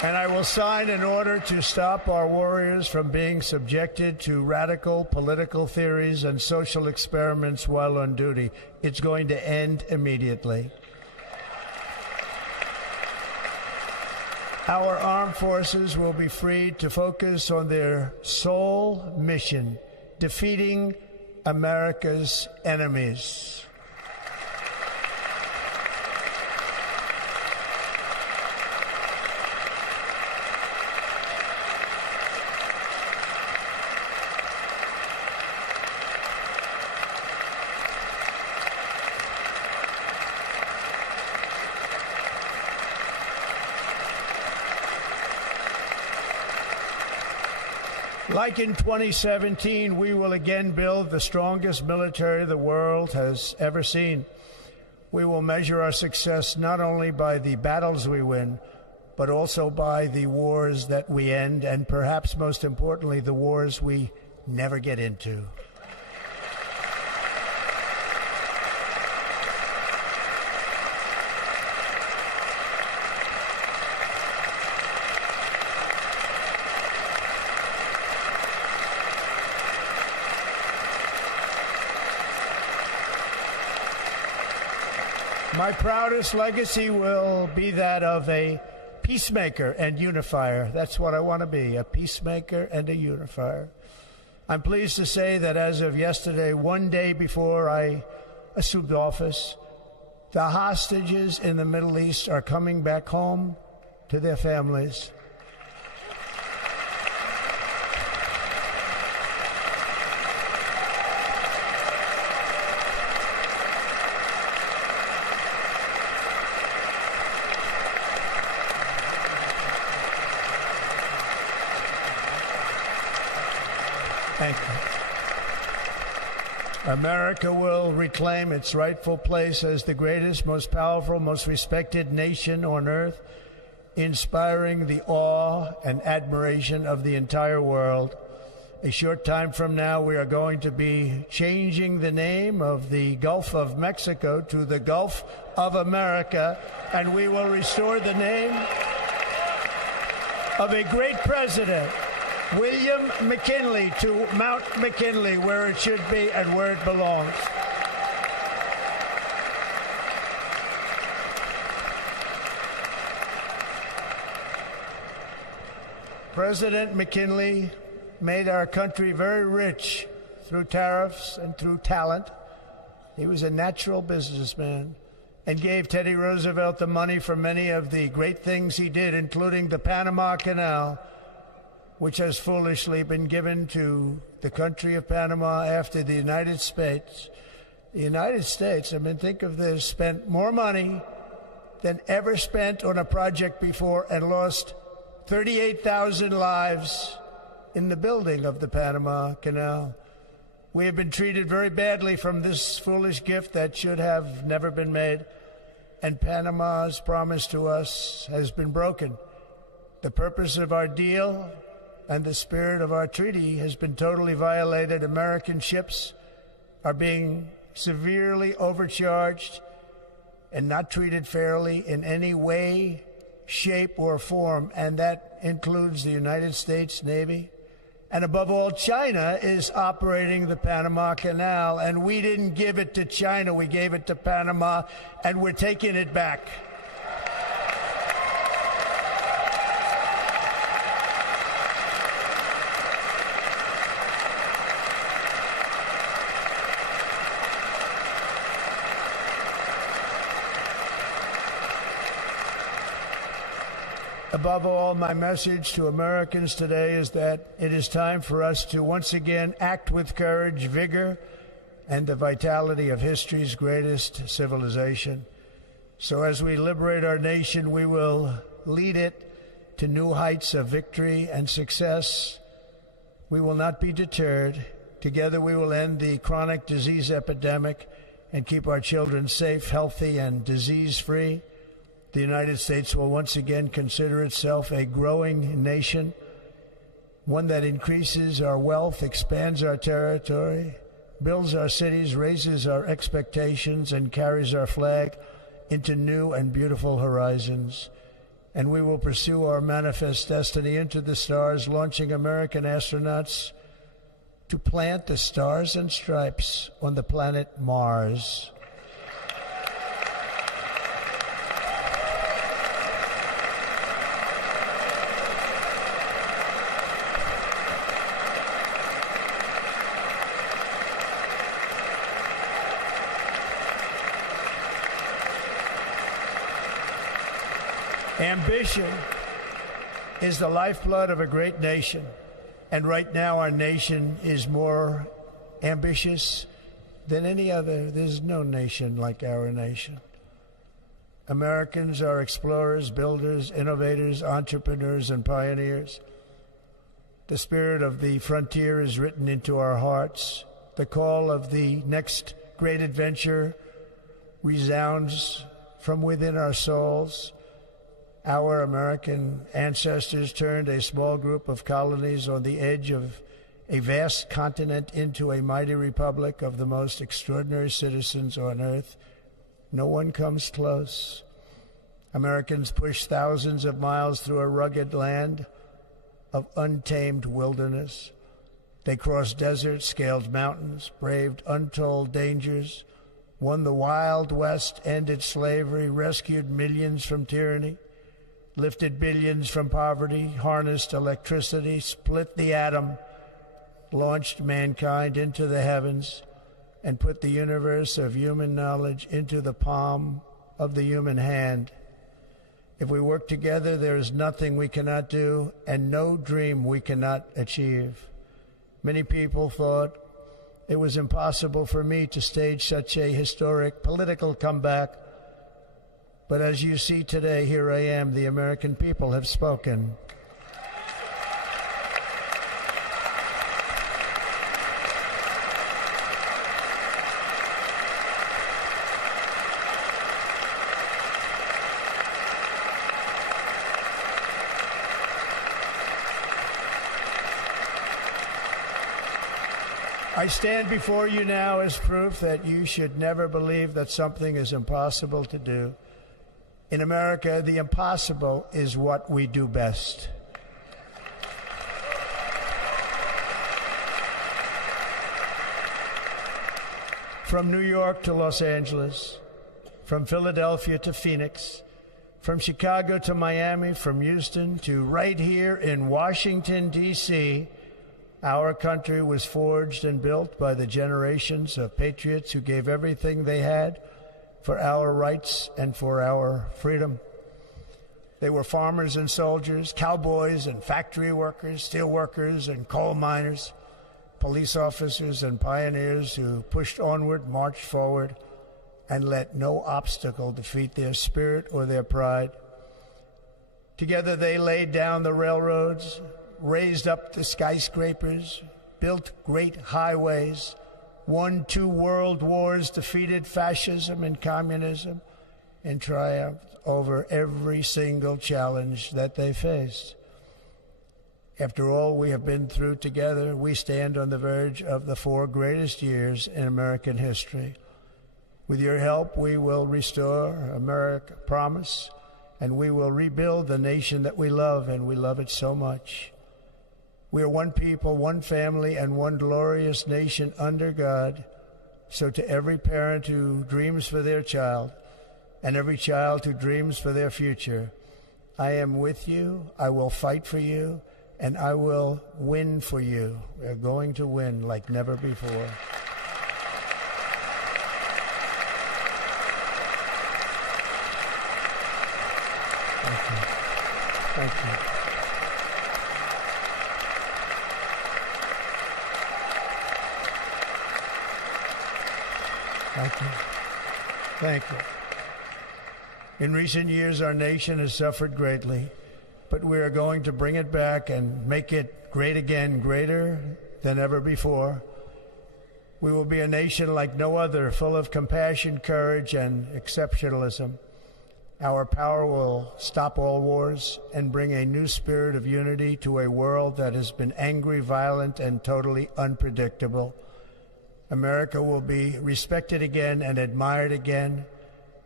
And I will sign an order to stop our warriors from being subjected to radical political theories and social experiments while on duty. It's going to end immediately. Our armed forces will be freed to focus on their sole mission, defeating America's enemies. Like in 2017, we will again build the strongest military the world has ever seen. We will measure our success not only by the battles we win, but also by the wars that we end, and perhaps most importantly, the wars we never get into. My proudest legacy will be that of a peacemaker and unifier. That's what I want to be, a peacemaker and a unifier. I'm pleased to say that as of yesterday, one day before I assumed office, the hostages in the Middle East are coming back home to their families. Thank you. America will reclaim its rightful place as the greatest, most powerful, most respected nation on earth, inspiring the awe and admiration of the entire world. A short time from now, we are going to be changing the name of the Gulf of Mexico to the Gulf of America, and we will restore the name of a great president, William McKinley, to Mount McKinley, where it should be and where it belongs. President McKinley made our country very rich through tariffs and through talent. He was a natural businessman and gave Teddy Roosevelt the money for many of the great things he did, including the Panama Canal, which has foolishly been given to the country of Panama after the United States. The United States, I mean, think of this, spent more money than ever spent on a project before and lost 38,000 lives in the building of the Panama Canal. We have been treated very badly from this foolish gift that should have never been made, and Panama's promise to us has been broken. The purpose of our deal and the spirit of our treaty has been totally violated. American ships are being severely overcharged and not treated fairly in any way, shape, or form, and that includes the United States Navy. And above all, China is operating the Panama Canal, and we didn't give it to China, we gave it to Panama, and we're taking it back. Above all, my message to Americans today is that it is time for us to once again act with courage, vigor, and the vitality of history's greatest civilization. So as we liberate our nation, we will lead it to new heights of victory and success. We will not be deterred. Together we will end the chronic disease epidemic and keep our children safe, healthy, and disease-free. The United States will once again consider itself a growing nation, one that increases our wealth, expands our territory, builds our cities, raises our expectations, and carries our flag into new and beautiful horizons. and we will pursue our manifest destiny into the stars, launching American astronauts to plant the stars and stripes on the planet Mars. Ambition is the lifeblood of a great nation, and right now our nation is more ambitious than any other. There's no nation like our nation. Americans are explorers, builders, innovators, entrepreneurs, and pioneers. The spirit of the frontier is written into our hearts. The call of the next great adventure resounds from within our souls. Our American ancestors turned a small group of colonies on the edge of a vast continent into a mighty republic of the most extraordinary citizens on earth. No one comes close. Americans pushed thousands of miles through a rugged land of untamed wilderness. They crossed deserts, scaled mountains, braved untold dangers, won the Wild West, ended slavery, rescued millions from tyranny, lifted billions from poverty, harnessed electricity, split the atom, launched mankind into the heavens, and put the universe of human knowledge into the palm of the human hand. If we work together, there is nothing we cannot do and no dream we cannot achieve. Many people thought it was impossible for me to stage such a historic political comeback. But as you see today, here I am. The American people have spoken. I stand before you now as proof that you should never believe that something is impossible to do. In America, the impossible is what we do best. From New York to Los Angeles, from Philadelphia to Phoenix, from Chicago to Miami, from Houston to right here in Washington, D.C., our country was forged and built by the generations of patriots who gave everything they had for our rights and for our freedom. They were farmers and soldiers, cowboys and factory workers, steel workers and coal miners, police officers and pioneers who pushed onward, marched forward, and let no obstacle defeat their spirit or their pride. Together they laid down the railroads, raised up the skyscrapers, built great highways, won 2 world wars, defeated fascism and communism, and triumphed over every single challenge that they faced. After all we have been through together, we stand on the verge of the 4 greatest years in American history. With your help, we will restore America, promise, and we will rebuild the nation that we love, and we love it so much. We are one people, one family, and one glorious nation under God. So to every parent who dreams for their child, and every child who dreams for their future, I am with you, I will fight for you, and I will win for you. We're going to win like never before. Thank you. Thank you. Thank you. Thank you. In recent years, our nation has suffered greatly, but we are going to bring it back and make it great again, greater than ever before. We will be a nation like no other, full of compassion, courage, and exceptionalism. Our power will stop all wars and bring a new spirit of unity to a world that has been angry, violent, and totally unpredictable. America will be respected again and admired again.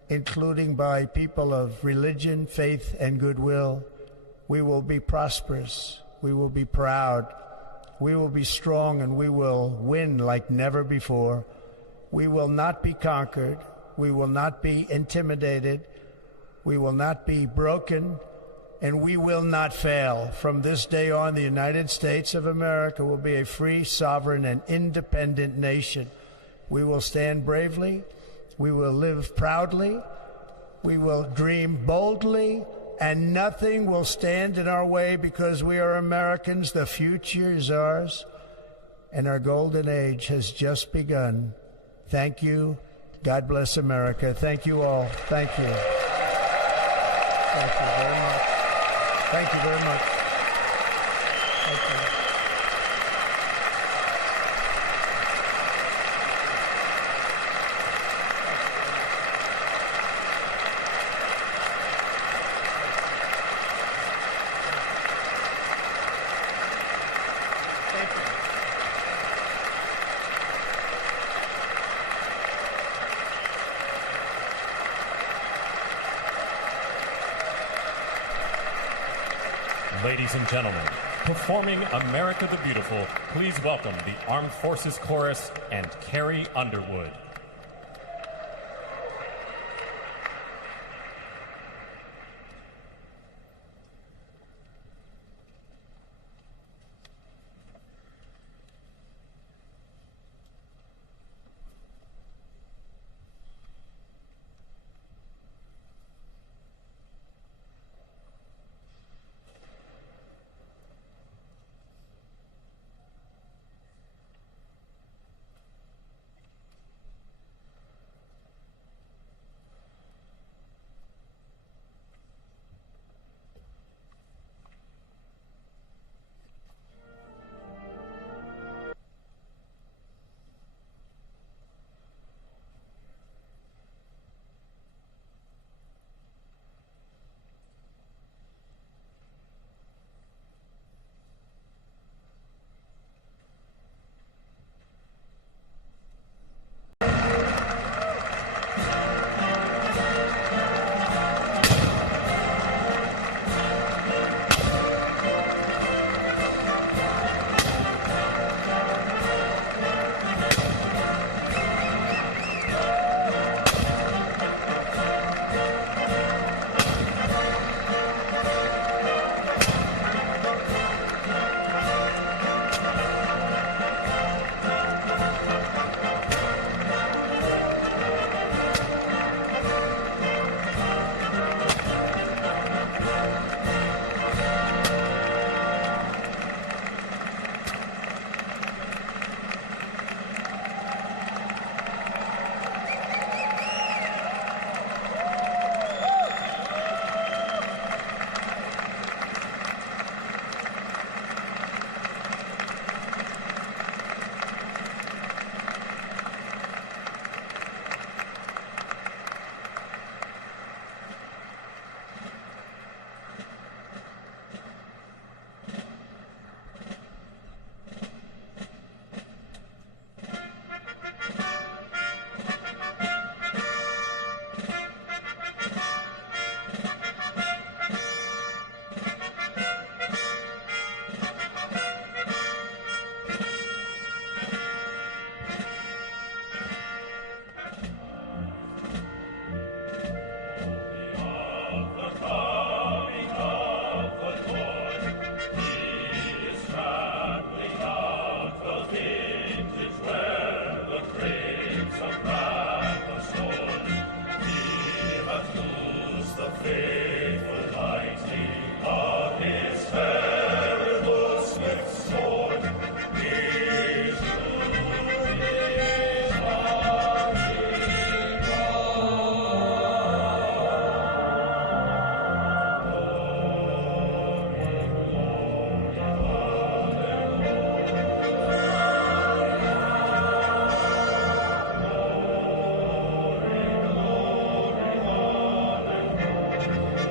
including by people of religion, faith, and goodwill. We will be prosperous. We will be proud. We will be strong, and we will win like never before. We will not be conquered. We will not be intimidated. We will not be broken, and we will not fail. From this day on, the United States of America will be a free, sovereign, and independent nation. We will stand bravely. We will live proudly. We will dream boldly, and nothing will stand in our way because we are Americans. The future is ours, and our golden age has just begun. Thank you. God bless America. Thank you all. Thank you. Thank you very much. Thank you very much. Thank you. Ladies and gentlemen, performing America the Beautiful, please welcome the Armed Forces Chorus and Carrie Underwood.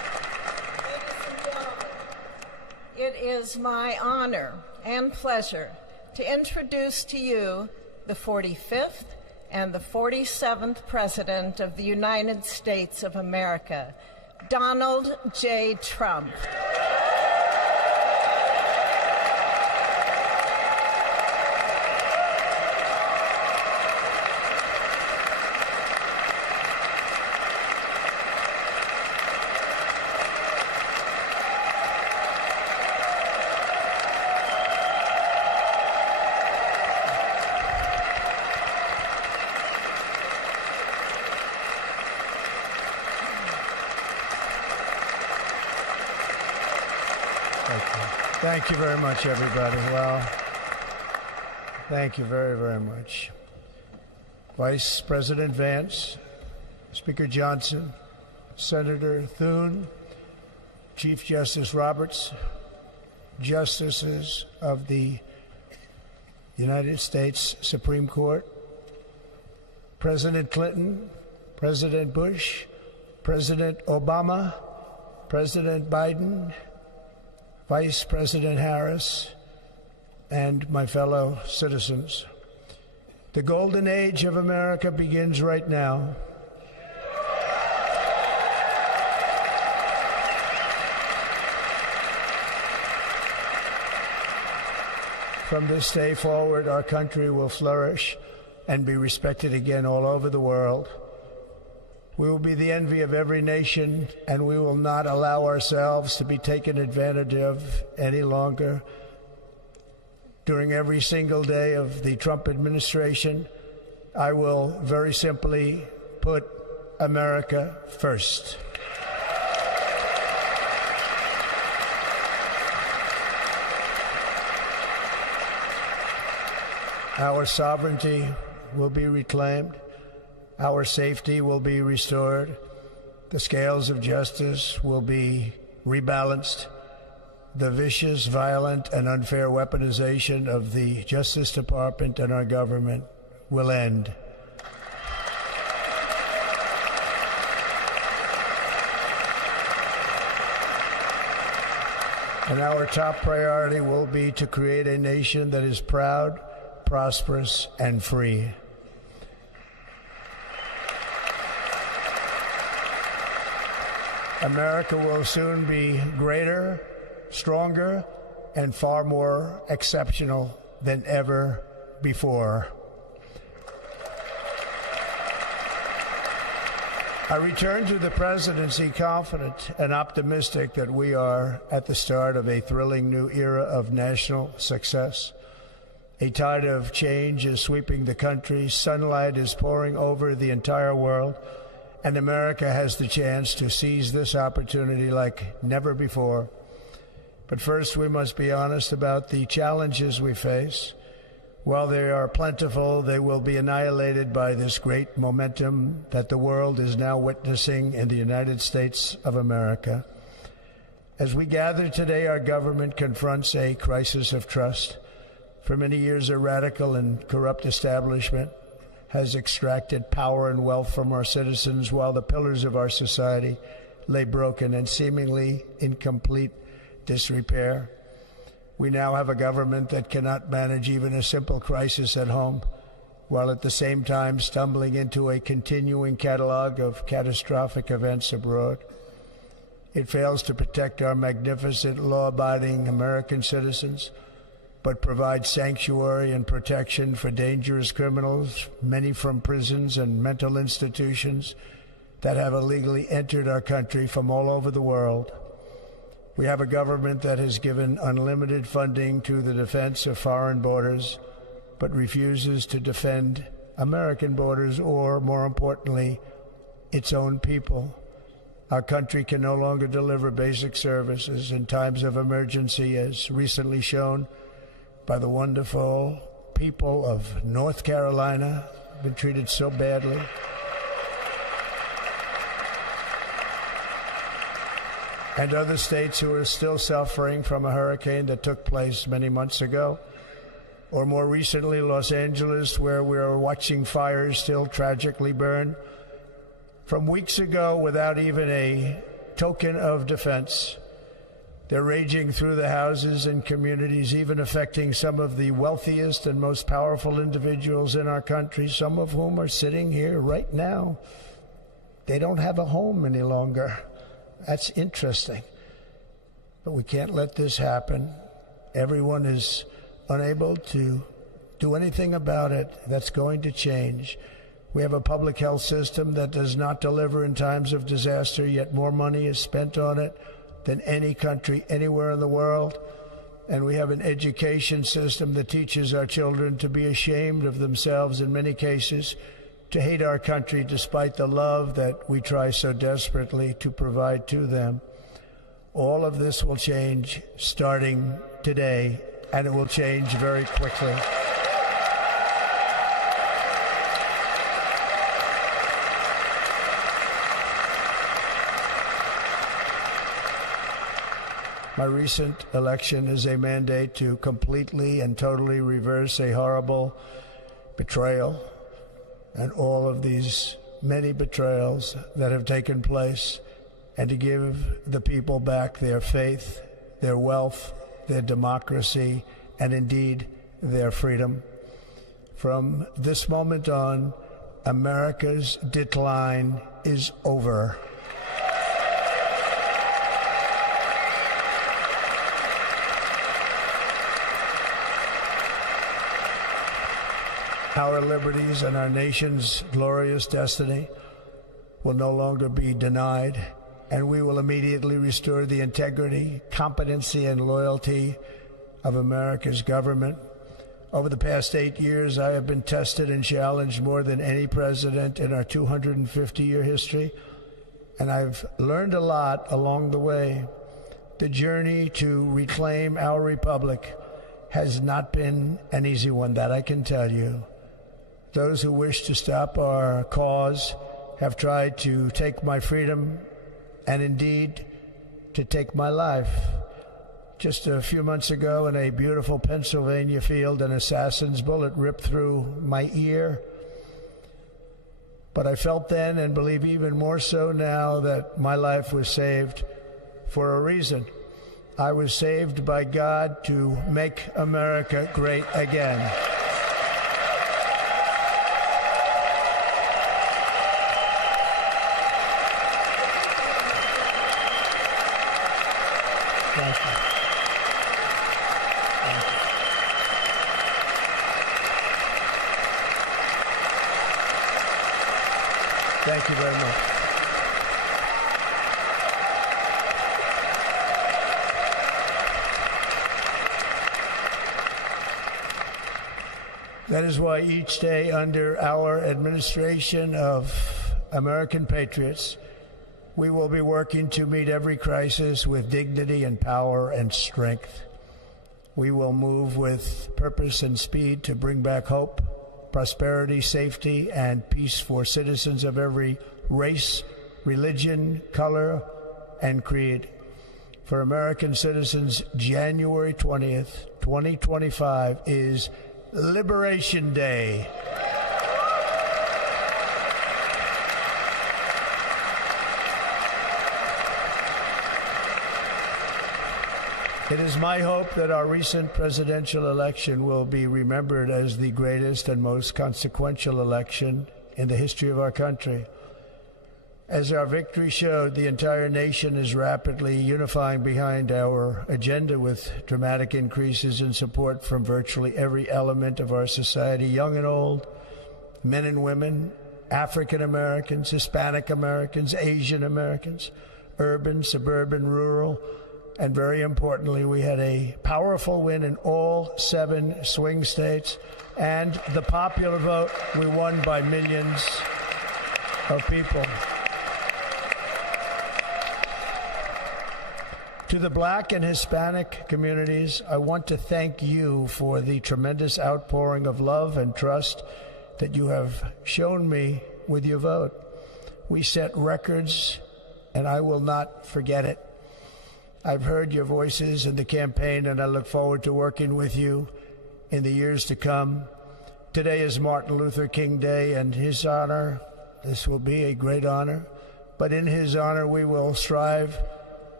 is my honor and pleasure to introduce to you the 45th and the 47th President of the United States of America, Donald J. Trump. Thank you very much, everybody. Well, thank you very, very much. Vice President Vance, Speaker Johnson, Senator Thune, Chief Justice Roberts, Justices of the United States Supreme Court, President Clinton, President Bush, President Obama, President Biden, Vice President Harris, and my fellow citizens. The golden age of America begins right now. From this day forward, our country will flourish and be respected again all over the world. We will be the envy of every nation, and we will not allow ourselves to be taken advantage of any longer. During every single day of the Trump administration, I will very simply put America first. Our sovereignty will be reclaimed. Our safety will be restored. The scales of justice will be rebalanced. The vicious, violent, and unfair weaponization of the Justice Department and our government will end. And our top priority will be to create a nation that is proud, prosperous, and free. America will soon be greater, stronger, and far more exceptional than ever before. I return to the presidency confident and optimistic that we are at the start of a thrilling new era of national success. A tide of change is sweeping the country. Sunlight is pouring over the entire world. And America has the chance to seize this opportunity like never before. But first, we must be honest about the challenges we face. While they are plentiful, they will be annihilated by this great momentum that the world is now witnessing in the United States of America. As we gather today, our government confronts a crisis of trust. For many years, a radical and corrupt establishment has extracted power and wealth from our citizens while the pillars of our society lay broken and seemingly in complete disrepair. We now have a government that cannot manage even a simple crisis at home, while at the same time stumbling into a continuing catalog of catastrophic events abroad. It fails to protect our magnificent, law-abiding American citizens, but provides sanctuary and protection for dangerous criminals, many from prisons and mental institutions that have illegally entered our country from all over the world. We have a government that has given unlimited funding to the defense of foreign borders, but refuses to defend American borders or, more importantly, its own people. Our country can no longer deliver basic services in times of emergency, as recently shown by the wonderful people of North Carolina, been treated so badly. And other states who are still suffering from a hurricane that took place many months ago. Or more recently, Los Angeles, where we are watching fires still tragically burn. From weeks ago, without even a token of defense, They're raging through the houses and communities, even affecting some of the wealthiest and most powerful individuals in our country, some of whom are sitting here right now. They don't have a home any longer. That's interesting. But we can't let this happen. Everyone is unable to do anything about it. That's going to change. We have a public health system that does not deliver in times of disaster, yet more money is spent on it than any country anywhere in the world. And we have an education system that teaches our children to be ashamed of themselves in many cases, to hate our country despite the love that we try so desperately to provide to them. All of this will change starting today, and it will change very quickly. My recent election is a mandate to completely and totally reverse a horrible betrayal and all of these many betrayals that have taken place, and to give the people back their faith, their wealth, their democracy, and indeed their freedom. From this moment on, America's decline is over. Our liberties and our nation's glorious destiny will no longer be denied, and we will immediately restore the integrity, competency, and loyalty of America's government. Over the past 8 years, I have been tested and challenged more than any president in our 250-year history, and I've learned a lot along the way. The journey to reclaim our republic has not been an easy one, that I can tell you. Those who wish to stop our cause have tried to take my freedom and indeed to take my life. Just a few months ago in a beautiful Pennsylvania field, an assassin's bullet ripped through my ear. But I felt then, and believe even more so now, that my life was saved for a reason. I was saved by God to make America great again. Thank you very much. That is why each day under our administration of American patriots, we will be working to meet every crisis with dignity and power and strength. We will move with purpose and speed to bring back hope, prosperity, safety, and peace for citizens of every race, religion, color, and creed. For American citizens, January 20th, 2025 is Liberation Day. It is my hope that our recent presidential election will be remembered as the greatest and most consequential election in the history of our country. As our victory showed, the entire nation is rapidly unifying behind our agenda with dramatic increases in support from virtually every element of our society, young and old, men and women, African Americans, Hispanic Americans, Asian Americans, urban, suburban, rural. And very importantly, we had a powerful win in all 7 swing states. And the popular vote, we won by millions of people. To the Black and Hispanic communities, I want to thank you for the tremendous outpouring of love and trust that you have shown me with your vote. We set records, and I will not forget it. I've heard your voices in the campaign, and I look forward to working with you in the years to come. Today is Martin Luther King Day, and his honor, this will be a great honor, but in his honor we will strive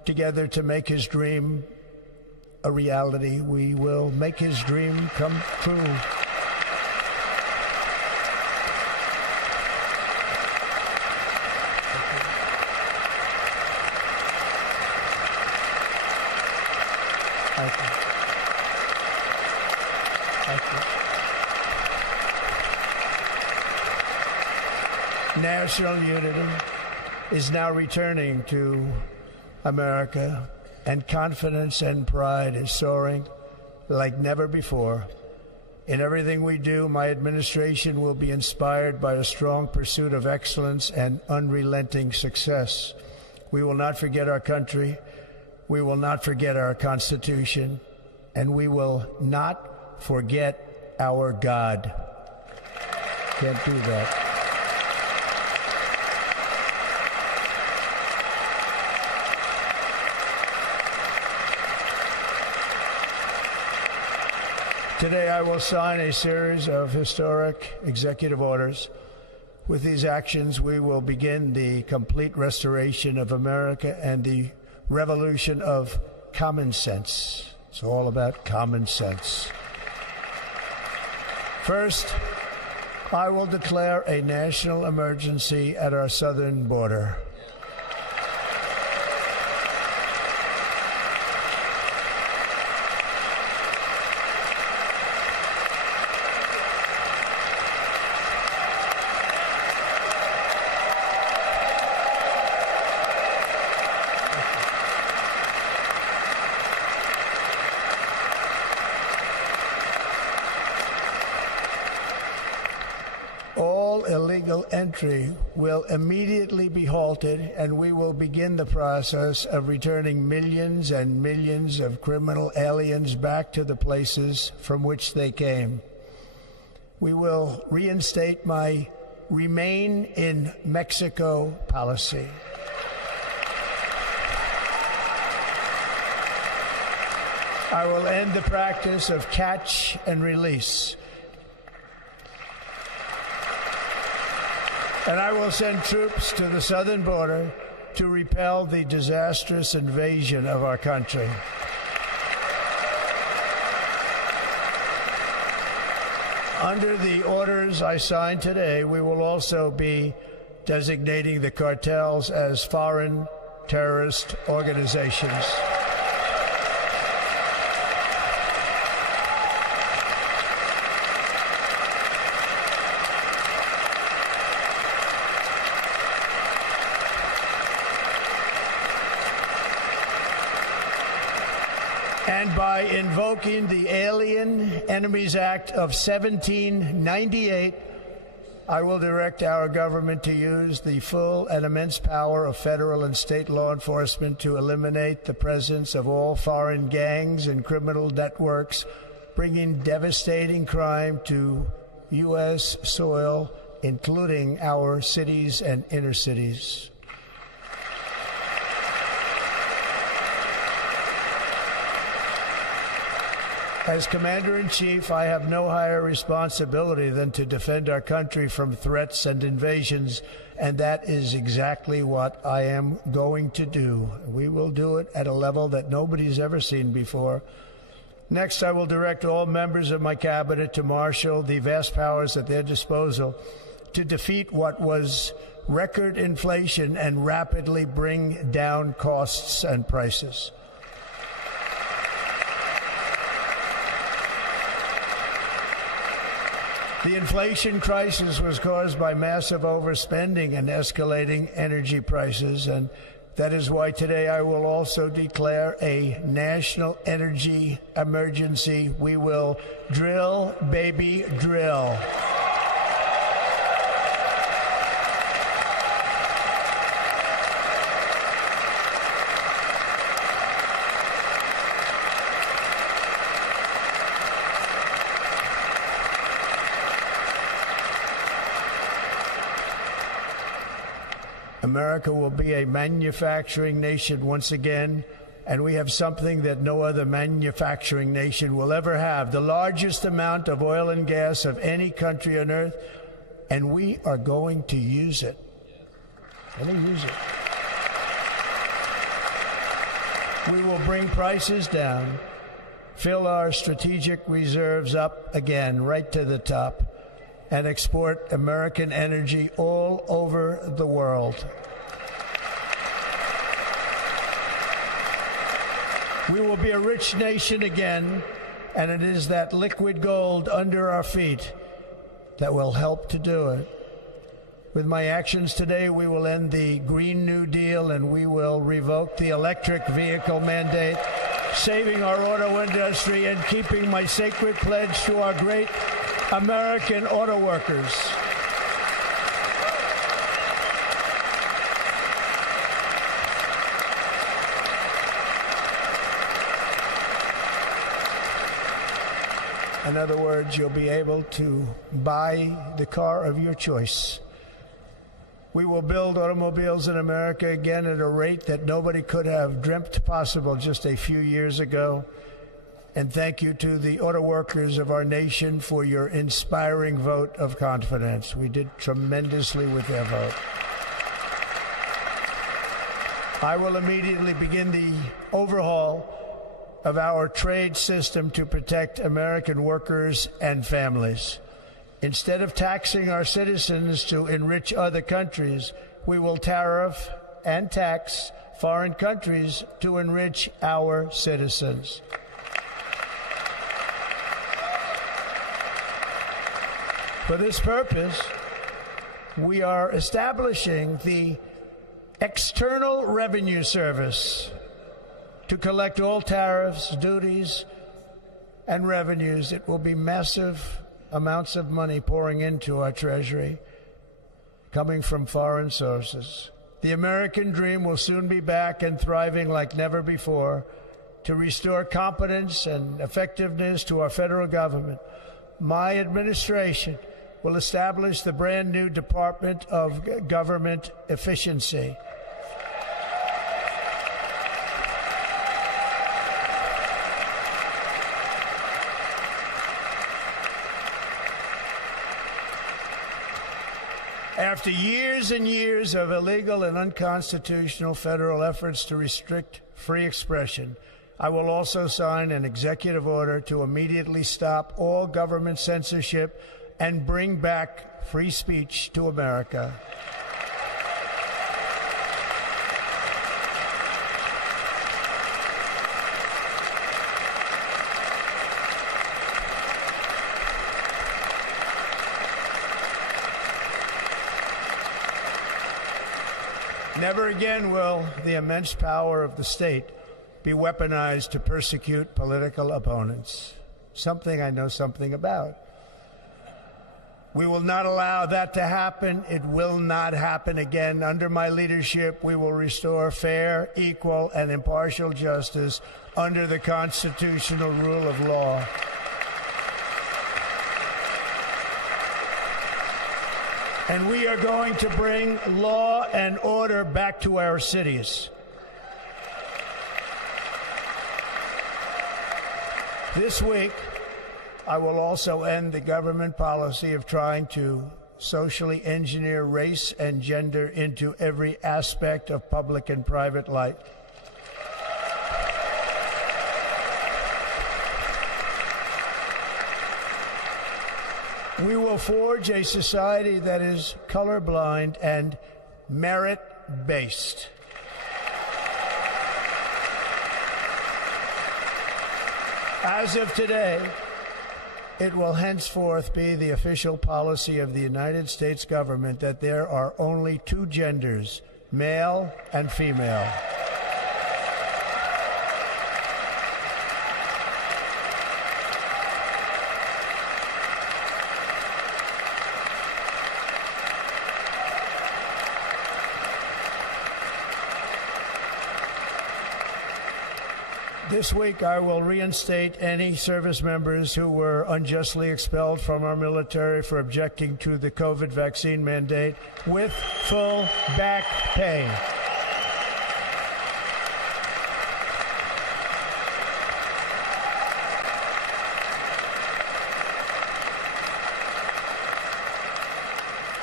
together to make his dream a reality. We will make his dream come true. Thank you. Thank you. National unity is now returning to America, and confidence and pride is soaring like never before. In everything we do, my administration will be inspired by a strong pursuit of excellence and unrelenting success. We will not forget our country. We will not forget our Constitution, and we will not forget our God. Can't do that. Today, I will sign a series of historic executive orders. With these actions, we will begin the complete restoration of America and the revolution of common sense. It's all about common sense. First, I will declare a national emergency at our southern border. Illegal entry will immediately be halted, and we will begin the process of returning millions and millions of criminal aliens back to the places from which they came. We will reinstate my Remain in Mexico policy. I will end the practice of catch and release. And I will send troops to the southern border to repel the disastrous invasion of our country. Under the orders I signed today, we will also be designating the cartels as foreign terrorist organizations. And by invoking the Alien Enemies Act of 1798, I will direct our government to use the full and immense power of federal and state law enforcement to eliminate the presence of all foreign gangs and criminal networks, bringing devastating crime to U.S. soil, including our cities and inner cities. As Commander-in-Chief, I have no higher responsibility than to defend our country from threats and invasions, and that is exactly what I am going to do. We will do it at a level that nobody's ever seen before. Next, I will direct all members of my cabinet to marshal the vast powers at their disposal to defeat what was record inflation and rapidly bring down costs and prices. The inflation crisis was caused by massive overspending and escalating energy prices, and that is why today I will also declare a national energy emergency. We will drill, baby, drill. America will be a manufacturing nation once again, and we have something that no other manufacturing nation will ever have, the largest amount of oil and gas of any country on earth, and we are going to use it. Let me use it. We will bring prices down, fill our strategic reserves up again, right to the top, and export American energy all over the world. We will be a rich nation again, and it is that liquid gold under our feet that will help to do it. With my actions today, we will end the Green New Deal and we will revoke the electric vehicle mandate, saving our auto industry and keeping my sacred pledge to our great American auto workers. In other words, you'll be able to buy the car of your choice. We will build automobiles in America again at a rate that nobody could have dreamt possible just a few years ago. And thank you to the auto workers of our nation for your inspiring vote of confidence. We did tremendously with their vote. I will immediately begin the overhaul of our trade system to protect American workers and families. Instead of taxing our citizens to enrich other countries, we will tariff and tax foreign countries to enrich our citizens. For this purpose, we are establishing the External Revenue Service to collect all tariffs, duties, and revenues. It will be massive amounts of money pouring into our treasury, coming from foreign sources. The American dream will soon be back and thriving like never before. To restore competence and effectiveness to our federal government, my administration will establish the brand new Department of Government Efficiency. After years and years of illegal and unconstitutional federal efforts to restrict free expression, I will also sign an executive order to immediately stop all government censorship and bring back free speech to America. Never again will the immense power of the state be weaponized to persecute political opponents, something I know something about. We will not allow that to happen. It will not happen again. Under my leadership, we will restore fair, equal, and impartial justice under the constitutional rule of law. And we are going to bring law and order back to our cities. This week, I will also end the government policy of trying to socially engineer race and gender into every aspect of public and private life. We will forge a society that is colorblind and merit-based. As of today, it will henceforth be the official policy of the United States government that there are only two genders, male and female. This week, I will reinstate any service members who were unjustly expelled from our military for objecting to the COVID vaccine mandate with full back pay.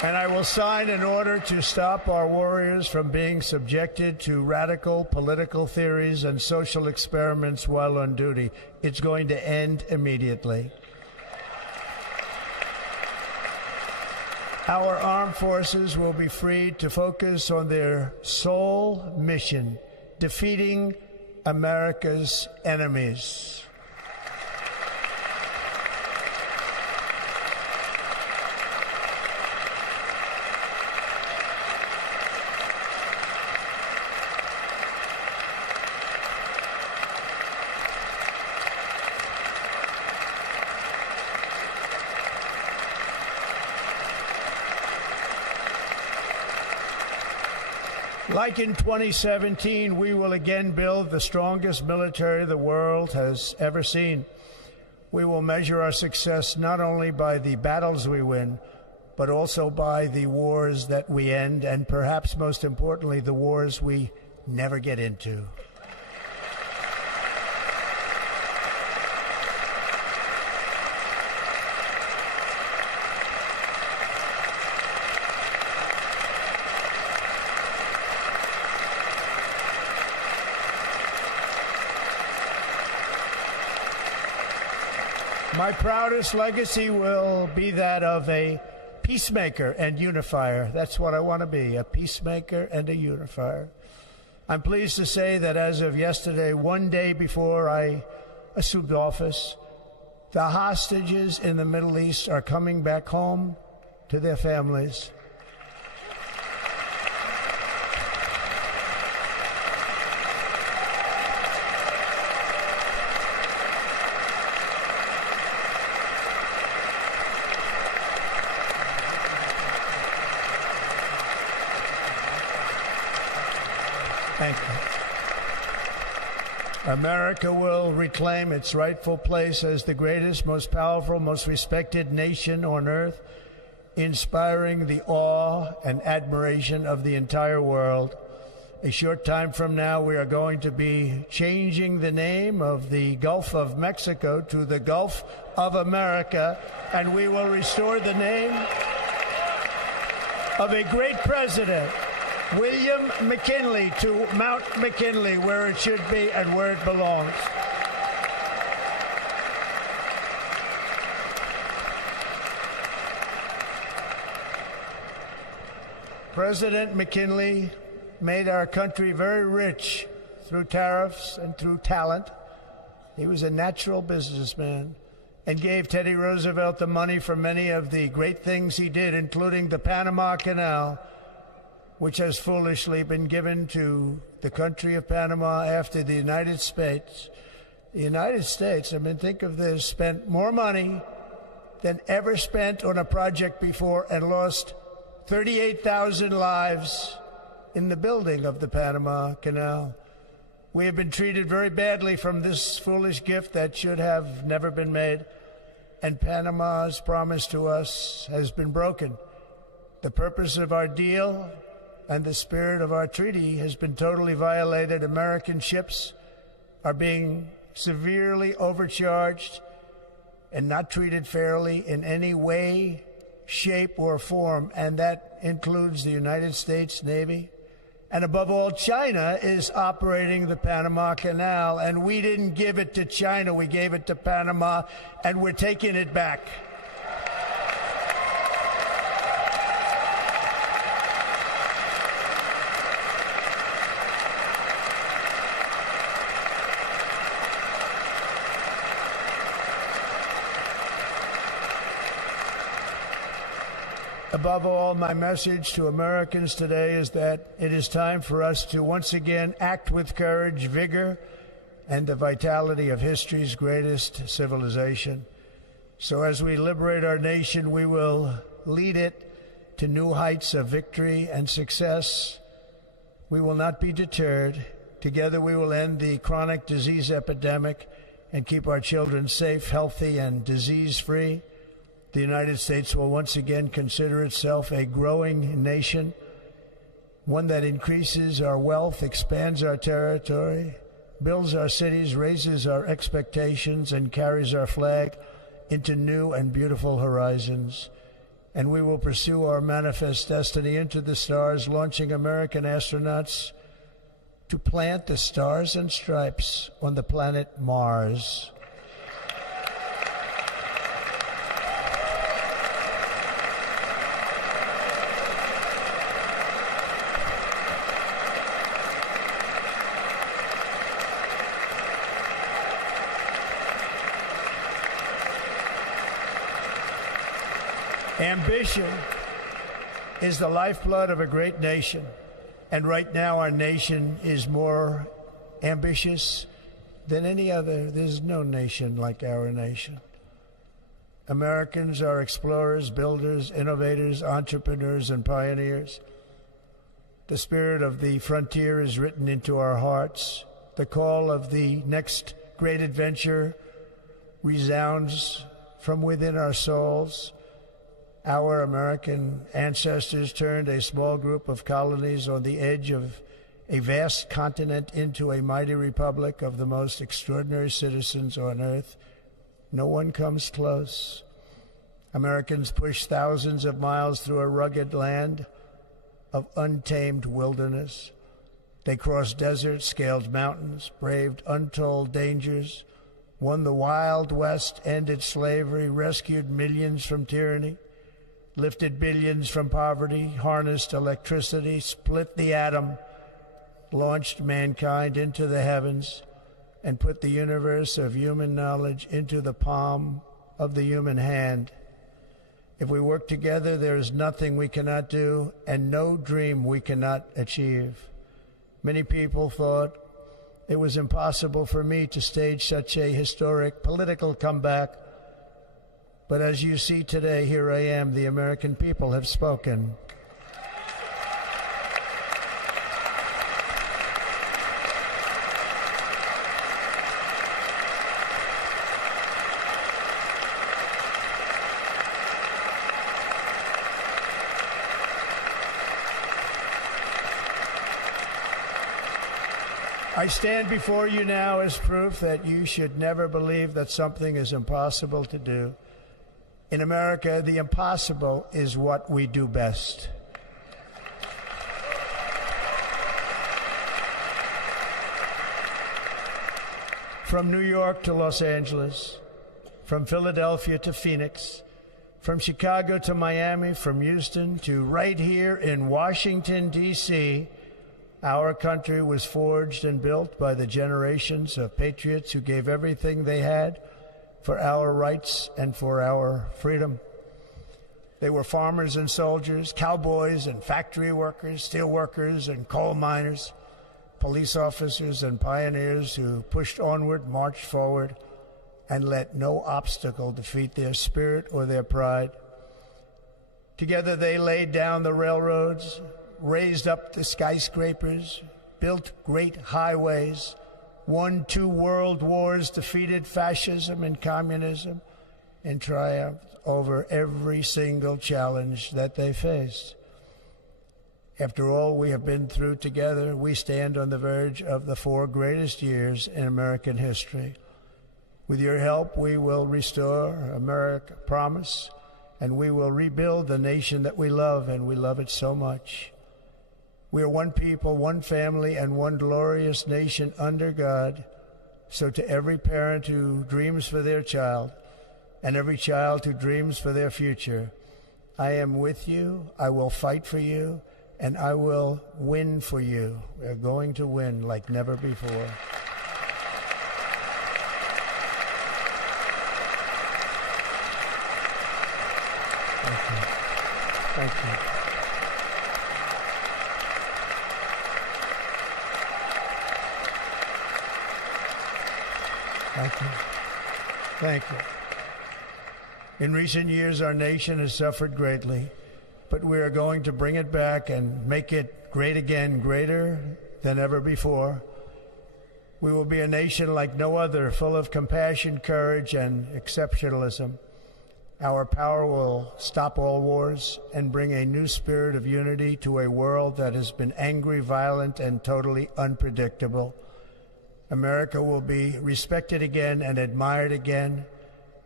And I will sign an order to stop our warriors from being subjected to radical political theories and social experiments while on duty. It's going to end immediately. Our armed forces will be freed to focus on their sole mission, defeating America's enemies. Like in 2017, we will again build the strongest military the world has ever seen. We will measure our success not only by the battles we win, but also by the wars that we end, and perhaps most importantly, the wars we never get into. My proudest legacy will be that of a peacemaker and unifier. That's what I want to be, a peacemaker and a unifier. I'm pleased to say that as of yesterday, one day before I assumed office, the hostages in the Middle East are coming back home to their families. Thank you. America will reclaim its rightful place as the greatest, most powerful, most respected nation on earth, inspiring the awe and admiration of the entire world. A short time from now, we are going to be changing the name of the Gulf of Mexico to the Gulf of America, and we will restore the name of a great president, William McKinley, to Mount McKinley, where it should be and where it belongs. President McKinley made our country very rich through tariffs and through talent. He was a natural businessman and gave Teddy Roosevelt the money for many of the great things he did, including the Panama Canal, which has foolishly been given to the country of Panama after the United States. The United States, I mean, think of this, spent more money than ever spent on a project before and lost 38,000 lives in the building of the Panama Canal. We have been treated very badly from this foolish gift that should have never been made, and Panama's promise to us has been broken. The purpose of our deal and the spirit of our treaty has been totally violated. American ships are being severely overcharged and not treated fairly in any way, shape, or form, and that includes the United States Navy. And above all, China is operating the Panama Canal, and we didn't give it to China, we gave it to Panama, and we're taking it back. Above all, my message to Americans today is that it is time for us to once again act with courage, vigor, and the vitality of history's greatest civilization. So as we liberate our nation, we will lead it to new heights of victory and success. We will not be deterred. Together we will end the chronic disease epidemic and keep our children safe, healthy, and disease-free. The United States will once again consider itself a growing nation, one that increases our wealth, expands our territory, builds our cities, raises our expectations, and carries our flag into new and beautiful horizons. and we will pursue our manifest destiny into the stars, launching American astronauts to plant the stars and stripes on the planet Mars. Ambition is the lifeblood of a great nation, and right now our nation is more ambitious than any other. There's no nation like our nation. Americans are explorers, builders, innovators, entrepreneurs, and pioneers. The spirit of the frontier is written into our hearts. The call of the next great adventure resounds from within our souls. Our American ancestors turned a small group of colonies on the edge of a vast continent into a mighty republic of the most extraordinary citizens on earth. No one comes close. Americans pushed thousands of miles through a rugged land of untamed wilderness. They crossed deserts, scaled mountains, braved untold dangers, won the Wild West, ended slavery, rescued millions from tyranny, lifted billions from poverty, harnessed electricity, split the atom, launched mankind into the heavens, and put the universe of human knowledge into the palm of the human hand. If we work together, there is nothing we cannot do and no dream we cannot achieve. Many people thought it was impossible for me to stage such a historic political comeback. But as you see today, here I am. The American people have spoken. I stand before you now as proof that you should never believe that something is impossible to do. In America, the impossible is what we do best. From New York to Los Angeles, from Philadelphia to Phoenix, from Chicago to Miami, from Houston to right here in Washington, D.C., our country was forged and built by the generations of patriots who gave everything they had for our rights and for our freedom. They were farmers and soldiers, cowboys and factory workers, steel workers and coal miners, police officers and pioneers who pushed onward, marched forward, and let no obstacle defeat their spirit or their pride. Together they laid down the railroads, raised up the skyscrapers, built great highways, won 2 world wars, defeated fascism and communism, and triumphed over every single challenge that they faced. After all we have been through together, we stand on the verge of the 4 greatest years in American history. With your help, we will restore America, promise, and we will rebuild the nation that we love, and we love it so much. We are one people, one family, and one glorious nation under God. So to every parent who dreams for their child, and every child who dreams for their future, I am with you, I will fight for you, and I will win for you. We're going to win like never before. Thank you. Thank you. Thank you. Thank you. In recent years, our nation has suffered greatly, but we are going to bring it back and make it great again, greater than ever before. We will be a nation like no other, full of compassion, courage, and exceptionalism. Our power will stop all wars and bring a new spirit of unity to a world that has been angry, violent, and totally unpredictable. America will be respected again and admired again.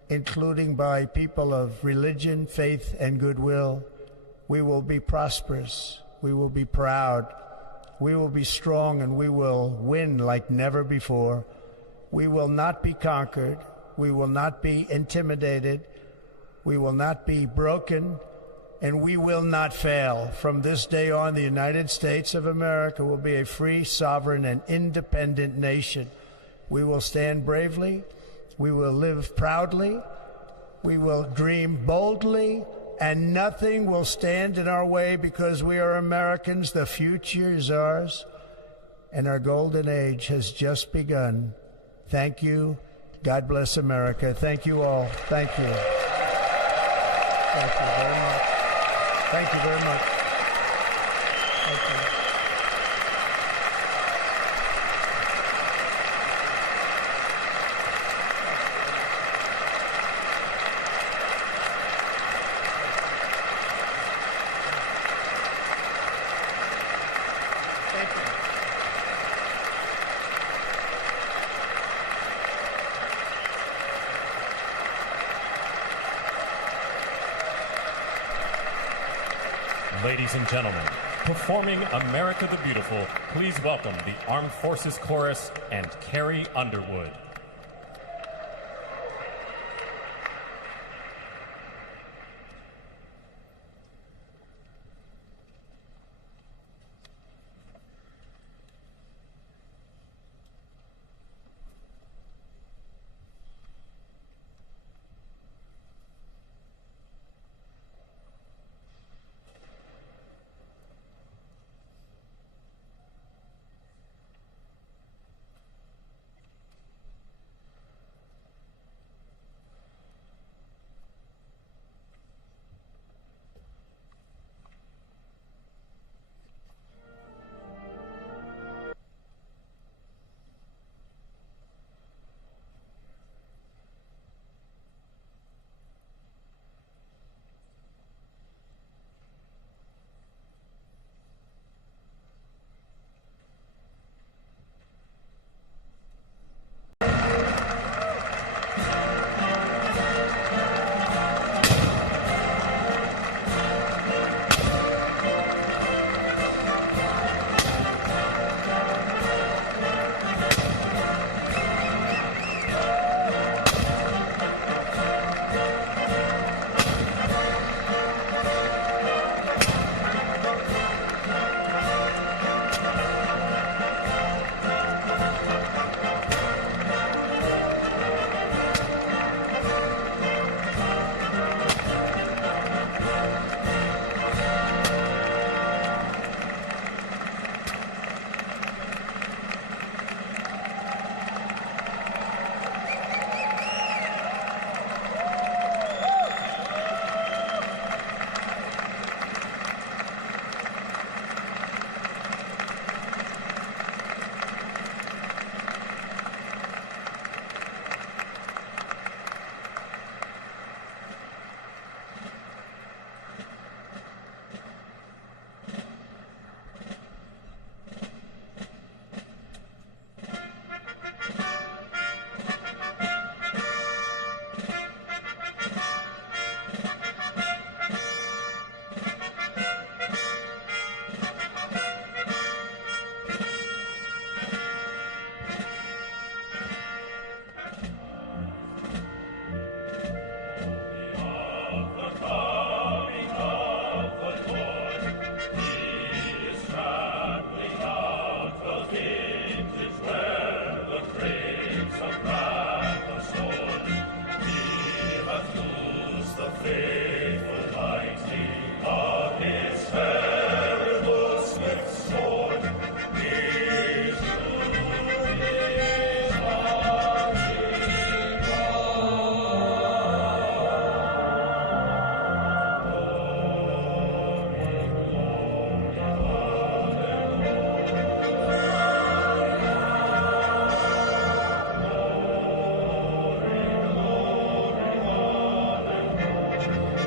including by people of religion, faith, and goodwill, we will be prosperous, we will be proud, we will be strong, and we will win like never before. We will not be conquered, we will not be intimidated, we will not be broken, and we will not fail. From this day on, the United States of America will be a free, sovereign, and independent nation. We will stand bravely, we will live proudly, we will dream boldly, and nothing will stand in our way because we are Americans. The future is ours, and our golden age has just begun. Thank you. God bless America. Thank you all. Thank you. Thank you very much. Thank you very much. Thank you. Thank you. Ladies and gentlemen, performing America the Beautiful, please welcome the Armed Forces Chorus and Carrie Underwood.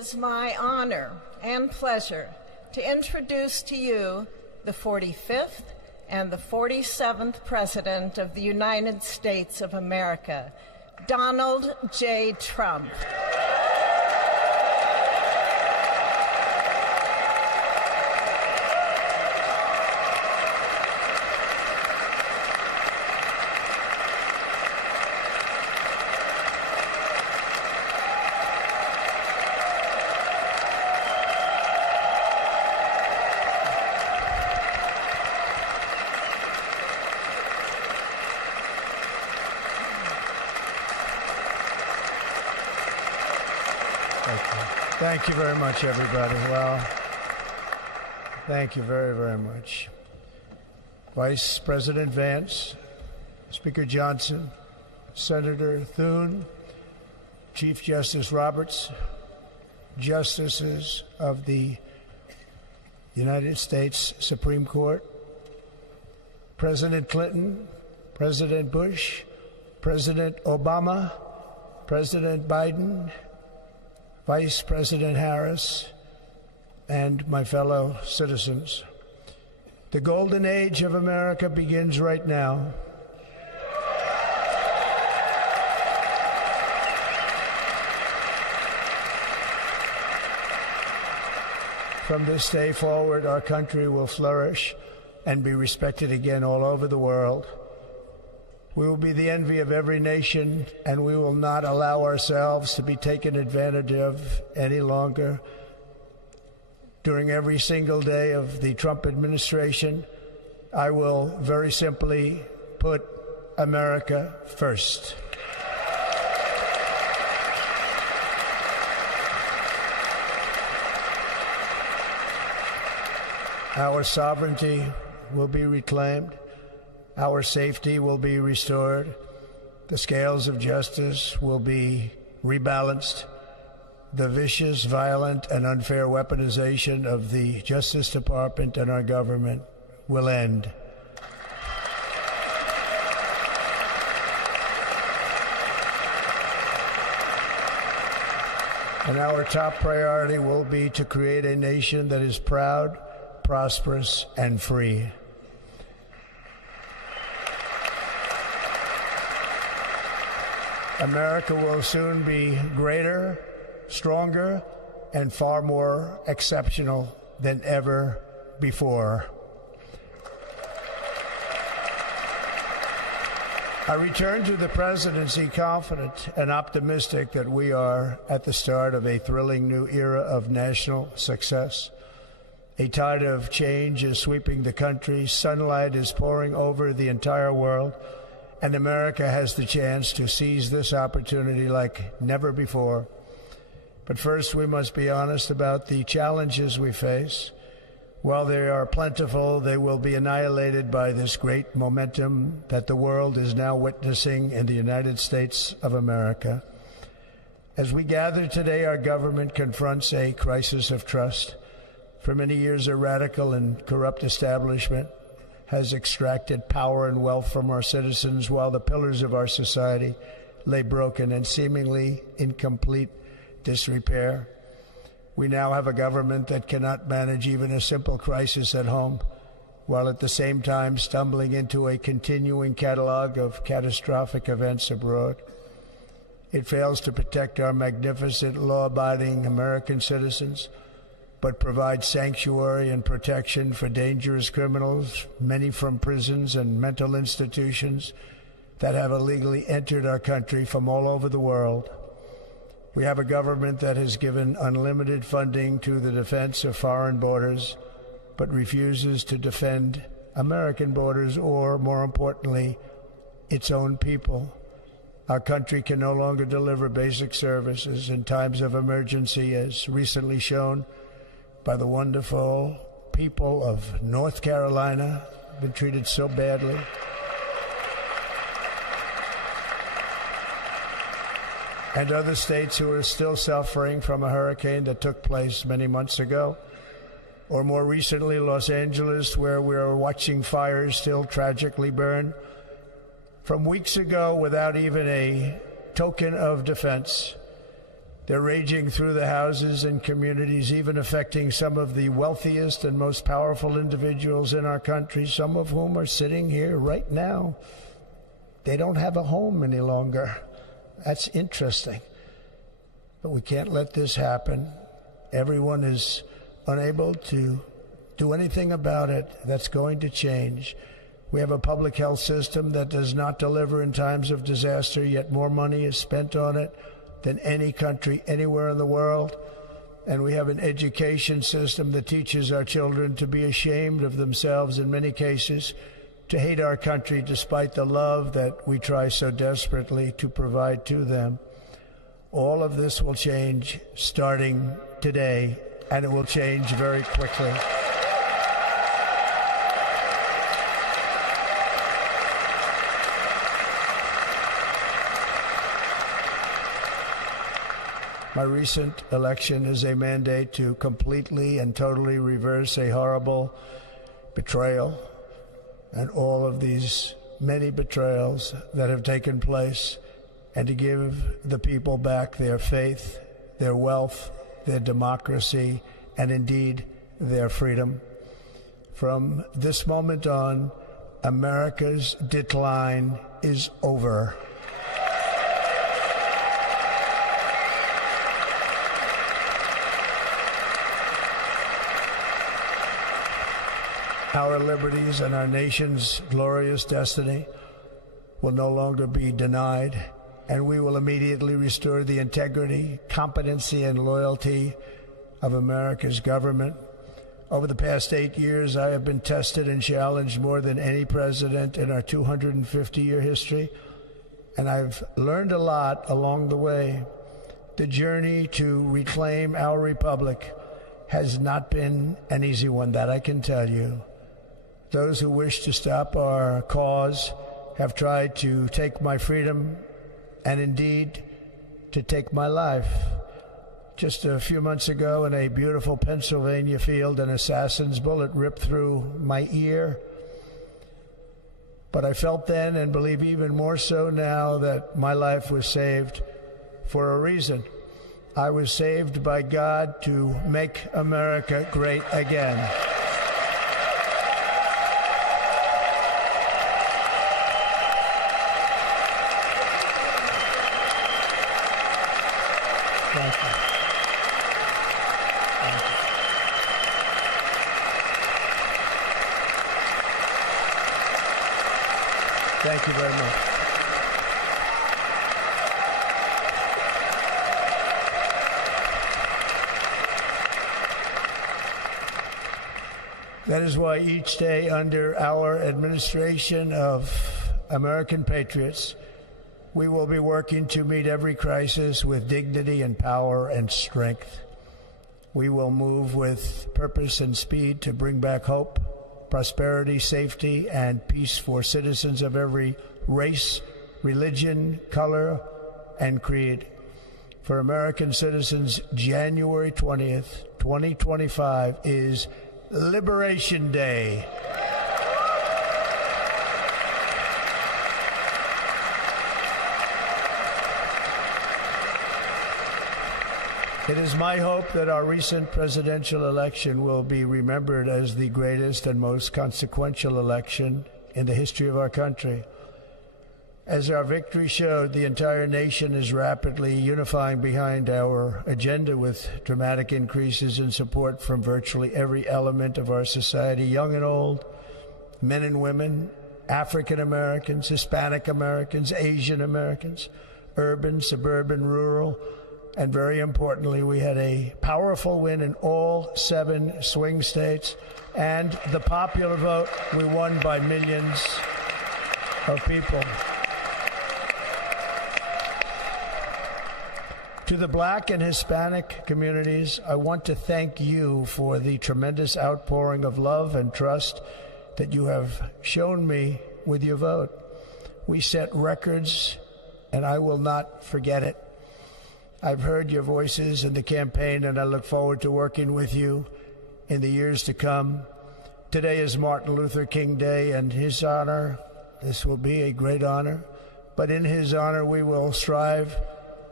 is my honor and pleasure to introduce to you the 45th and the 47th President of the United States of America, Donald J. Trump. Thank you very much, everybody. Well, thank you very, very much. Vice President Vance, Speaker Johnson, Senator Thune, Chief Justice Roberts, Justices of the United States Supreme Court, President Clinton, President Bush, President Obama, President Biden, Vice President Harris, and my fellow citizens. The golden age of America begins right now. From this day forward, our country will flourish and be respected again all over the world. We will be the envy of every nation, and we will not allow ourselves to be taken advantage of any longer. During every single day of the Trump administration, I will very simply put America first. Our sovereignty will be reclaimed. Our safety will be restored. The scales of justice will be rebalanced. The vicious, violent, and unfair weaponization of the Justice Department and our government will end. And our top priority will be to create a nation that is proud, prosperous, and free. America will soon be greater, stronger, and far more exceptional than ever before. I return to the presidency confident and optimistic that we are at the start of a thrilling new era of national success. A tide of change is sweeping the country. Sunlight is pouring over the entire world. And America has the chance to seize this opportunity like never before. But first, we must be honest about the challenges we face. While they are plentiful, they will be annihilated by this great momentum that the world is now witnessing in the United States of America. As we gather today, our government confronts a crisis of trust. For many years, a radical and corrupt establishment has extracted power and wealth from our citizens while the pillars of our society lay broken and seemingly in complete disrepair. We now have a government that cannot manage even a simple crisis at home, while at the same time stumbling into a continuing catalog of catastrophic events abroad. It fails to protect our magnificent, law-abiding American citizens, but provides sanctuary and protection for dangerous criminals, many from prisons and mental institutions that have illegally entered our country from all over the world. We have a government that has given unlimited funding to the defense of foreign borders, but refuses to defend American borders or, more importantly, its own people. Our country can no longer deliver basic services in times of emergency, as recently shown by the wonderful people of North Carolina, been treated so badly. And other states who are still suffering from a hurricane that took place many months ago. Or more recently, Los Angeles, where we are watching fires still tragically burn. From weeks ago, without even a token of defense, They're raging through the houses and communities, even affecting some of the wealthiest and most powerful individuals in our country, some of whom are sitting here right now. They don't have a home any longer. That's interesting. But we can't let this happen. Everyone is unable to do anything about it. That's going to change. We have a public health system that does not deliver in times of disaster, yet more money is spent on it than any country anywhere in the world. And we have an education system that teaches our children to be ashamed of themselves in many cases, to hate our country despite the love that we try so desperately to provide to them. All of this will change starting today, and it will change very quickly. My recent election is a mandate to completely and totally reverse a horrible betrayal and all of these many betrayals that have taken place, and to give the people back their faith, their wealth, their democracy, and indeed their freedom. From this moment on, America's decline is over. Our liberties and our nation's glorious destiny will no longer be denied, and we will immediately restore the integrity, competency, and loyalty of America's government. Over the past 8 years, I have been tested and challenged more than any president in our 250-year history, and I've learned a lot along the way. The journey to reclaim our republic has not been an easy one, that I can tell you. Those who wish to stop our cause have tried to take my freedom and indeed to take my life. Just a few months ago in a beautiful Pennsylvania field, an assassin's bullet ripped through my ear. But I felt then, and believe even more so now, that my life was saved for a reason. I was saved by God to make America great again. Thank you very much. That is why each day under our administration of American patriots, we will be working to meet every crisis with dignity and power and strength. We will move with purpose and speed to bring back hope, prosperity, safety, and peace for citizens of every race, religion, color, and creed. For American citizens, January 20th, 2025 is Liberation Day. It is my hope that our recent presidential election will be remembered as the greatest and most consequential election in the history of our country. As our victory showed, the entire nation is rapidly unifying behind our agenda with dramatic increases in support from virtually every element of our society, young and old, men and women, African Americans, Hispanic Americans, Asian Americans, urban, suburban, rural, and very importantly, we had a powerful win in all 7 swing states, and the popular vote, we won by millions of people. To the Black and Hispanic communities, I want to thank you for the tremendous outpouring of love and trust that you have shown me with your vote. We set records, and I will not forget it. I've heard your voices in the campaign, and I look forward to working with you in the years to come. Today is Martin Luther King Day, and his honor, this will be a great honor, but in his honor we will strive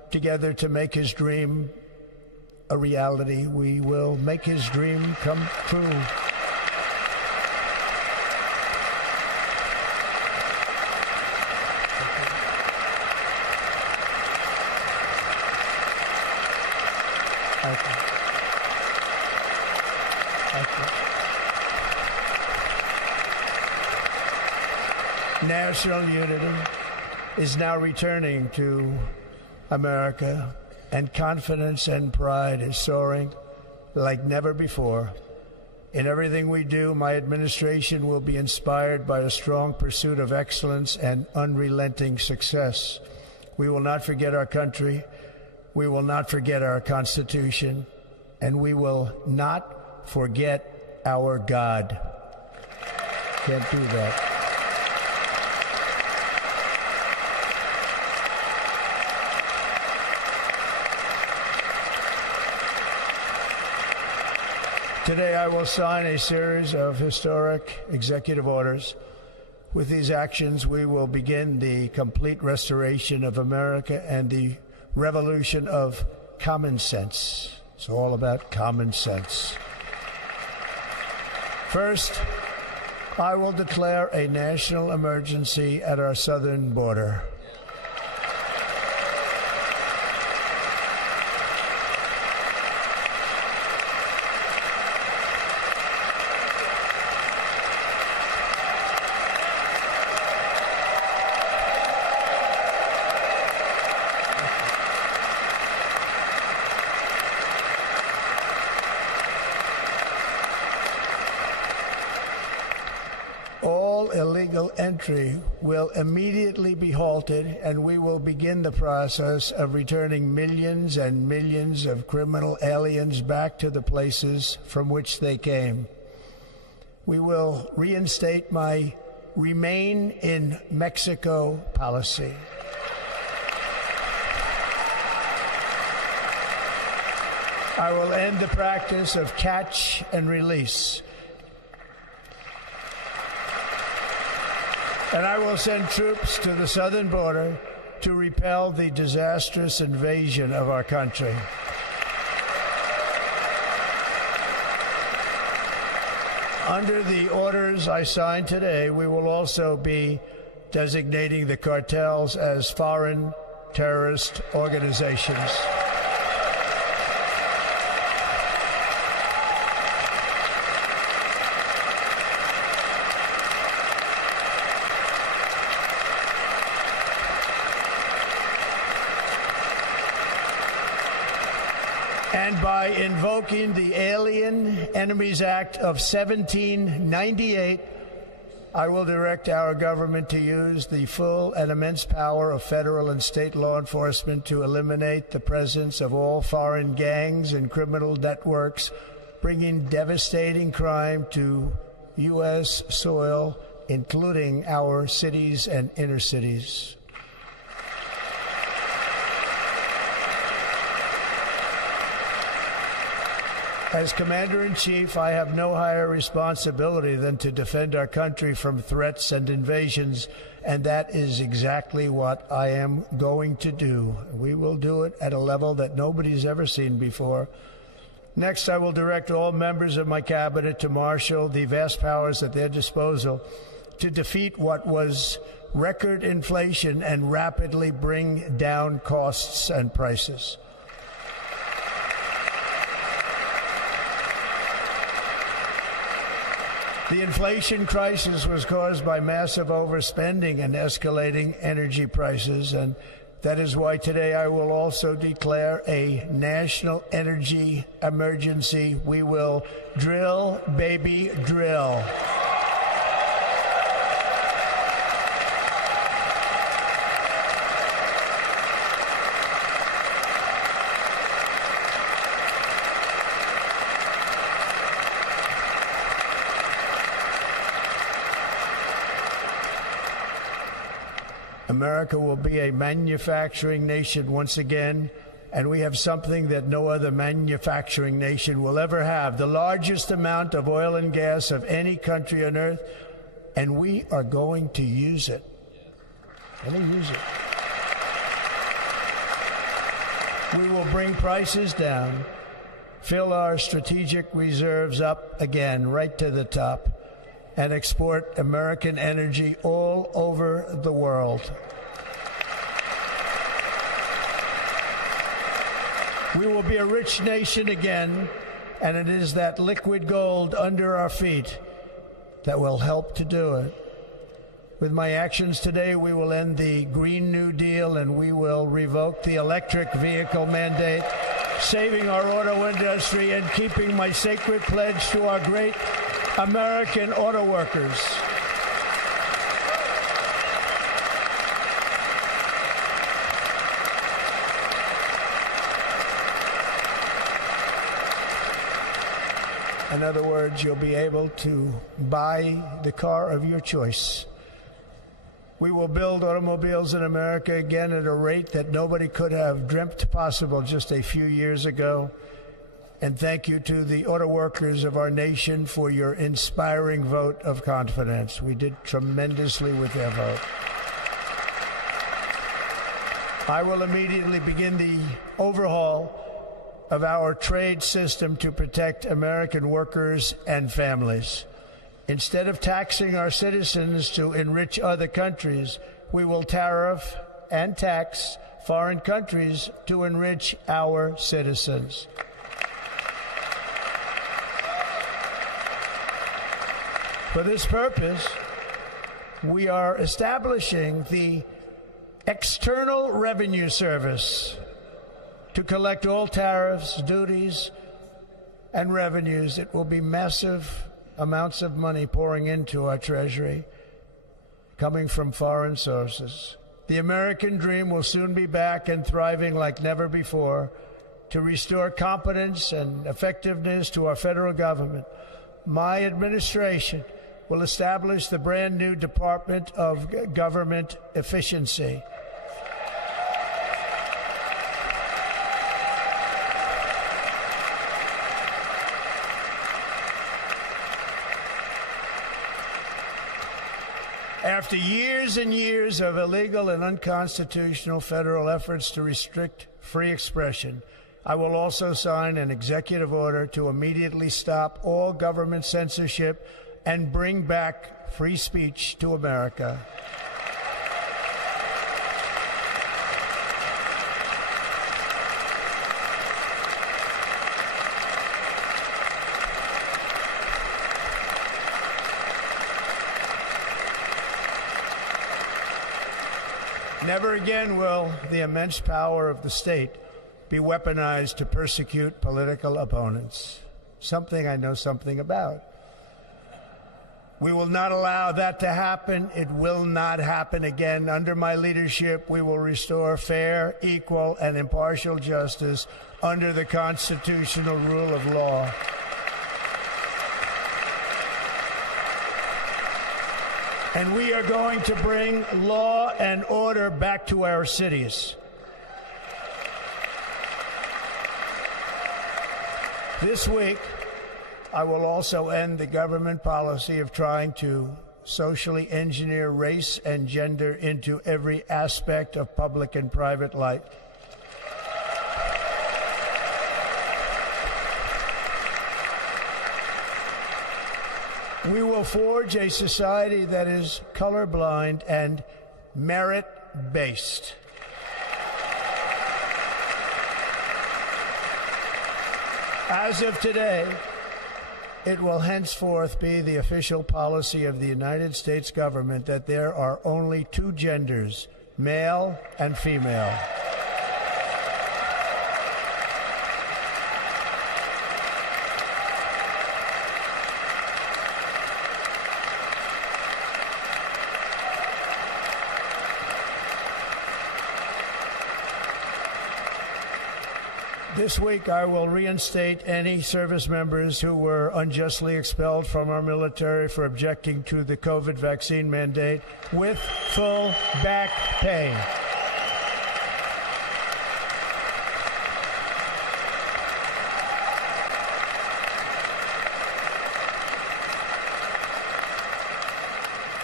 together to make his dream a reality. We will make his dream come true. National unity is now returning to America, and confidence and pride is soaring like never before. In everything we do, my administration will be inspired by a strong pursuit of excellence and unrelenting success. We will not forget our country, we will not forget our Constitution, and we will not forget our God. Can't do that. Today, I will sign a series of historic executive orders. With these actions, we will begin the complete restoration of America and the revolution of common sense. It's all about common sense. First, I will declare a national emergency at our southern border. Illegal entry will immediately be halted, and we will begin the process of returning millions and millions of criminal aliens back to the places from which they came. We will reinstate my Remain in Mexico policy. I will end the practice of catch and release. And I will send troops to the southern border to repel the disastrous invasion of our country. Under the orders I signed today, we will also be designating the cartels as foreign terrorist organizations. And by invoking the Alien Enemies Act of 1798, I will direct our government to use the full and immense power of federal and state law enforcement to eliminate the presence of all foreign gangs and criminal networks, bringing devastating crime to U.S. soil, including our cities and inner cities. As Commander-in-Chief, I have no higher responsibility than to defend our country from threats and invasions, and that is exactly what I am going to do. We will do it at a level that nobody's ever seen before. Next, I will direct all members of my cabinet to marshal the vast powers at their disposal to defeat what was record inflation and rapidly bring down costs and prices. The inflation crisis was caused by massive overspending and escalating energy prices, and that is why today I will also declare a national energy emergency. We will drill, baby, drill. America will be a manufacturing nation once again, and we have something that no other manufacturing nation will ever have, the largest amount of oil and gas of any country on earth, and we are going to use it. Let me use it. We will bring prices down, fill our strategic reserves up again, right to the top, and export American energy all over the world. We will be a rich nation again, and it is that liquid gold under our feet that will help to do it. With my actions today, we will end the Green New Deal and we will revoke the electric vehicle mandate, saving our auto industry and keeping my sacred pledge to our great American auto workers. In other words, you'll be able to buy the car of your choice. We will build automobiles in America again at a rate that nobody could have dreamt possible just a few years ago. And thank you to the auto workers of our nation for your inspiring vote of confidence. We did tremendously with their vote. I will immediately begin the overhaul of our trade system to protect American workers and families. Instead of taxing our citizens to enrich other countries, we will tariff and tax foreign countries to enrich our citizens. For this purpose, we are establishing the External Revenue Service to collect all tariffs, duties, and revenues. It will be massive amounts of money pouring into our treasury, coming from foreign sources. The American dream will soon be back and thriving like never before to restore competence and effectiveness to our federal government. My administration will establish the brand new Department of Government Efficiency. After years and years of illegal and unconstitutional federal efforts to restrict free expression, I will also sign an executive order to immediately stop all government censorship and bring back free speech to America. Never again will the immense power of the state be weaponized to persecute political opponents, something I know something about. We will not allow that to happen. It will not happen again. Under my leadership, we will restore fair, equal, and impartial justice under the constitutional rule of law. And we are going to bring law and order back to our cities. This week, I will also end the government policy of trying to socially engineer race and gender into every aspect of public and private life. We will forge a society that is colorblind and merit-based. As of today, it will henceforth be the official policy of the United States government that there are only two genders, male and female. This week, I will reinstate any service members who were unjustly expelled from our military for objecting to the COVID vaccine mandate with full back pay.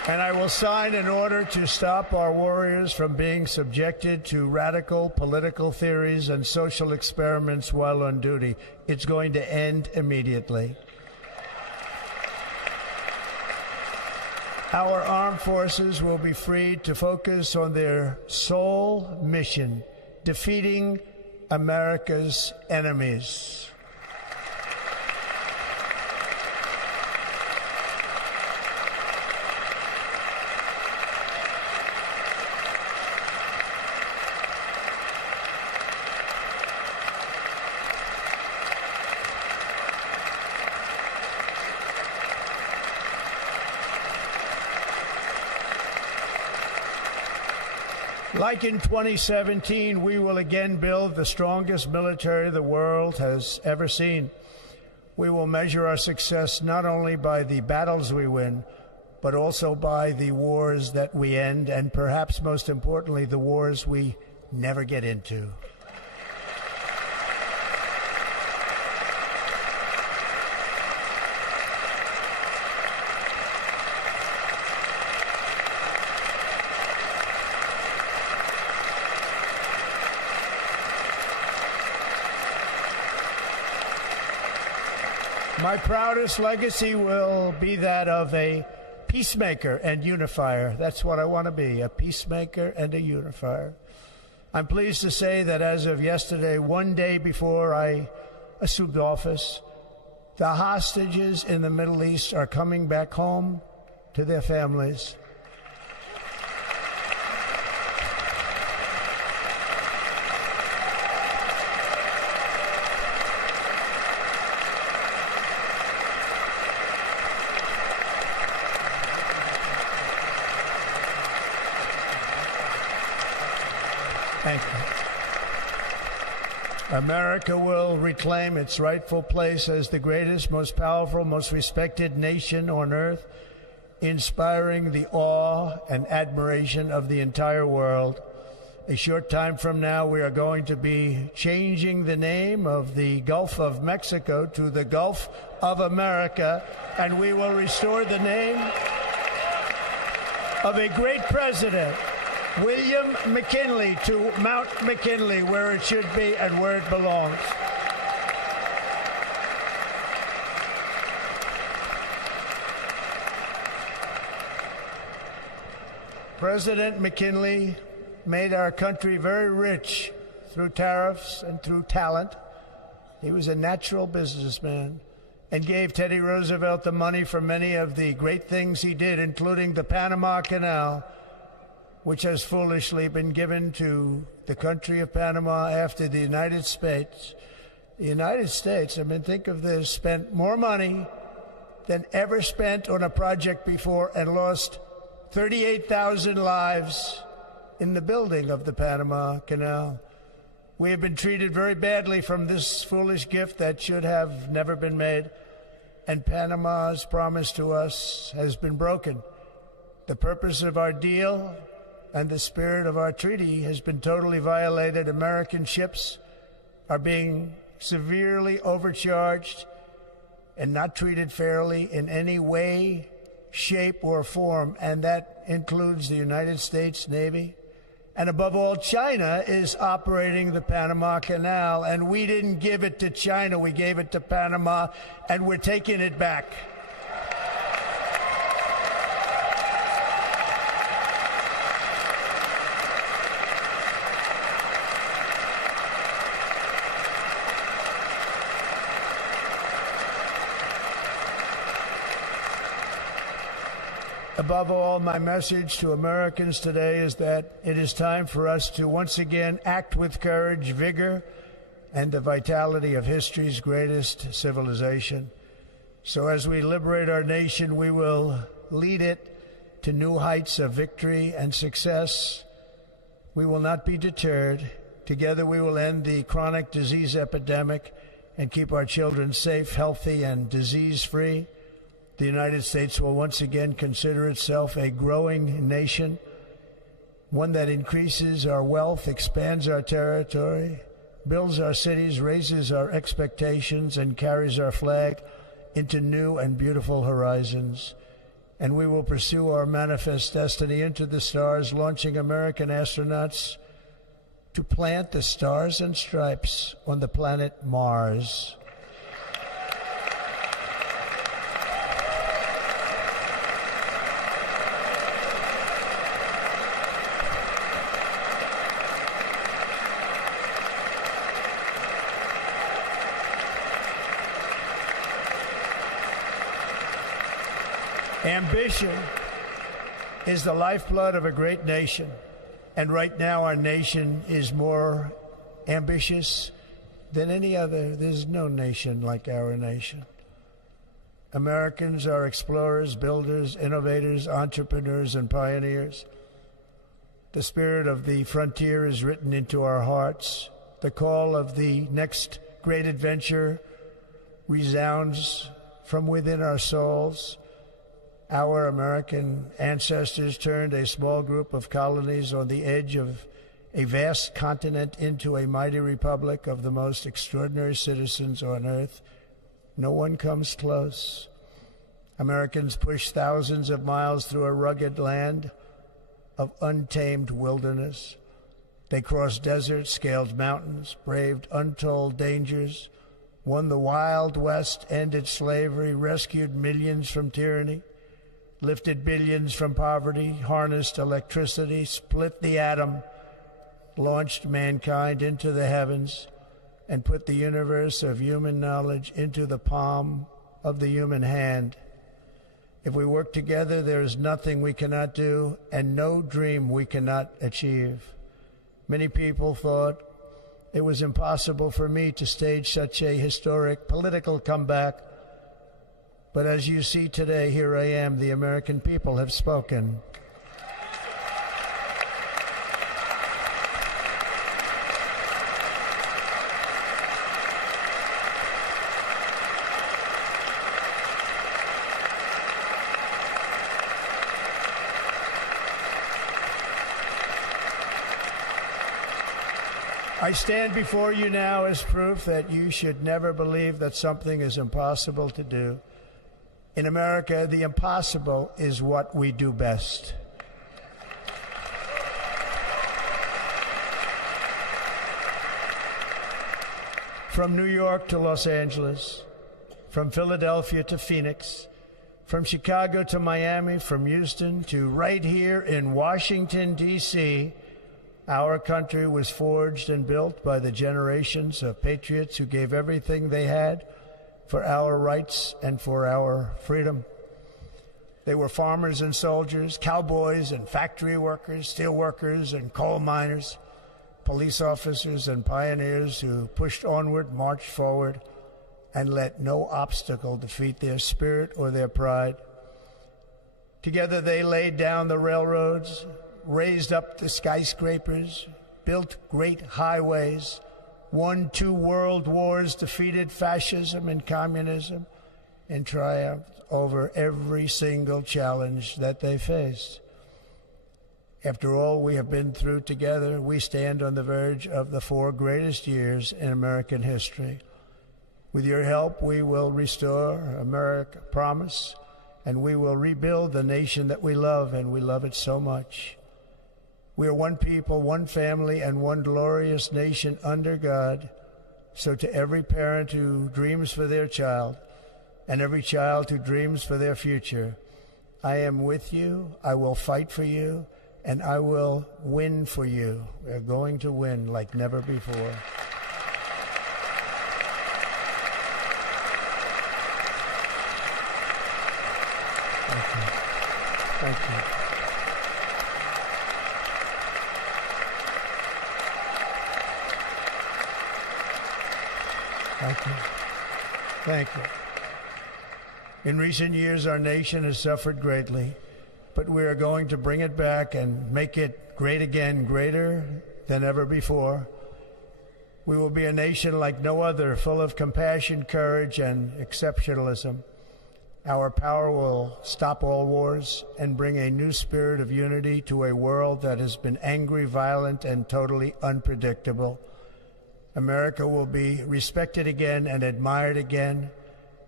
And I will sign an order to stop our warriors from being subjected to radical political theories and social experiments while on duty. It's going to end immediately. Our armed forces will be freed to focus on their sole mission, defeating America's enemies. Like in 2017, we will again build the strongest military the world has ever seen. We will measure our success not only by the battles we win, but also by the wars that we end, and perhaps most importantly, the wars we never get into. My proudest legacy will be that of a peacemaker and unifier. That's what I want to be, a peacemaker and a unifier. I'm pleased to say that as of yesterday, one day before I assumed office, the hostages in the Middle East are coming back home to their families. Thank you. America will reclaim its rightful place as the greatest, most powerful, most respected nation on earth, inspiring the awe and admiration of the entire world. A short time from now, we are going to be changing the name of the Gulf of Mexico to the Gulf of America, and we will restore the name of a great president, William McKinley, to Mount McKinley, where it should be and where it belongs. President McKinley made our country very rich through tariffs and through talent. He was a natural businessman and gave Teddy Roosevelt the money for many of the great things he did, including the Panama Canal, which has foolishly been given to the country of Panama after the United States. The United States, I mean, think of this, spent more money than ever spent on a project before and lost 38,000 lives in the building of the Panama Canal. We have been treated very badly from this foolish gift that should have never been made, and Panama's promise to us has been broken. The purpose of our deal and the spirit of our treaty has been totally violated. American ships are being severely overcharged and not treated fairly in any way, shape, or form, and that includes the United States Navy. And above all, China is operating the Panama Canal, and we didn't give it to China, we gave it to Panama, and we're taking it back. Above all, my message to Americans today is that it is time for us to once again act with courage, vigor, and the vitality of history's greatest civilization. So as we liberate our nation, we will lead it to new heights of victory and success. We will not be deterred. Together we will end the chronic disease epidemic and keep our children safe, healthy, and disease-free. The United States will once again consider itself a growing nation, one that increases our wealth, expands our territory, builds our cities, raises our expectations, and carries our flag into new and beautiful horizons. and we will pursue our manifest destiny into the stars, launching American astronauts to plant the stars and stripes on the planet Mars. Ambition is the lifeblood of a great nation, and right now our nation is more ambitious than any other. There's no nation like our nation. Americans are explorers, builders, innovators, entrepreneurs, and pioneers. The spirit of the frontier is written into our hearts. The call of the next great adventure resounds from within our souls. Our American ancestors turned a small group of colonies on the edge of a vast continent into a mighty republic of the most extraordinary citizens on earth. No one comes close. Americans pushed thousands of miles through a rugged land of untamed wilderness. They crossed deserts, scaled mountains, braved untold dangers, won the Wild West, ended slavery, rescued millions from tyranny, lifted billions from poverty, harnessed electricity, split the atom, launched mankind into the heavens, and put the universe of human knowledge into the palm of the human hand. If we work together, there is nothing we cannot do and no dream we cannot achieve. Many people thought it was impossible for me to stage such a historic political comeback. But as you see today, here I am. The American people have spoken. I stand before you now as proof that you should never believe that something is impossible to do. In America, the impossible is what we do best. From New York to Los Angeles, from Philadelphia to Phoenix, from Chicago to Miami, from Houston to right here in Washington, D.C., our country was forged and built by the generations of patriots who gave everything they had for our rights and for our freedom. They were farmers and soldiers, cowboys and factory workers, steel workers and coal miners, police officers and pioneers who pushed onward, marched forward, and let no obstacle defeat their spirit or their pride. Together they laid down the railroads, raised up the skyscrapers, built great highways, won 2 world wars, defeated fascism and communism, and triumphed over every single challenge that they faced. After all we have been through together, we stand on the verge of the 4 greatest years in American history. With your help, we will restore America promise, and we will rebuild the nation that we love, and we love it so much. We are one people, one family, and one glorious nation under God. So to every parent who dreams for their child, and every child who dreams for their future, I am with you, I will fight for you, and I will win for you. We are going to win like never before. Thank you. Thank you. Thank you. Thank you. In recent years, our nation has suffered greatly, but we are going to bring it back and make it great again, greater than ever before. We will be a nation like no other, full of compassion, courage, and exceptionalism. Our power will stop all wars and bring a new spirit of unity to a world that has been angry, violent, and totally unpredictable. America will be respected again and admired again,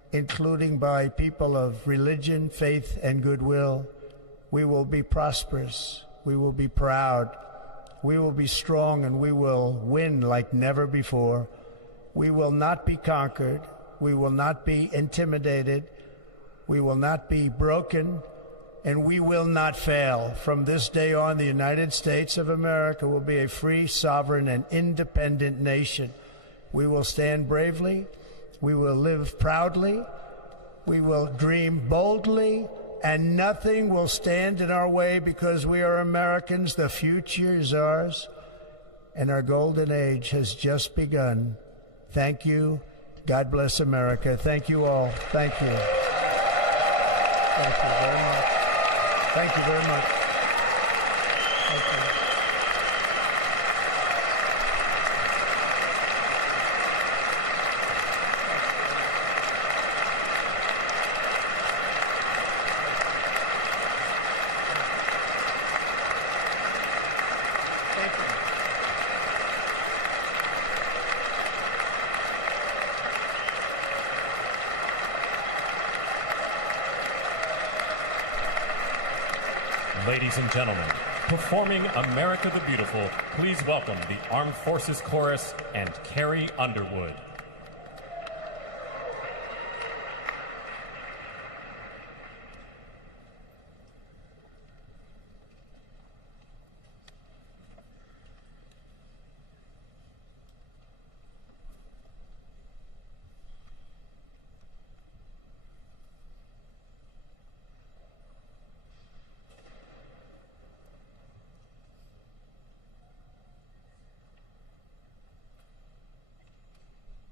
including by people of religion, faith, and goodwill, we will be prosperous, we will be proud, we will be strong, and we will win like never before. We will not be conquered, we will not be intimidated, we will not be broken, and we will not fail. From this day on, the United States of America will be a free, sovereign, and independent nation. We will stand bravely, we will live proudly, we will dream boldly, and nothing will stand in our way because we are Americans. The future is ours, and our golden age has just begun. Thank you. God bless America. Thank you all. Thank you. Thank you very much. Thank you very much. Thank you. Ladies and gentlemen, performing America the Beautiful, please welcome the Armed Forces Chorus and Carrie Underwood.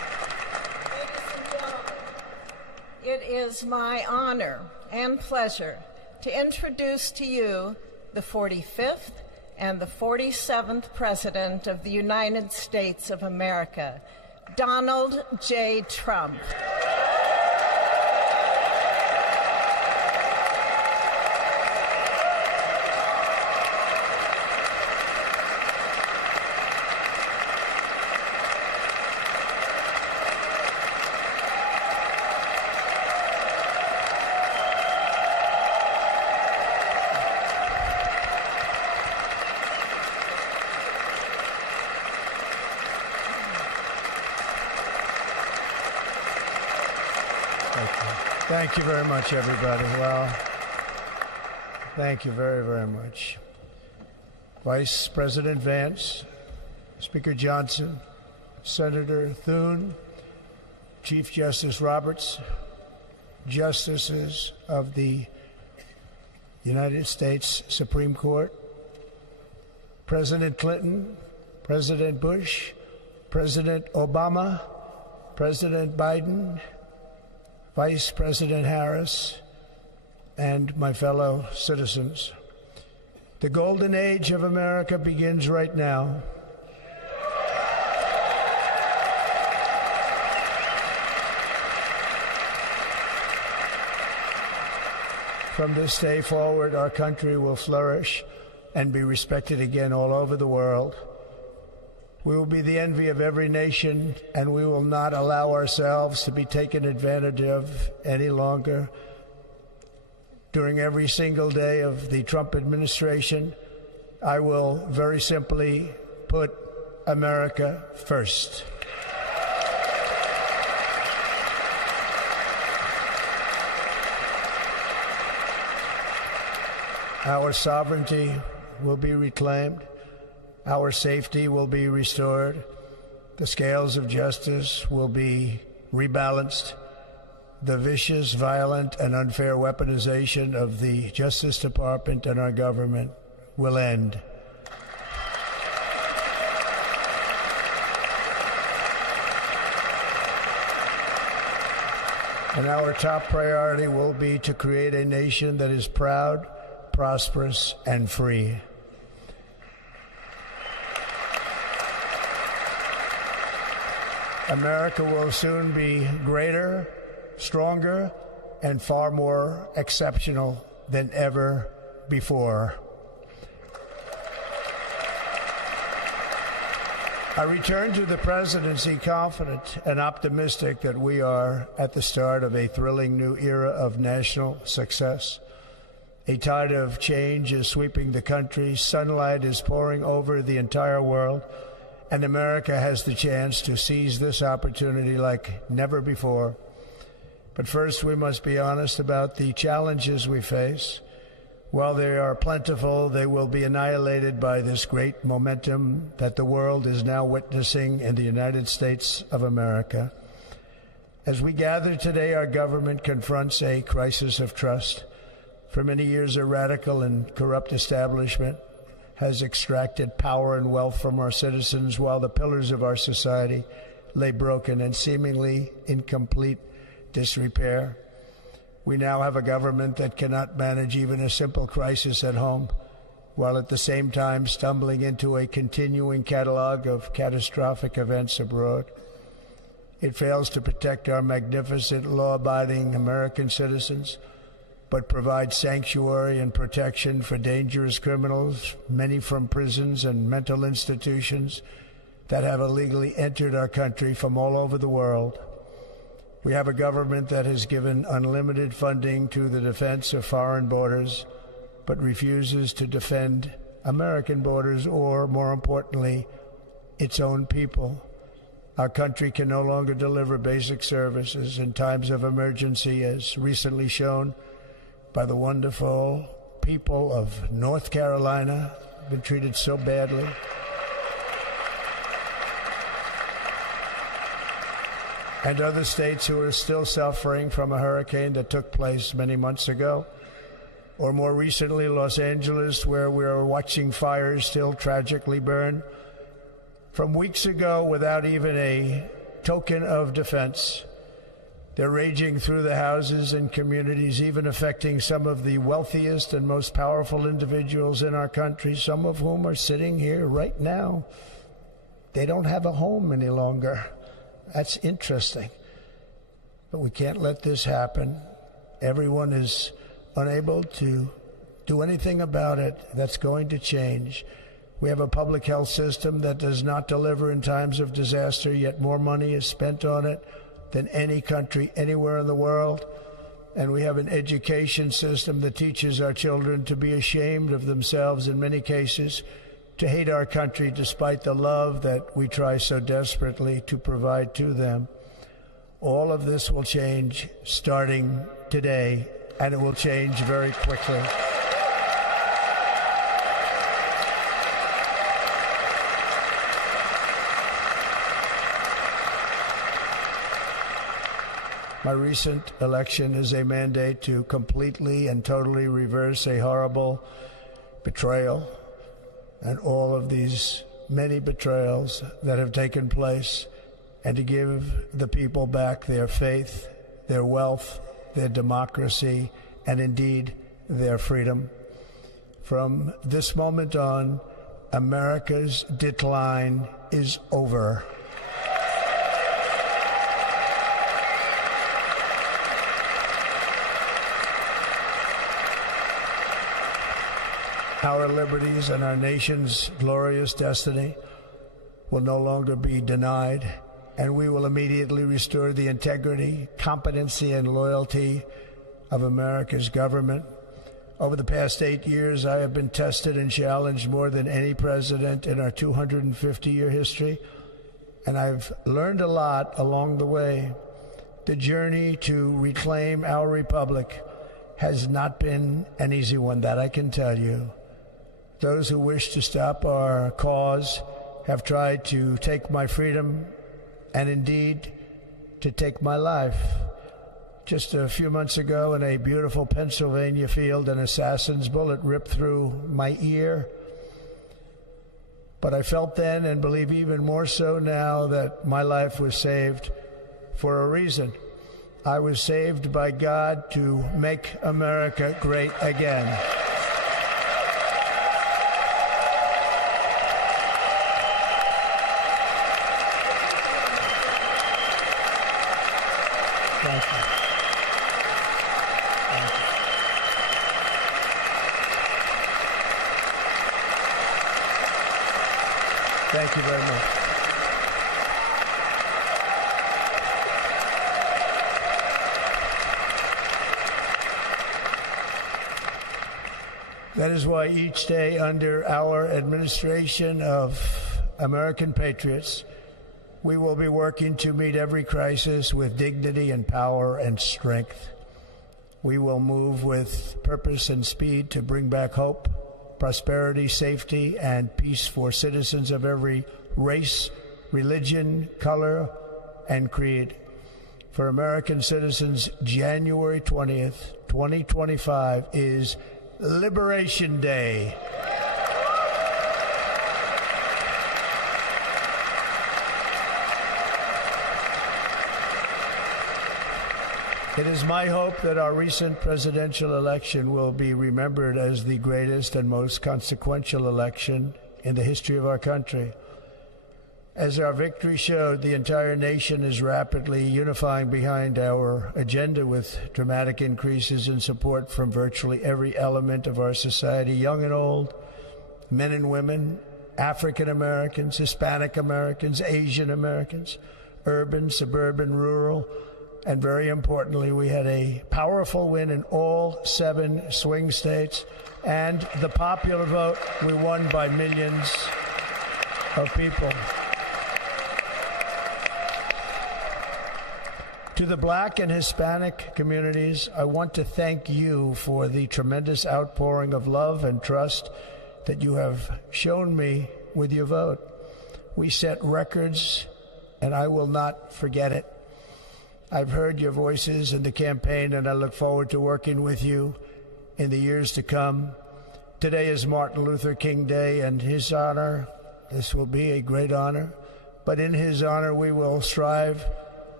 is my honor and pleasure to introduce to you the 45th and the 47th President of the United States of America, Donald J. Trump. Thank you very much, everybody. Well, thank you very, very much. Vice President Vance, Speaker Johnson, Senator Thune, Chief Justice Roberts, Justices of the United States Supreme Court, President Clinton, President Bush, President Obama, President Biden, Vice President Harris, and my fellow citizens. The golden age of America begins right now. From this day forward, our country will flourish and be respected again all over the world. We will be the envy of every nation, and we will not allow ourselves to be taken advantage of any longer. During every single day of the Trump administration, I will very simply put America first. Our sovereignty will be reclaimed. Our safety will be restored. The scales of justice will be rebalanced. The vicious, violent, and unfair weaponization of the Justice Department and our government will end. And our top priority will be to create a nation that is proud, prosperous, and free. America will soon be greater, stronger, and far more exceptional than ever before. I return to the presidency confident and optimistic that we are at the start of a thrilling new era of national success. A tide of change is sweeping the country. Sunlight is pouring over the entire world. And America has the chance to seize this opportunity like never before. But first, we must be honest about the challenges we face. While they are plentiful, they will be annihilated by this great momentum that the world is now witnessing in the United States of America. As we gather today, our government confronts a crisis of trust. For many years, a radical and corrupt establishment has extracted power and wealth from our citizens while the pillars of our society lay broken and seemingly in complete disrepair. We now have a government that cannot manage even a simple crisis at home, while at the same time stumbling into a continuing catalog of catastrophic events abroad. It fails to protect our magnificent, law-abiding American citizens, but provides sanctuary and protection for dangerous criminals, many from prisons and mental institutions that have illegally entered our country from all over the world. We have a government that has given unlimited funding to the defense of foreign borders, but refuses to defend American borders or, more importantly, its own people. Our country can no longer deliver basic services in times of emergency, as recently shown by the wonderful people of North Carolina, been treated so badly. And other states who are still suffering from a hurricane that took place many months ago. Or more recently, Los Angeles, where we are watching fires still tragically burn. From weeks ago, without even a token of defense, They're raging through the houses and communities, even affecting some of the wealthiest and most powerful individuals in our country, some of whom are sitting here right now. They don't have a home any longer. That's interesting. But we can't let this happen. Everyone is unable to do anything about it. That's going to change. We have a public health system that does not deliver in times of disaster, yet more money is spent on it than any country anywhere in the world. And we have an education system that teaches our children to be ashamed of themselves in many cases, to hate our country despite the love that we try so desperately to provide to them. All of this will change starting today, and it will change very quickly. My recent election is a mandate to completely and totally reverse a horrible betrayal and all of these many betrayals that have taken place, and to give the people back their faith, their wealth, their democracy, and indeed their freedom. From this moment on, America's decline is over. Our liberties and our nation's glorious destiny will no longer be denied, and we will immediately restore the integrity, competency, and loyalty of America's government. Over the past 8 years, I have been tested and challenged more than any president in our 250-year history, and I've learned a lot along the way. The journey to reclaim our republic has not been an easy one, that I can tell you. Those who wish to stop our cause have tried to take my freedom and indeed to take my life. Just a few months ago in a beautiful Pennsylvania field, an assassin's bullet ripped through my ear. But I felt then, and believe even more so now, that my life was saved for a reason. I was saved by God to make America great again. Thank you. Thank you very much. That is why each day under our administration of American patriots, we will be working to meet every crisis with dignity and power and strength. We will move with purpose and speed to bring back hope, prosperity, safety, and peace for citizens of every race, religion, color, and creed. For American citizens, January 20th, 2025 is Liberation Day. It is my hope that our recent presidential election will be remembered as the greatest and most consequential election in the history of our country. As our victory showed, the entire nation is rapidly unifying behind our agenda with dramatic increases in support from virtually every element of our society, young and old, men and women, African Americans, Hispanic Americans, Asian Americans, urban, suburban, rural. And very importantly, we had a powerful win in all 7 swing states. And the popular vote, we won by millions of people. To the Black and Hispanic communities, I want to thank you for the tremendous outpouring of love and trust that you have shown me with your vote. We set records, and I will not forget it. I've heard your voices in the campaign, and I look forward to working with you in the years to come. Today is Martin Luther King Day, and his honor, this will be a great honor, but in his honor we will strive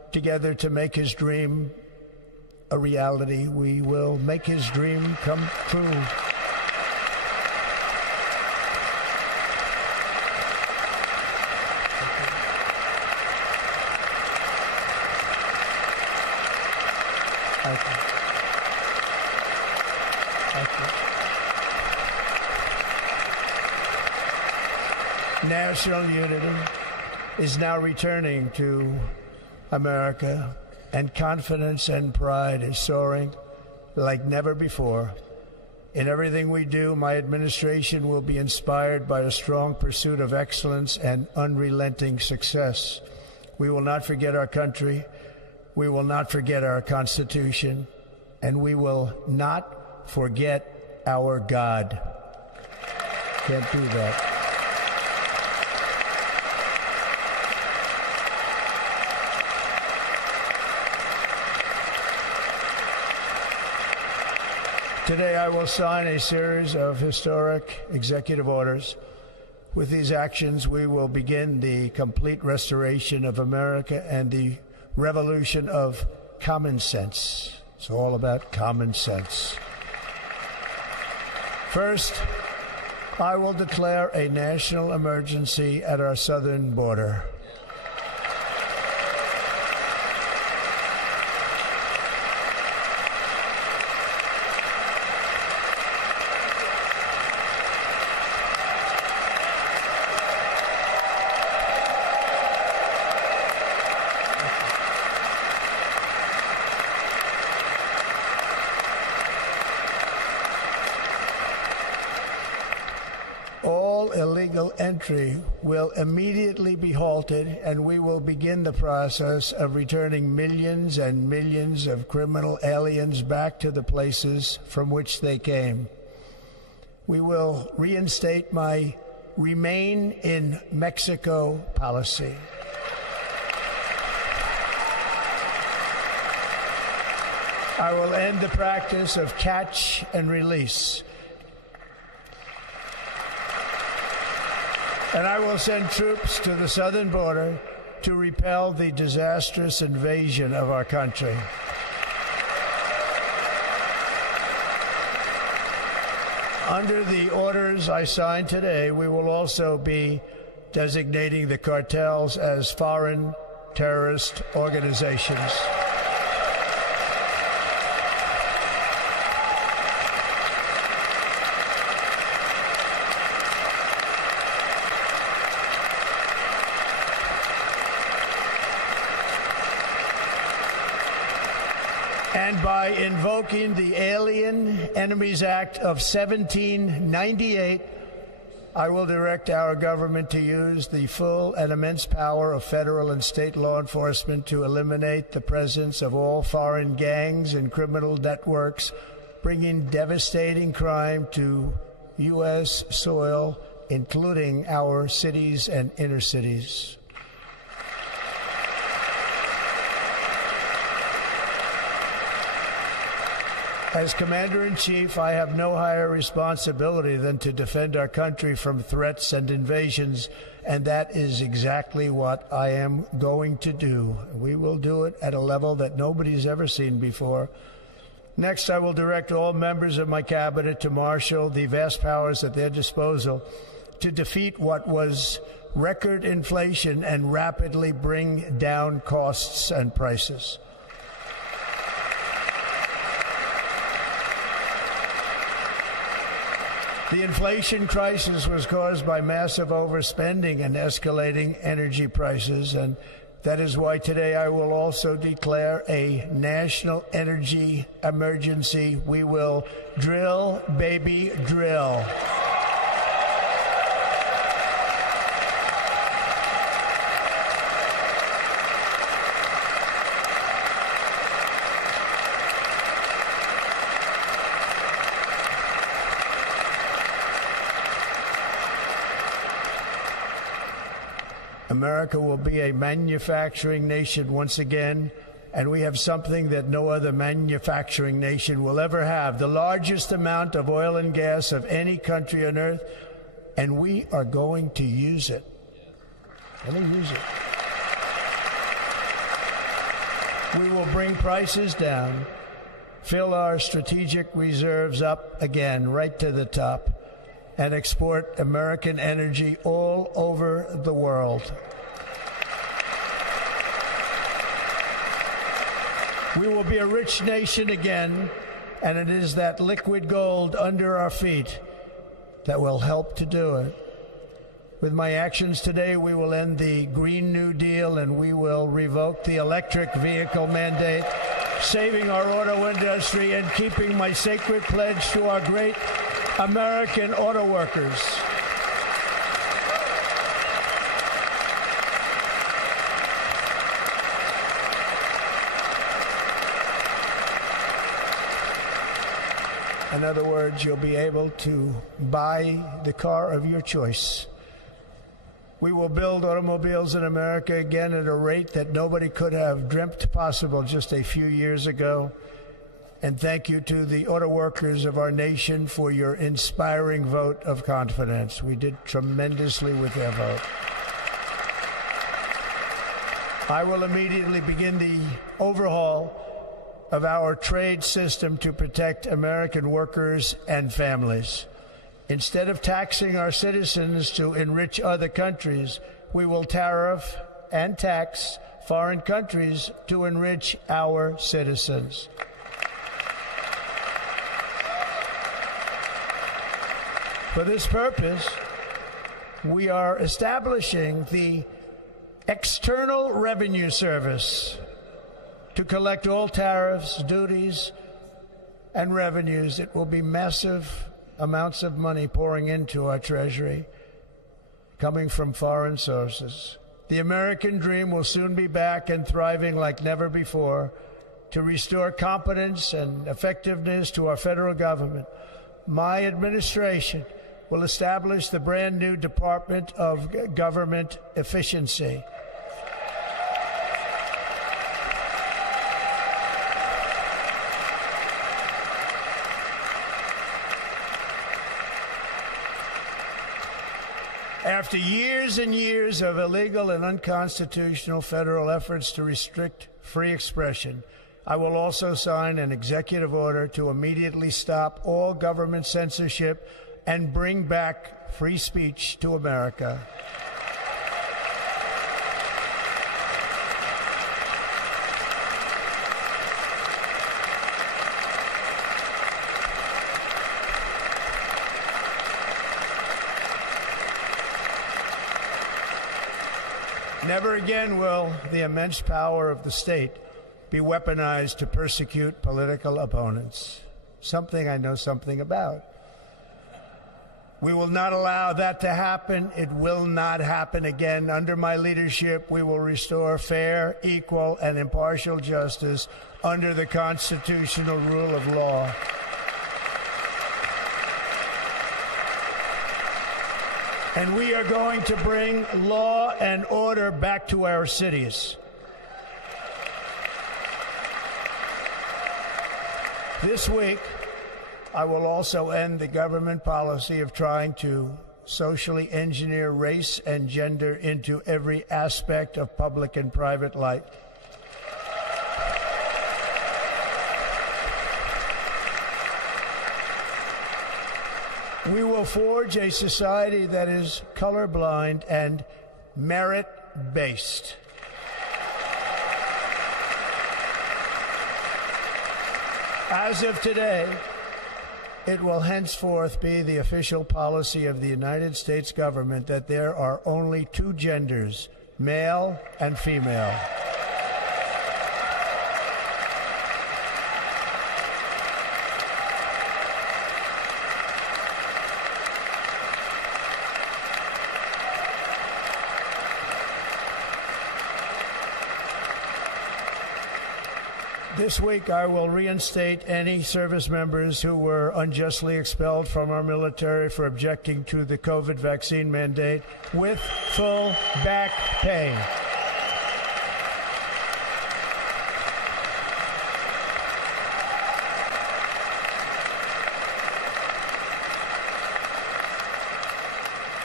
together to make his dream a reality. We will make his dream come true. Thank you. Thank you. National unity is now returning to America, and confidence and pride is soaring like never before. In everything we do, my administration will be inspired by a strong pursuit of excellence and unrelenting success. We will not forget our country. We will not forget our Constitution, and we will not forget our God. Can't do that. Today I will sign a series of historic executive orders. With these actions, we will begin the complete restoration of America and the revolution of common sense. It's all about common sense. First, I will declare a national emergency at our southern border. All illegal entry will immediately be halted, and we will begin the process of returning millions and millions of criminal aliens back to the places from which they came. We will reinstate my Remain in Mexico policy. I will end the practice of catch and release. And I will send troops to the southern border to repel the disastrous invasion of our country. Under the orders I signed today, we will also be designating the cartels as foreign terrorist organizations. And by invoking the Alien Enemies Act of 1798, I will direct our government to use the full and immense power of federal and state law enforcement to eliminate the presence of all foreign gangs and criminal networks, bringing devastating crime to U.S. soil, including our cities and inner cities. As Commander-in-Chief, I have no higher responsibility than to defend our country from threats and invasions, and that is exactly what I am going to do. We will do it at a level that nobody's ever seen before. Next, I will direct all members of my cabinet to marshal the vast powers at their disposal to defeat what was record inflation and rapidly bring down costs and prices. The inflation crisis was caused by massive overspending and escalating energy prices, and that is why today I will also declare a national energy emergency. We will drill, baby, drill. America will be a manufacturing nation once again, and we have something that no other manufacturing nation will ever have, the largest amount of oil and gas of any country on earth, and we are going to use it. Let me use it. We will bring prices down, fill our strategic reserves up again, right to the top, and export American energy all over the world. We will be a rich nation again, and it is that liquid gold under our feet that will help to do it. With my actions today, we will end the Green New Deal and we will revoke the electric vehicle mandate, saving our auto industry and keeping my sacred pledge to our great American auto workers. In other words, you'll be able to buy the car of your choice. We will build automobiles in America again at a rate that nobody could have dreamt possible just a few years ago. And thank you to the auto workers of our nation for your inspiring vote of confidence. We did tremendously with their vote. I will immediately begin the overhaul of our trade system to protect American workers and families. Instead of taxing our citizens to enrich other countries, we will tariff and tax foreign countries to enrich our citizens. For this purpose, we are establishing the External Revenue Service to collect all tariffs, duties, and revenues. It will be massive amounts of money pouring into our treasury, coming from foreign sources. The American dream will soon be back and thriving like never before. To restore competence and effectiveness to our federal government, my administration will establish the brand new Department of Government Efficiency. After years and years of illegal and unconstitutional federal efforts to restrict free expression, I will also sign an executive order to immediately stop all government censorship and bring back free speech to America. Never again will the immense power of the state be weaponized to persecute political opponents, something I know something about. We will not allow that to happen. It will not happen again. Under my leadership, we will restore fair, equal, and impartial justice under the constitutional rule of law. And we are going to bring law and order back to our cities. This week, I will also end the government policy of trying to socially engineer race and gender into every aspect of public and private life. We will forge a society that is colorblind and merit-based. As of today, it will henceforth be the official policy of the United States government that there are only two genders, male and female. This week, I will reinstate any service members who were unjustly expelled from our military for objecting to the COVID vaccine mandate with full back pay.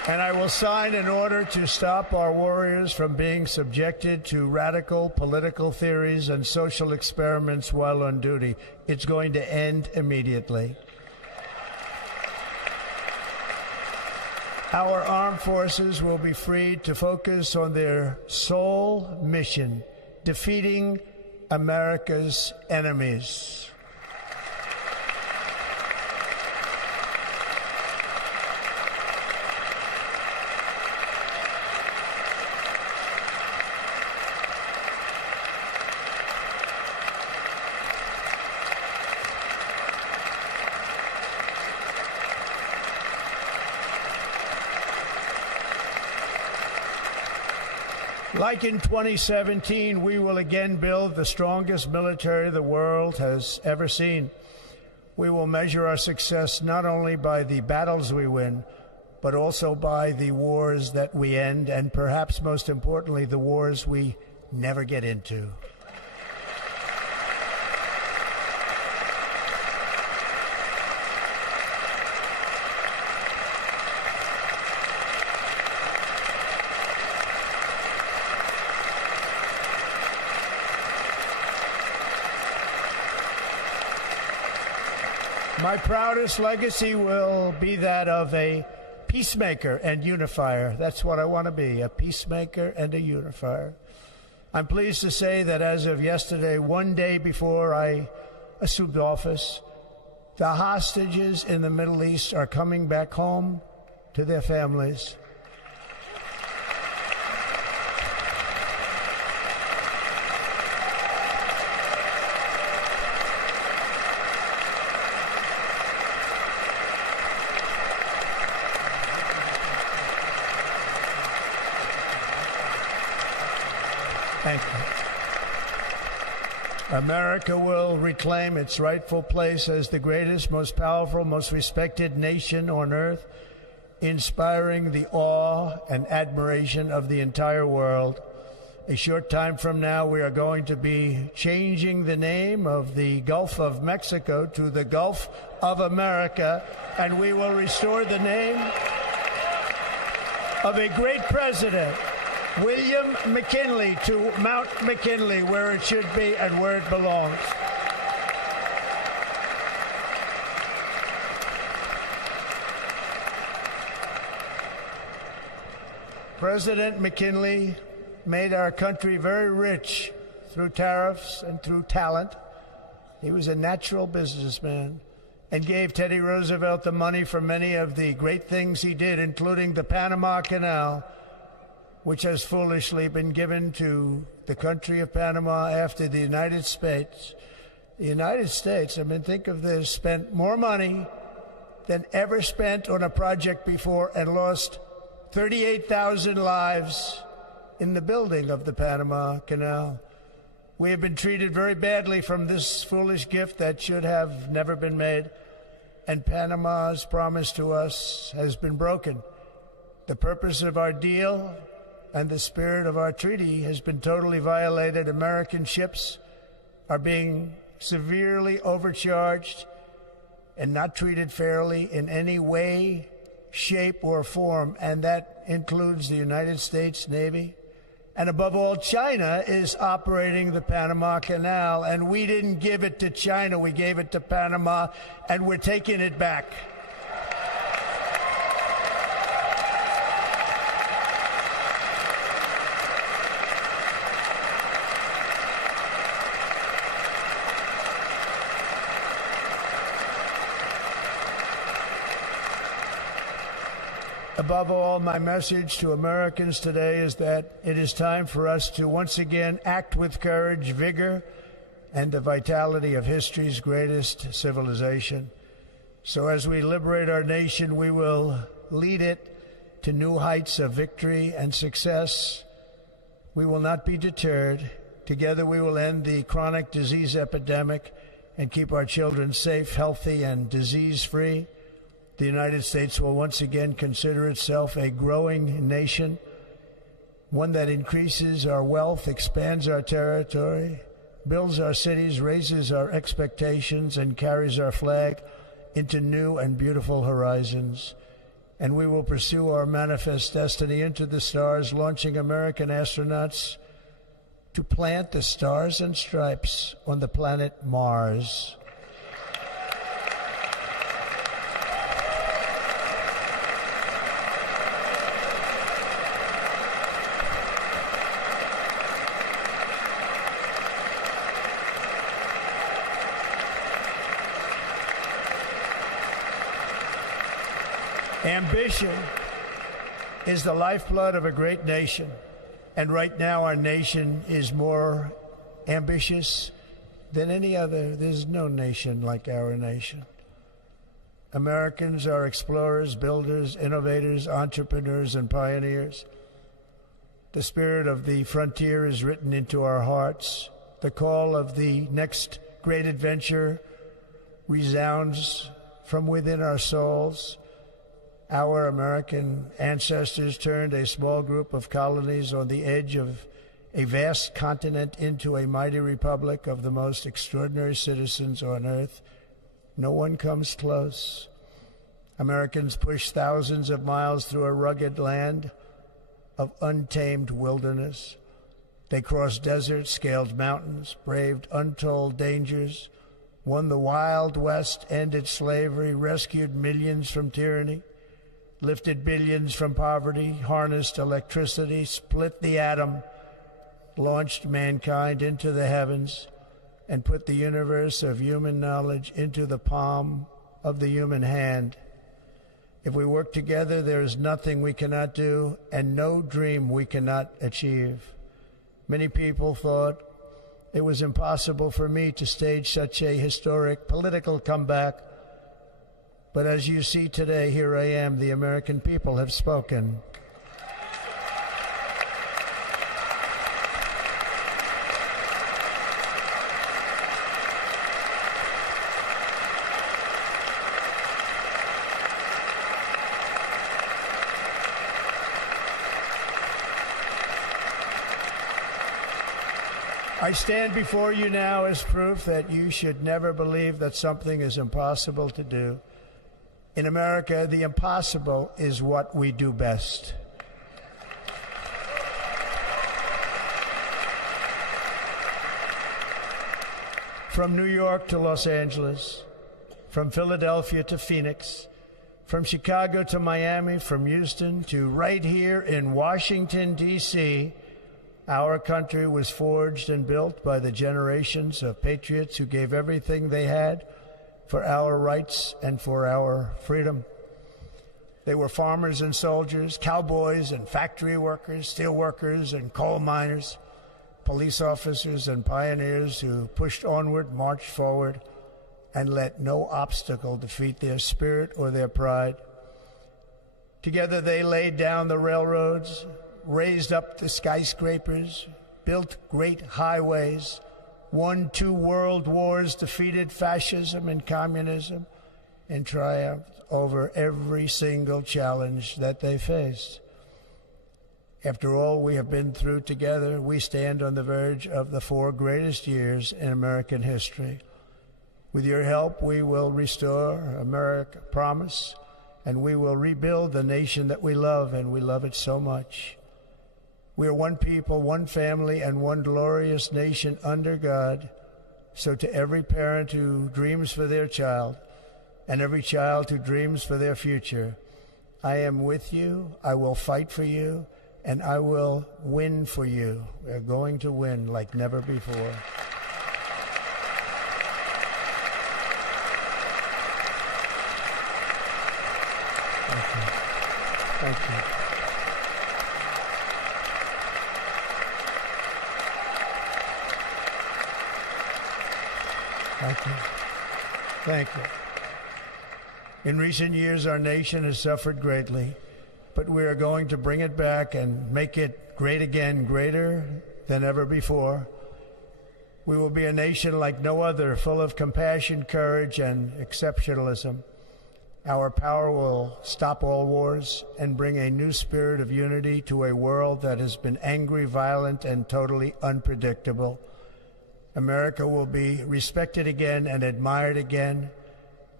And I will sign an order to stop our warriors from being subjected to radical political theories and social experiments while on duty. It's going to end immediately. Our armed forces will be freed to focus on their sole mission, defeating America's enemies. Like in 2017, we will again build the strongest military the world has ever seen. We will measure our success not only by the battles we win, but also by the wars that we end, and perhaps most importantly, the wars we never get into. My proudest legacy will be that of a peacemaker and unifier. That's what I want to be, a peacemaker and a unifier. I'm pleased to say that as of yesterday, one day before I assumed office, the hostages in the Middle East are coming back home to their families. Thank you. America will reclaim its rightful place as the greatest, most powerful, most respected nation on earth, inspiring the awe and admiration of the entire world. A short time from now, we are going to be changing the name of the Gulf of Mexico to the Gulf of America, and we will restore the name of a great president, William McKinley, to Mount McKinley, where it should be and where it belongs. President McKinley made our country very rich through tariffs and through talent. He was a natural businessman and gave Teddy Roosevelt the money for many of the great things he did, including the Panama Canal, which has foolishly been given to the country of Panama after the United States. The United States, I mean, think of this, spent more money than ever spent on a project before and lost 38,000 lives in the building of the Panama Canal. We have been treated very badly from this foolish gift that should have never been made, and Panama's promise to us has been broken. The purpose of our deal and the spirit of our treaty has been totally violated. American ships are being severely overcharged and not treated fairly in any way, shape, or form, and that includes the United States Navy. And above all, China is operating the Panama Canal, and we didn't give it to China, we gave it to Panama, and we're taking it back. Above all, my message to Americans today is that it is time for us to once again act with courage, vigor, and the vitality of history's greatest civilization. So as we liberate our nation, we will lead it to new heights of victory and success. We will not be deterred. Together we will end the chronic disease epidemic and keep our children safe, healthy, and disease-free. The United States will once again consider itself a growing nation, one that increases our wealth, expands our territory, builds our cities, raises our expectations, and carries our flag into new and beautiful horizons. and we will pursue our manifest destiny into the stars, launching American astronauts to plant the stars and stripes on the planet Mars. Ambition is the lifeblood of a great nation, and right now our nation is more ambitious than any other. There's no nation like our nation. Americans are explorers, builders, innovators, entrepreneurs, and pioneers. The spirit of the frontier is written into our hearts. The call of the next great adventure resounds from within our souls. Our American ancestors turned a small group of colonies on the edge of a vast continent into a mighty republic of the most extraordinary citizens on earth. No one comes close. Americans pushed thousands of miles through a rugged land of untamed wilderness. They crossed deserts, scaled mountains, braved untold dangers, won the Wild West, ended slavery, rescued millions from tyranny, lifted billions from poverty, harnessed electricity, split the atom, launched mankind into the heavens, and put the universe of human knowledge into the palm of the human hand. If we work together, there is nothing we cannot do and no dream we cannot achieve. Many people thought it was impossible for me to stage such a historic political comeback. But as you see today, here I am. The American people have spoken. I stand before you now as proof that you should never believe that something is impossible to do. In America, the impossible is what we do best. From New York to Los Angeles, from Philadelphia to Phoenix, from Chicago to Miami, from Houston to right here in Washington, D.C., our country was forged and built by the generations of patriots who gave everything they had for our rights and for our freedom. They were farmers and soldiers, cowboys and factory workers, steel workers and coal miners, police officers and pioneers who pushed onward, marched forward, and let no obstacle defeat their spirit or their pride. Together they laid down the railroads, raised up the skyscrapers, built great highways, won 2 world wars, defeated fascism and communism, and triumphed over every single challenge that they faced. After all we have been through together, we stand on the verge of the 4 greatest years in American history. With your help, we will restore America promise, and we will rebuild the nation that we love, and we love it so much. We are one people, one family, and one glorious nation under God. So to every parent who dreams for their child, and every child who dreams for their future, I am with you, I will fight for you, and I will win for you. We're going to win like never before. Thank you. Thank you. Thank you. Thank you. In recent years, our nation has suffered greatly, but we are going to bring it back and make it great again, greater than ever before. We will be a nation like no other, full of compassion, courage, and exceptionalism. Our power will stop all wars and bring a new spirit of unity to a world that has been angry, violent, and totally unpredictable. America will be respected again and admired again.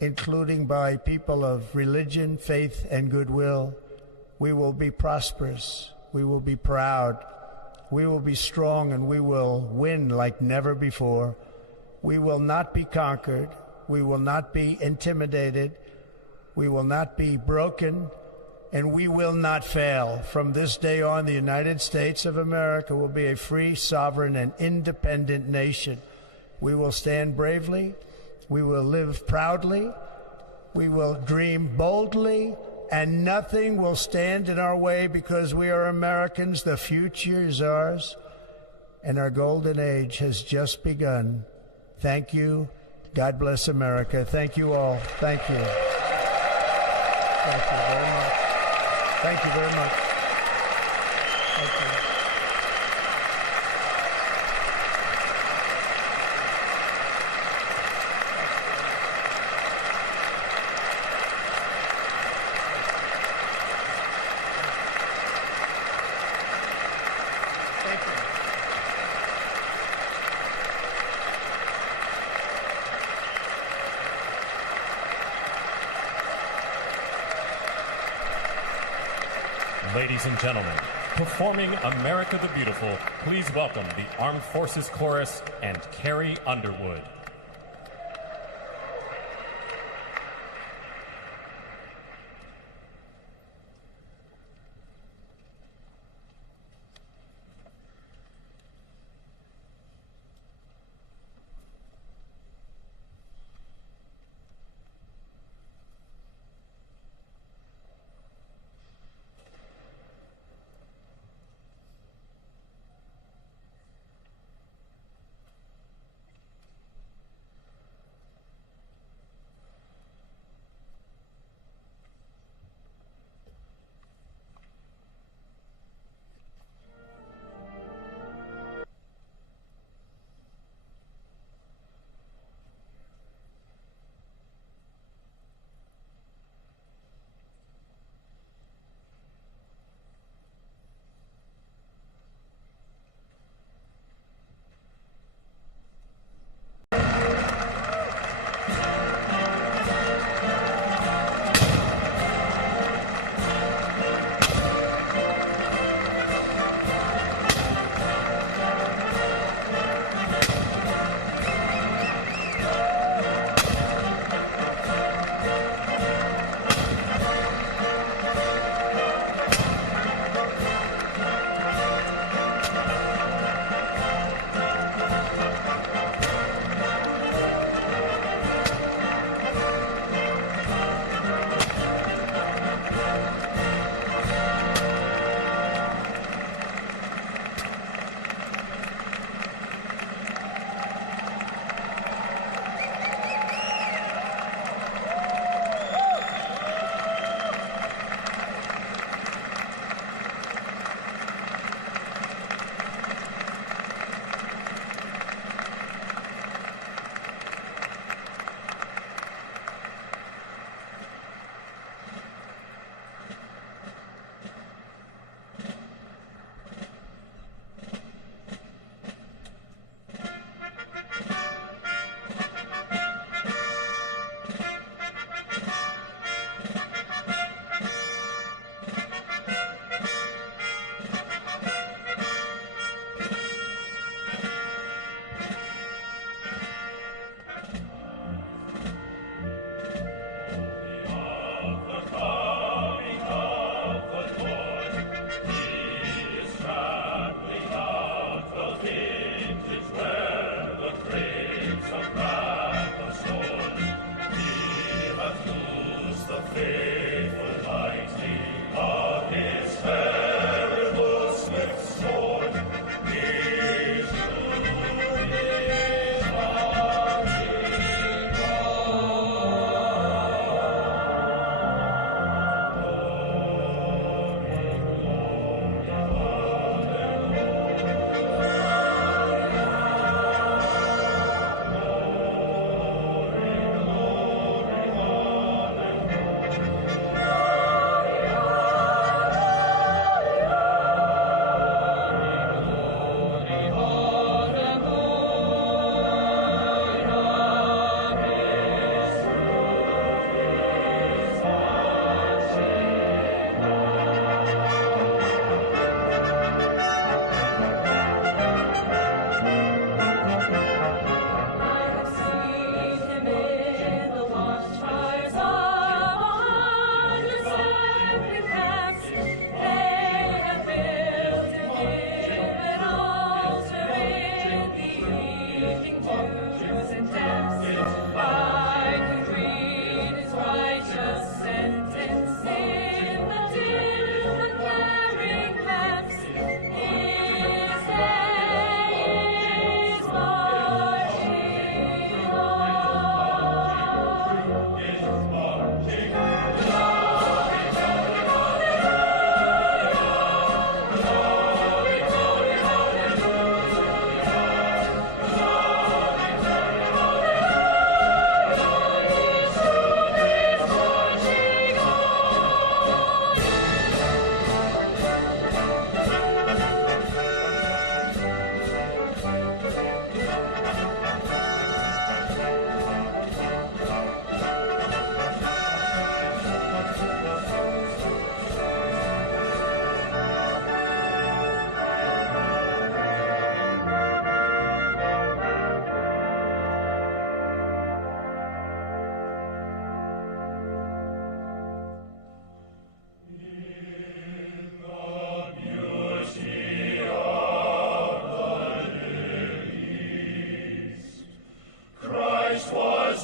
including by people of religion, faith, and goodwill. We will be prosperous. We will be proud. We will be strong, and we will win like never before. We will not be conquered. We will not be intimidated. We will not be broken, and we will not fail. From this day on, the United States of America will be a free, sovereign, and independent nation. We will stand bravely. We will live proudly. We will dream boldly, and nothing will stand in our way because we are Americans. The future is ours, and our golden age has just begun. Thank you. God bless America. Thank you all. Thank you. Thank you very much. Thank you very much. Thank you. Ladies and gentlemen, performing America the Beautiful, please welcome the Armed Forces Chorus and Carrie Underwood.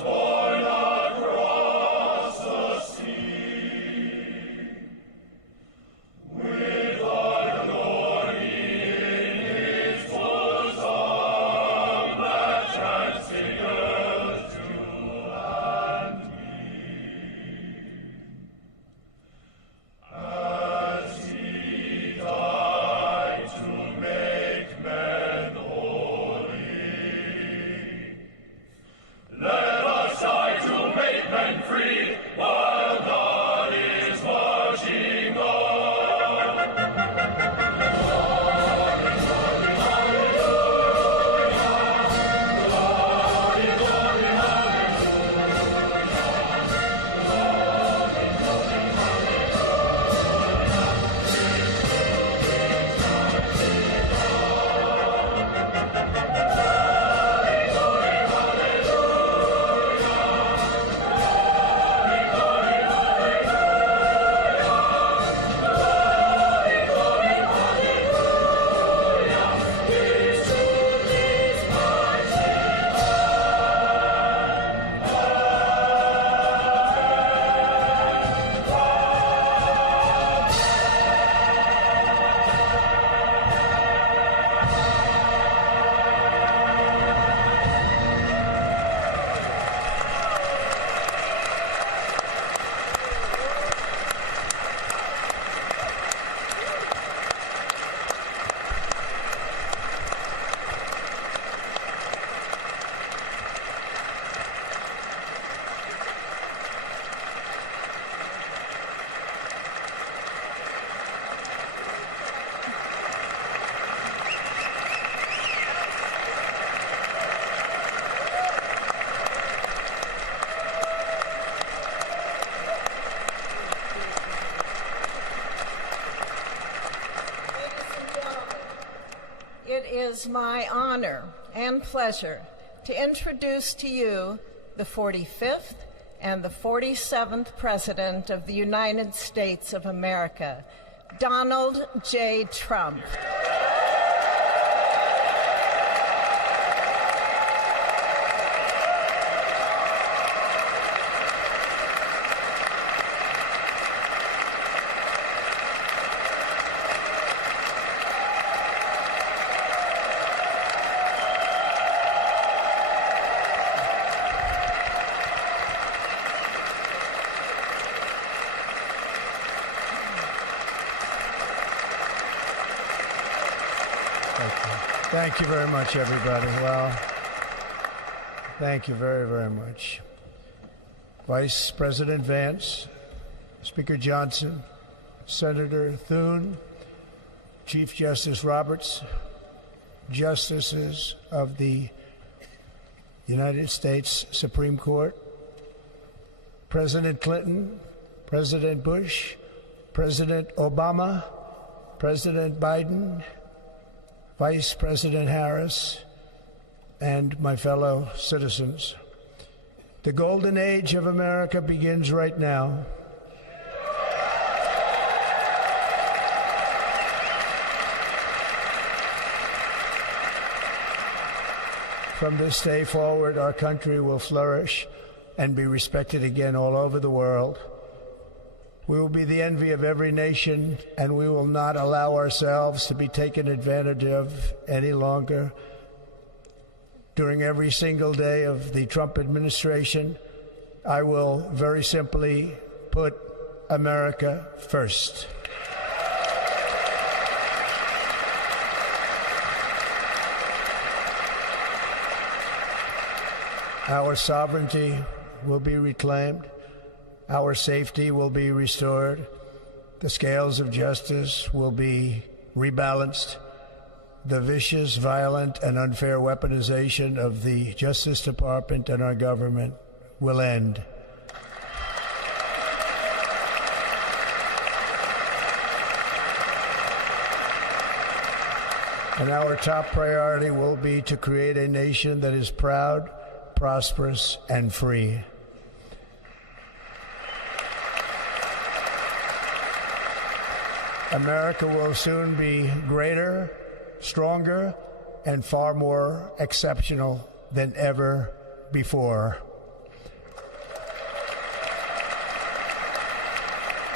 It is my honor and pleasure to introduce to you the 45th and the 47th President of the United States of America, Donald J. Trump. Thank you very much, everybody. Well, thank you very, very much. Vice President Vance, Speaker Johnson, Senator Thune, Chief Justice Roberts, Justices of the United States Supreme Court, President Clinton, President Bush, President Obama, President Biden, Vice President Harris, and my fellow citizens. The golden age of America begins right now. From this day forward, our country will flourish and be respected again all over the world. We will be the envy of every nation, and we will not allow ourselves to be taken advantage of any longer. During every single day of the Trump administration, I will very simply put America first. Our sovereignty will be reclaimed. Our safety will be restored. The scales of justice will be rebalanced. The vicious, violent, and unfair weaponization of the Justice Department and our government will end. And our top priority will be to create a nation that is proud, prosperous, and free. America will soon be greater, stronger, and far more exceptional than ever before.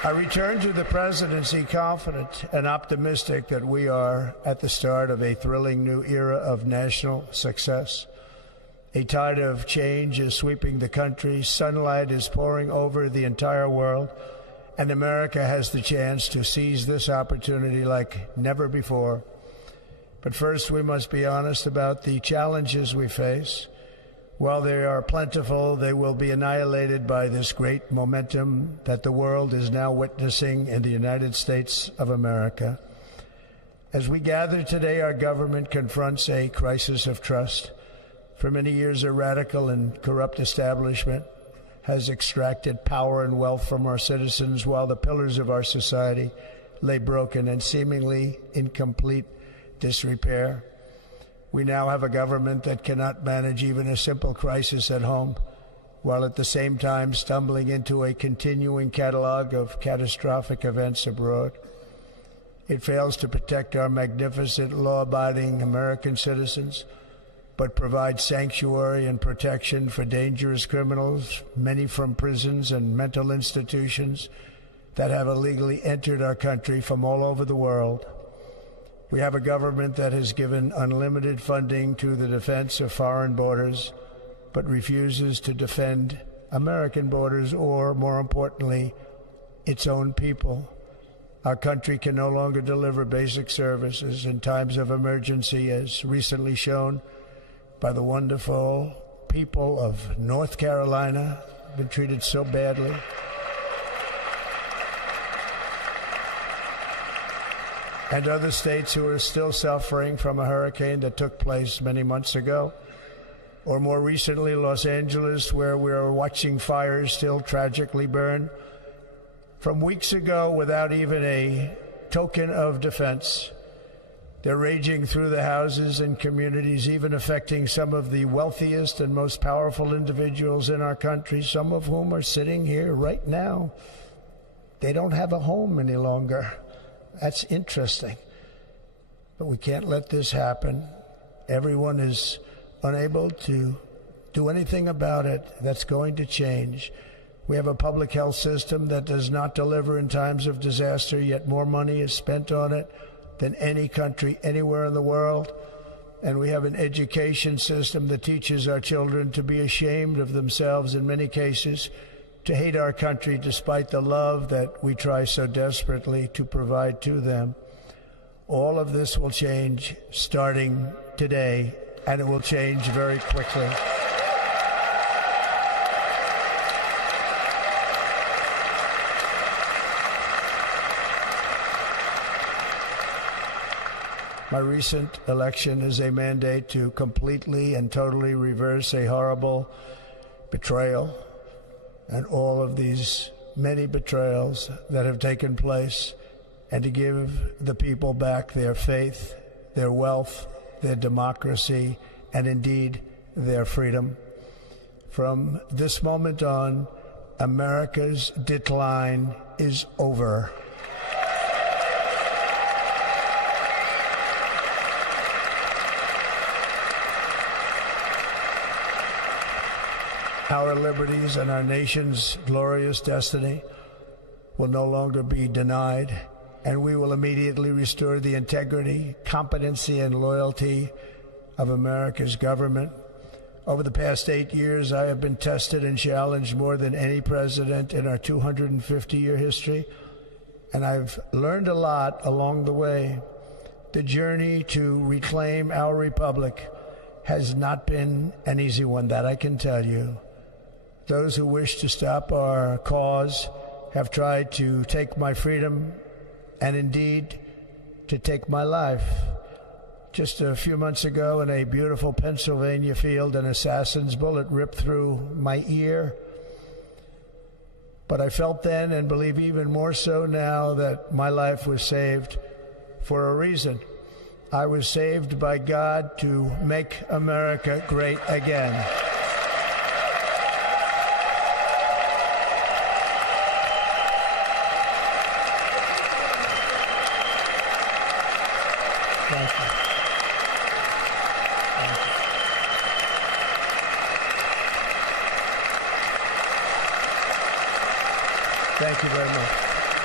I return to the presidency confident and optimistic that we are at the start of a thrilling new era of national success. A tide of change is sweeping the country, sunlight is pouring over the entire world, and America has the chance to seize this opportunity like never before. But first, we must be honest about the challenges we face. While they are plentiful, they will be annihilated by this great momentum that the world is now witnessing in the United States of America. As we gather today, our government confronts a crisis of trust. For many years, a radical and corrupt establishment has extracted power and wealth from our citizens while the pillars of our society lay broken and seemingly in complete disrepair. We now have a government that cannot manage even a simple crisis at home, while at the same time stumbling into a continuing catalog of catastrophic events abroad. It fails to protect our magnificent, law-abiding American citizens, but provides sanctuary and protection for dangerous criminals, many from prisons and mental institutions that have illegally entered our country from all over the world. We have a government that has given unlimited funding to the defense of foreign borders, but refuses to defend American borders or, more importantly, its own people. Our country can no longer deliver basic services in times of emergency, as recently shown by the wonderful people of North Carolina, been treated so badly. And other states who are still suffering from a hurricane that took place many months ago. Or more recently, Los Angeles, where we are watching fires still tragically burn from weeks ago without even a token of defense. They're raging through the houses and communities, even affecting some of the wealthiest and most powerful individuals in our country, some of whom are sitting here right now. They don't have a home any longer. That's interesting. But we can't let this happen. Everyone is unable to do anything about it. That's going to change. We have a public health system that does not deliver in times of disaster, yet more money is spent on it than any country anywhere in the world. And we have an education system that teaches our children to be ashamed of themselves in many cases, to hate our country despite the love that we try so desperately to provide to them. All of this will change starting today, and it will change very quickly. My recent election is a mandate to completely and totally reverse a horrible betrayal and all of these many betrayals that have taken place, and to give the people back their faith, their wealth, their democracy, and indeed their freedom. From this moment on, America's decline is over. Our liberties and our nation's glorious destiny will no longer be denied, and we will immediately restore the integrity, competency, and loyalty of America's government. Over the past 8 years, I have been tested and challenged more than any president in our 250-year history, and I've learned a lot along the way. The journey to reclaim our republic has not been an easy one, that I can tell you. Those who wish to stop our cause have tried to take my freedom and indeed to take my life. Just a few months ago in a beautiful Pennsylvania field, an assassin's bullet ripped through my ear. But I felt then, and believe even more so now, that my life was saved for a reason. I was saved by God to make America great again. Thank you. Thank you very much.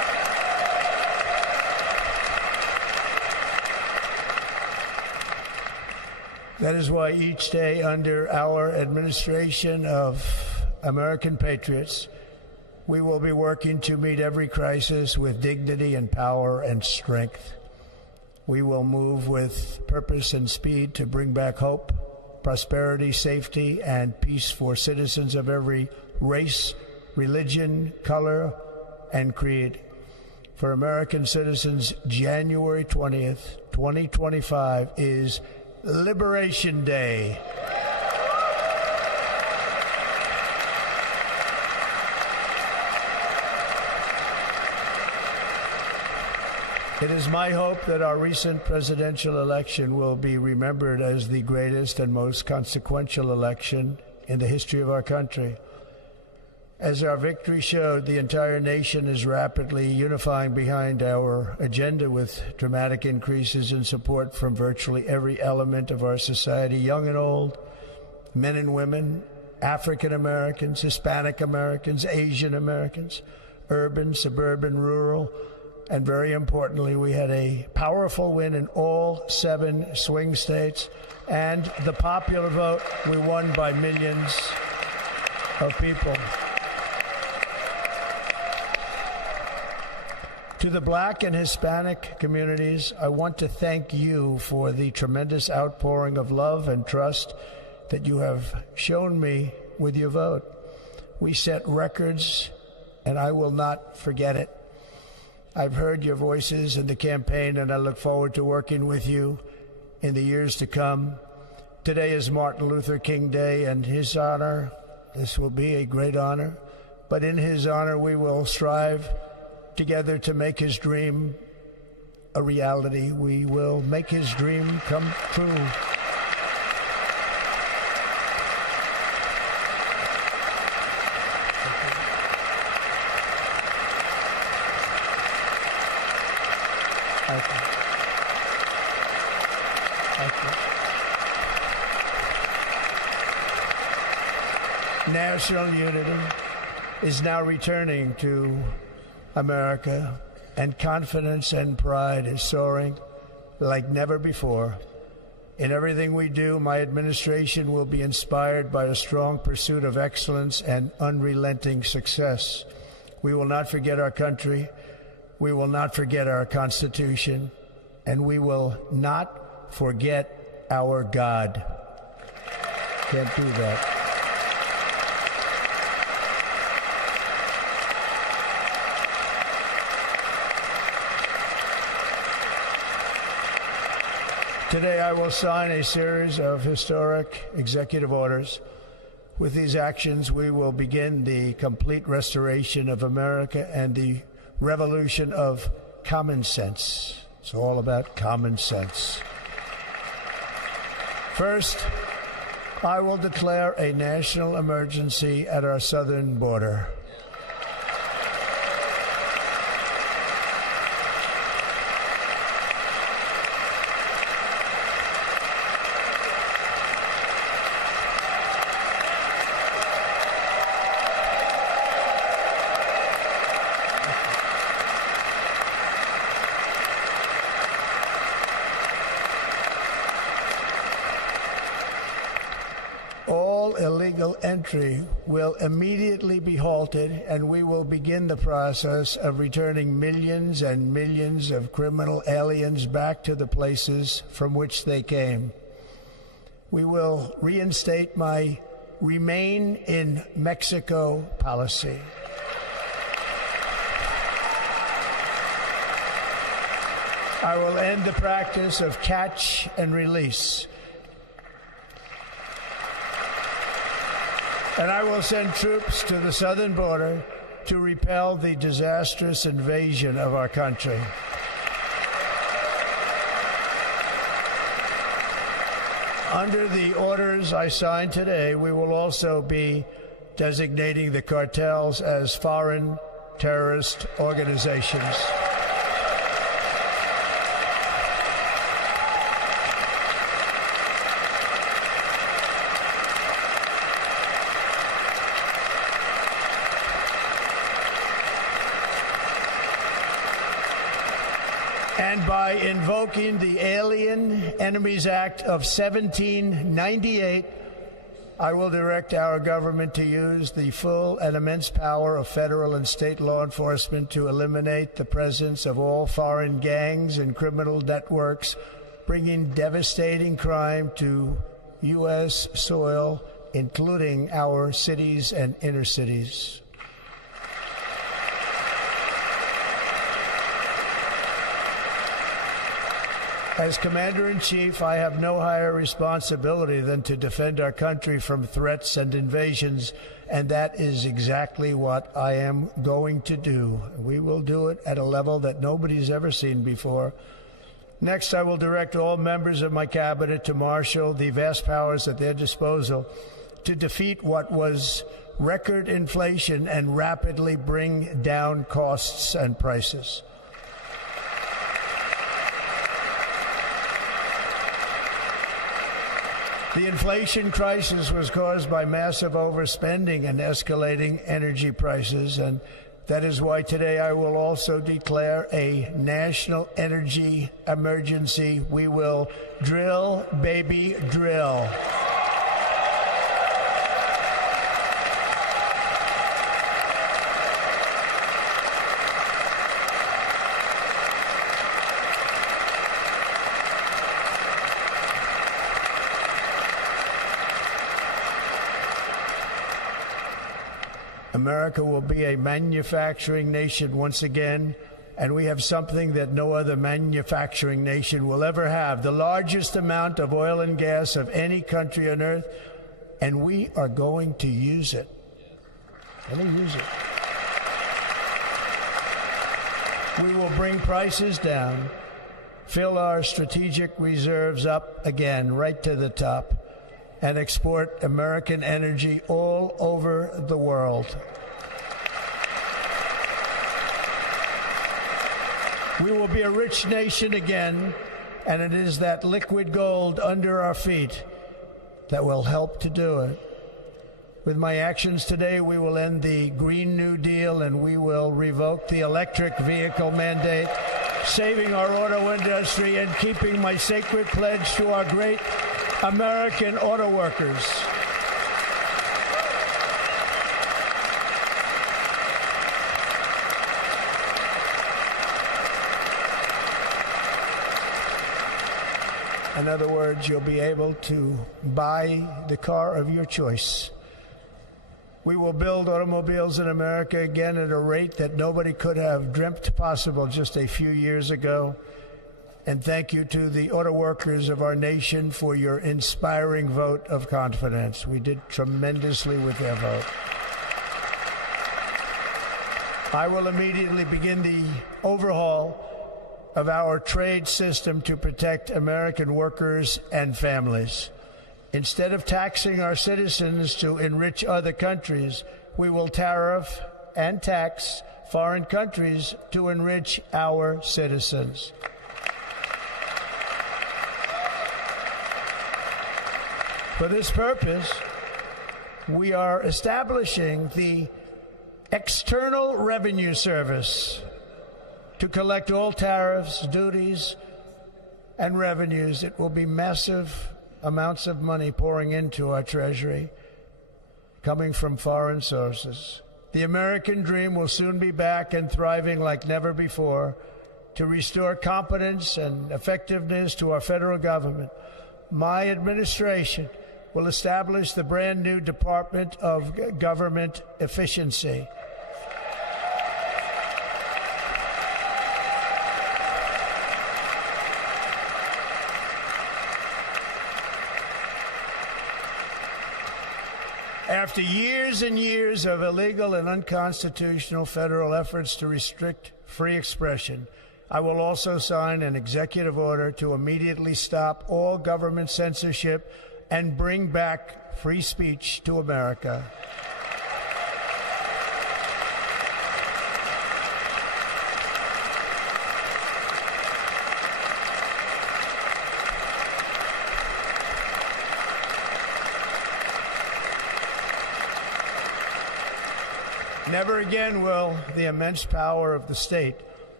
That is why each day under our administration of American patriots, we will be working to meet every crisis with dignity and power and strength. We will move with purpose and speed to bring back hope, prosperity, safety, and peace for citizens of every race, religion, color, and creed. For American citizens, January 20th, 2025 is Liberation Day. It is my hope that our recent presidential election will be remembered as the greatest and most consequential election in the history of our country. As our victory showed, the entire nation is rapidly unifying behind our agenda with dramatic increases in support from virtually every element of our society, young and old, men and women, African Americans, Hispanic Americans, Asian Americans, urban, suburban, rural, and very importantly, we had a powerful win in all 7 swing states, and the popular vote, we won by millions of people. To the Black and Hispanic communities, I want to thank you for the tremendous outpouring of love and trust that you have shown me with your vote. We set records, and I will not forget it. I've heard your voices in the campaign, and I look forward to working with you in the years to come. Today is Martin Luther King Day, and his honor, this will be a great honor, but in his honor we will strive together to make his dream a reality. We will make his dream come true. National unity is now returning to America, and confidence and pride is soaring like never before. In everything we do, my administration will be inspired by a strong pursuit of excellence and unrelenting success. We will not forget our country. We will not forget our Constitution, and we will not forget our God. Can't do that. Today, I will sign a series of historic executive orders. With these actions, we will begin the complete restoration of America and the revolution of common sense. It's all about common sense. First, I will declare a national emergency at our southern border. Illegal entry will immediately be halted, and we will begin the process of returning millions and millions of criminal aliens back to the places from which they came. We will reinstate my Remain in Mexico policy. I will end the practice of catch and release. And I will send troops to the southern border to repel the disastrous invasion of our country. Under the orders I signed today, we will also be designating the cartels as foreign terrorist organizations. and by invoking the Alien Enemies Act of 1798, I will direct our government to use the full and immense power of federal and state law enforcement to eliminate the presence of all foreign gangs and criminal networks, bringing devastating crime to U.S. soil, including our cities and inner cities. As Commander-in-Chief, I have no higher responsibility than to defend our country from threats and invasions, and that is exactly what I am going to do. We will do it at a level that nobody's ever seen before. Next, I will direct all members of my cabinet to marshal the vast powers at their disposal to defeat what was record inflation and rapidly bring down costs and prices. The inflation crisis was caused by massive overspending and escalating energy prices, and that is why today I will also declare a national energy emergency. We will drill, baby, drill. America will be a manufacturing nation once again, and we have something that no other manufacturing nation will ever have, the largest amount of oil and gas of any country on earth, and we are going to use it. We will bring prices down, fill our strategic reserves up again, right to the top, and export American energy all over the world. We will be a rich nation again, and it is that liquid gold under our feet that will help to do it. With my actions today, we will end the Green New Deal, and we will revoke the electric vehicle mandate, saving our auto industry and keeping my sacred pledge to our great American auto workers. In other words, you'll be able to buy the car of your choice. We will build automobiles in America again at a rate that nobody could have dreamt possible just a few years ago. And thank you to the auto workers of our nation for your inspiring vote of confidence. We did tremendously with their vote. I will immediately begin the overhaul of our trade system to protect American workers and families. Instead of taxing our citizens to enrich other countries, we will tariff and tax foreign countries to enrich our citizens. For this purpose, we are establishing the External Revenue Service to collect all tariffs, duties, and revenues. It will be massive amounts of money pouring into our treasury, coming from foreign sources. The American dream will soon be back and thriving like never before. To restore competence and effectiveness to our federal government, my administration will establish the brand new Department of Government Efficiency. After years and years of illegal and unconstitutional federal efforts to restrict free expression, I will also sign an executive order to immediately stop all government censorship and bring back free speech to America. Never again will the immense power of the state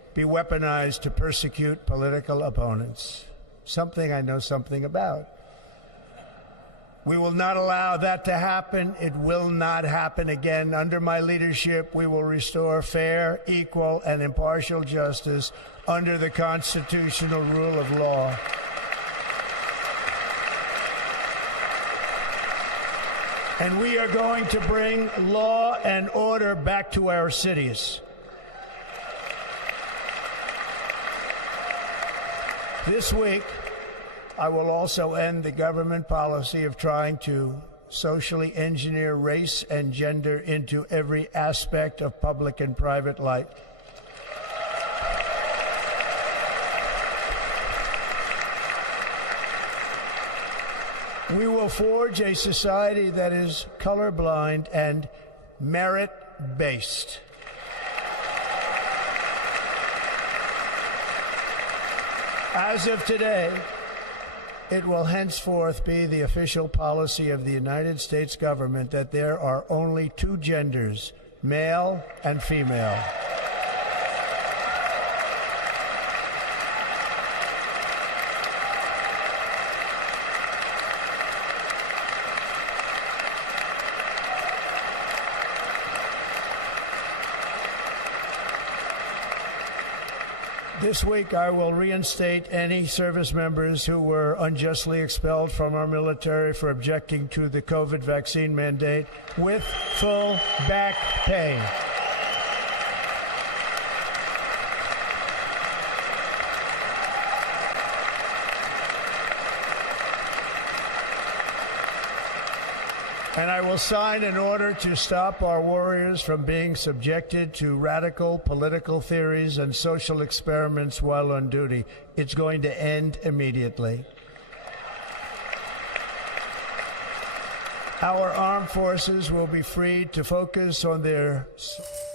be weaponized to persecute political opponents. Something I know something about. We will not allow that to happen. It will not happen again. Under my leadership, we will restore fair, equal, and impartial justice under the constitutional rule of law. And we are going to bring law and order back to our cities. This week, I will also end the government policy of trying to socially engineer race and gender into every aspect of public and private life. We will forge a society that is colorblind and merit-based. As of today, it will henceforth be the official policy of the United States government that there are only two genders, male and female. This week, I will reinstate any service members who were unjustly expelled from our military for objecting to the COVID vaccine mandate with full back pay. And I will sign an order to stop our warriors from being subjected to radical political theories and social experiments while on duty. It's going to end immediately. Our armed forces will be free to focus on their